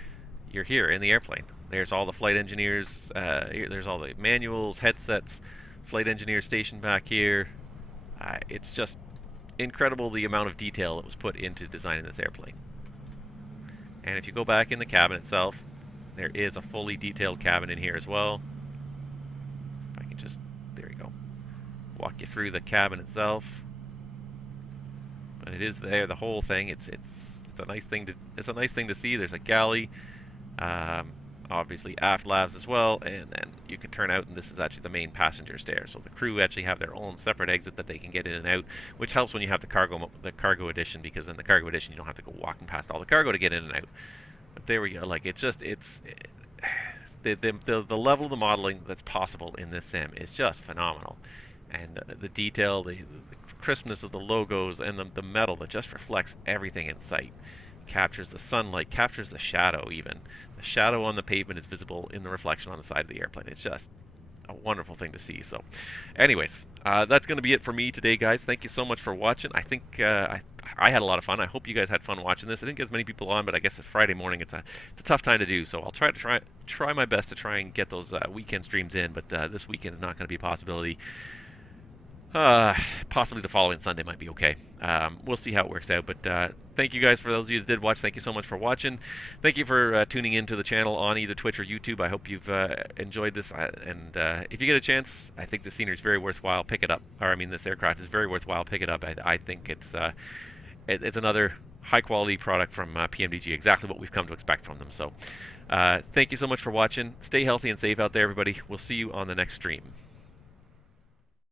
you're here in the airplane. There's all the flight engineers, there's all the manuals, headsets, flight engineers stationed back here. It's just incredible the amount of detail that was put into designing this airplane. And if you go back in the cabin itself, there is a fully detailed cabin in here as well. If I can just, there we go, walk you through the cabin itself. But it is there, the whole thing. It's a nice thing to see. There's a galley, obviously aft lavs as well, and then you can turn out, and this is actually the main passenger stairs. So the crew actually have their own separate exit that they can get in and out, which helps when you have the cargo edition, because in the cargo edition you don't have to go walking past all the cargo to get in and out. But there we go. Like, the level of the modeling that's possible in this sim is just phenomenal, and the detail, the crispness of the logos, and the metal that just reflects everything in sight. Captures the sunlight, captures the shadow even. The shadow on the pavement is visible in the reflection on the side of the airplane. It's just a wonderful thing to see. So anyways, that's going to be it for me today, guys. Thank you so much for watching. I think I had a lot of fun. I hope you guys had fun watching this. I didn't get as many people on, but I guess it's Friday morning. It's a tough time to do, so I'll try my best to try and get those weekend streams in, but this weekend is not going to be a possibility. Possibly the following Sunday might be okay. We'll see how it works out, but thank you guys. For those of you that did watch, thank you so much for watching. Thank you for tuning into the channel on either Twitch or YouTube. I hope you've enjoyed this, and if you get a chance, I think the scenery is very worthwhile. Pick it up. Or I mean, this aircraft is very worthwhile. Pick it up. I think it's another high-quality product from PMDG, exactly what we've come to expect from them. So thank you so much for watching. Stay healthy and safe out there, everybody. We'll see you on the next stream.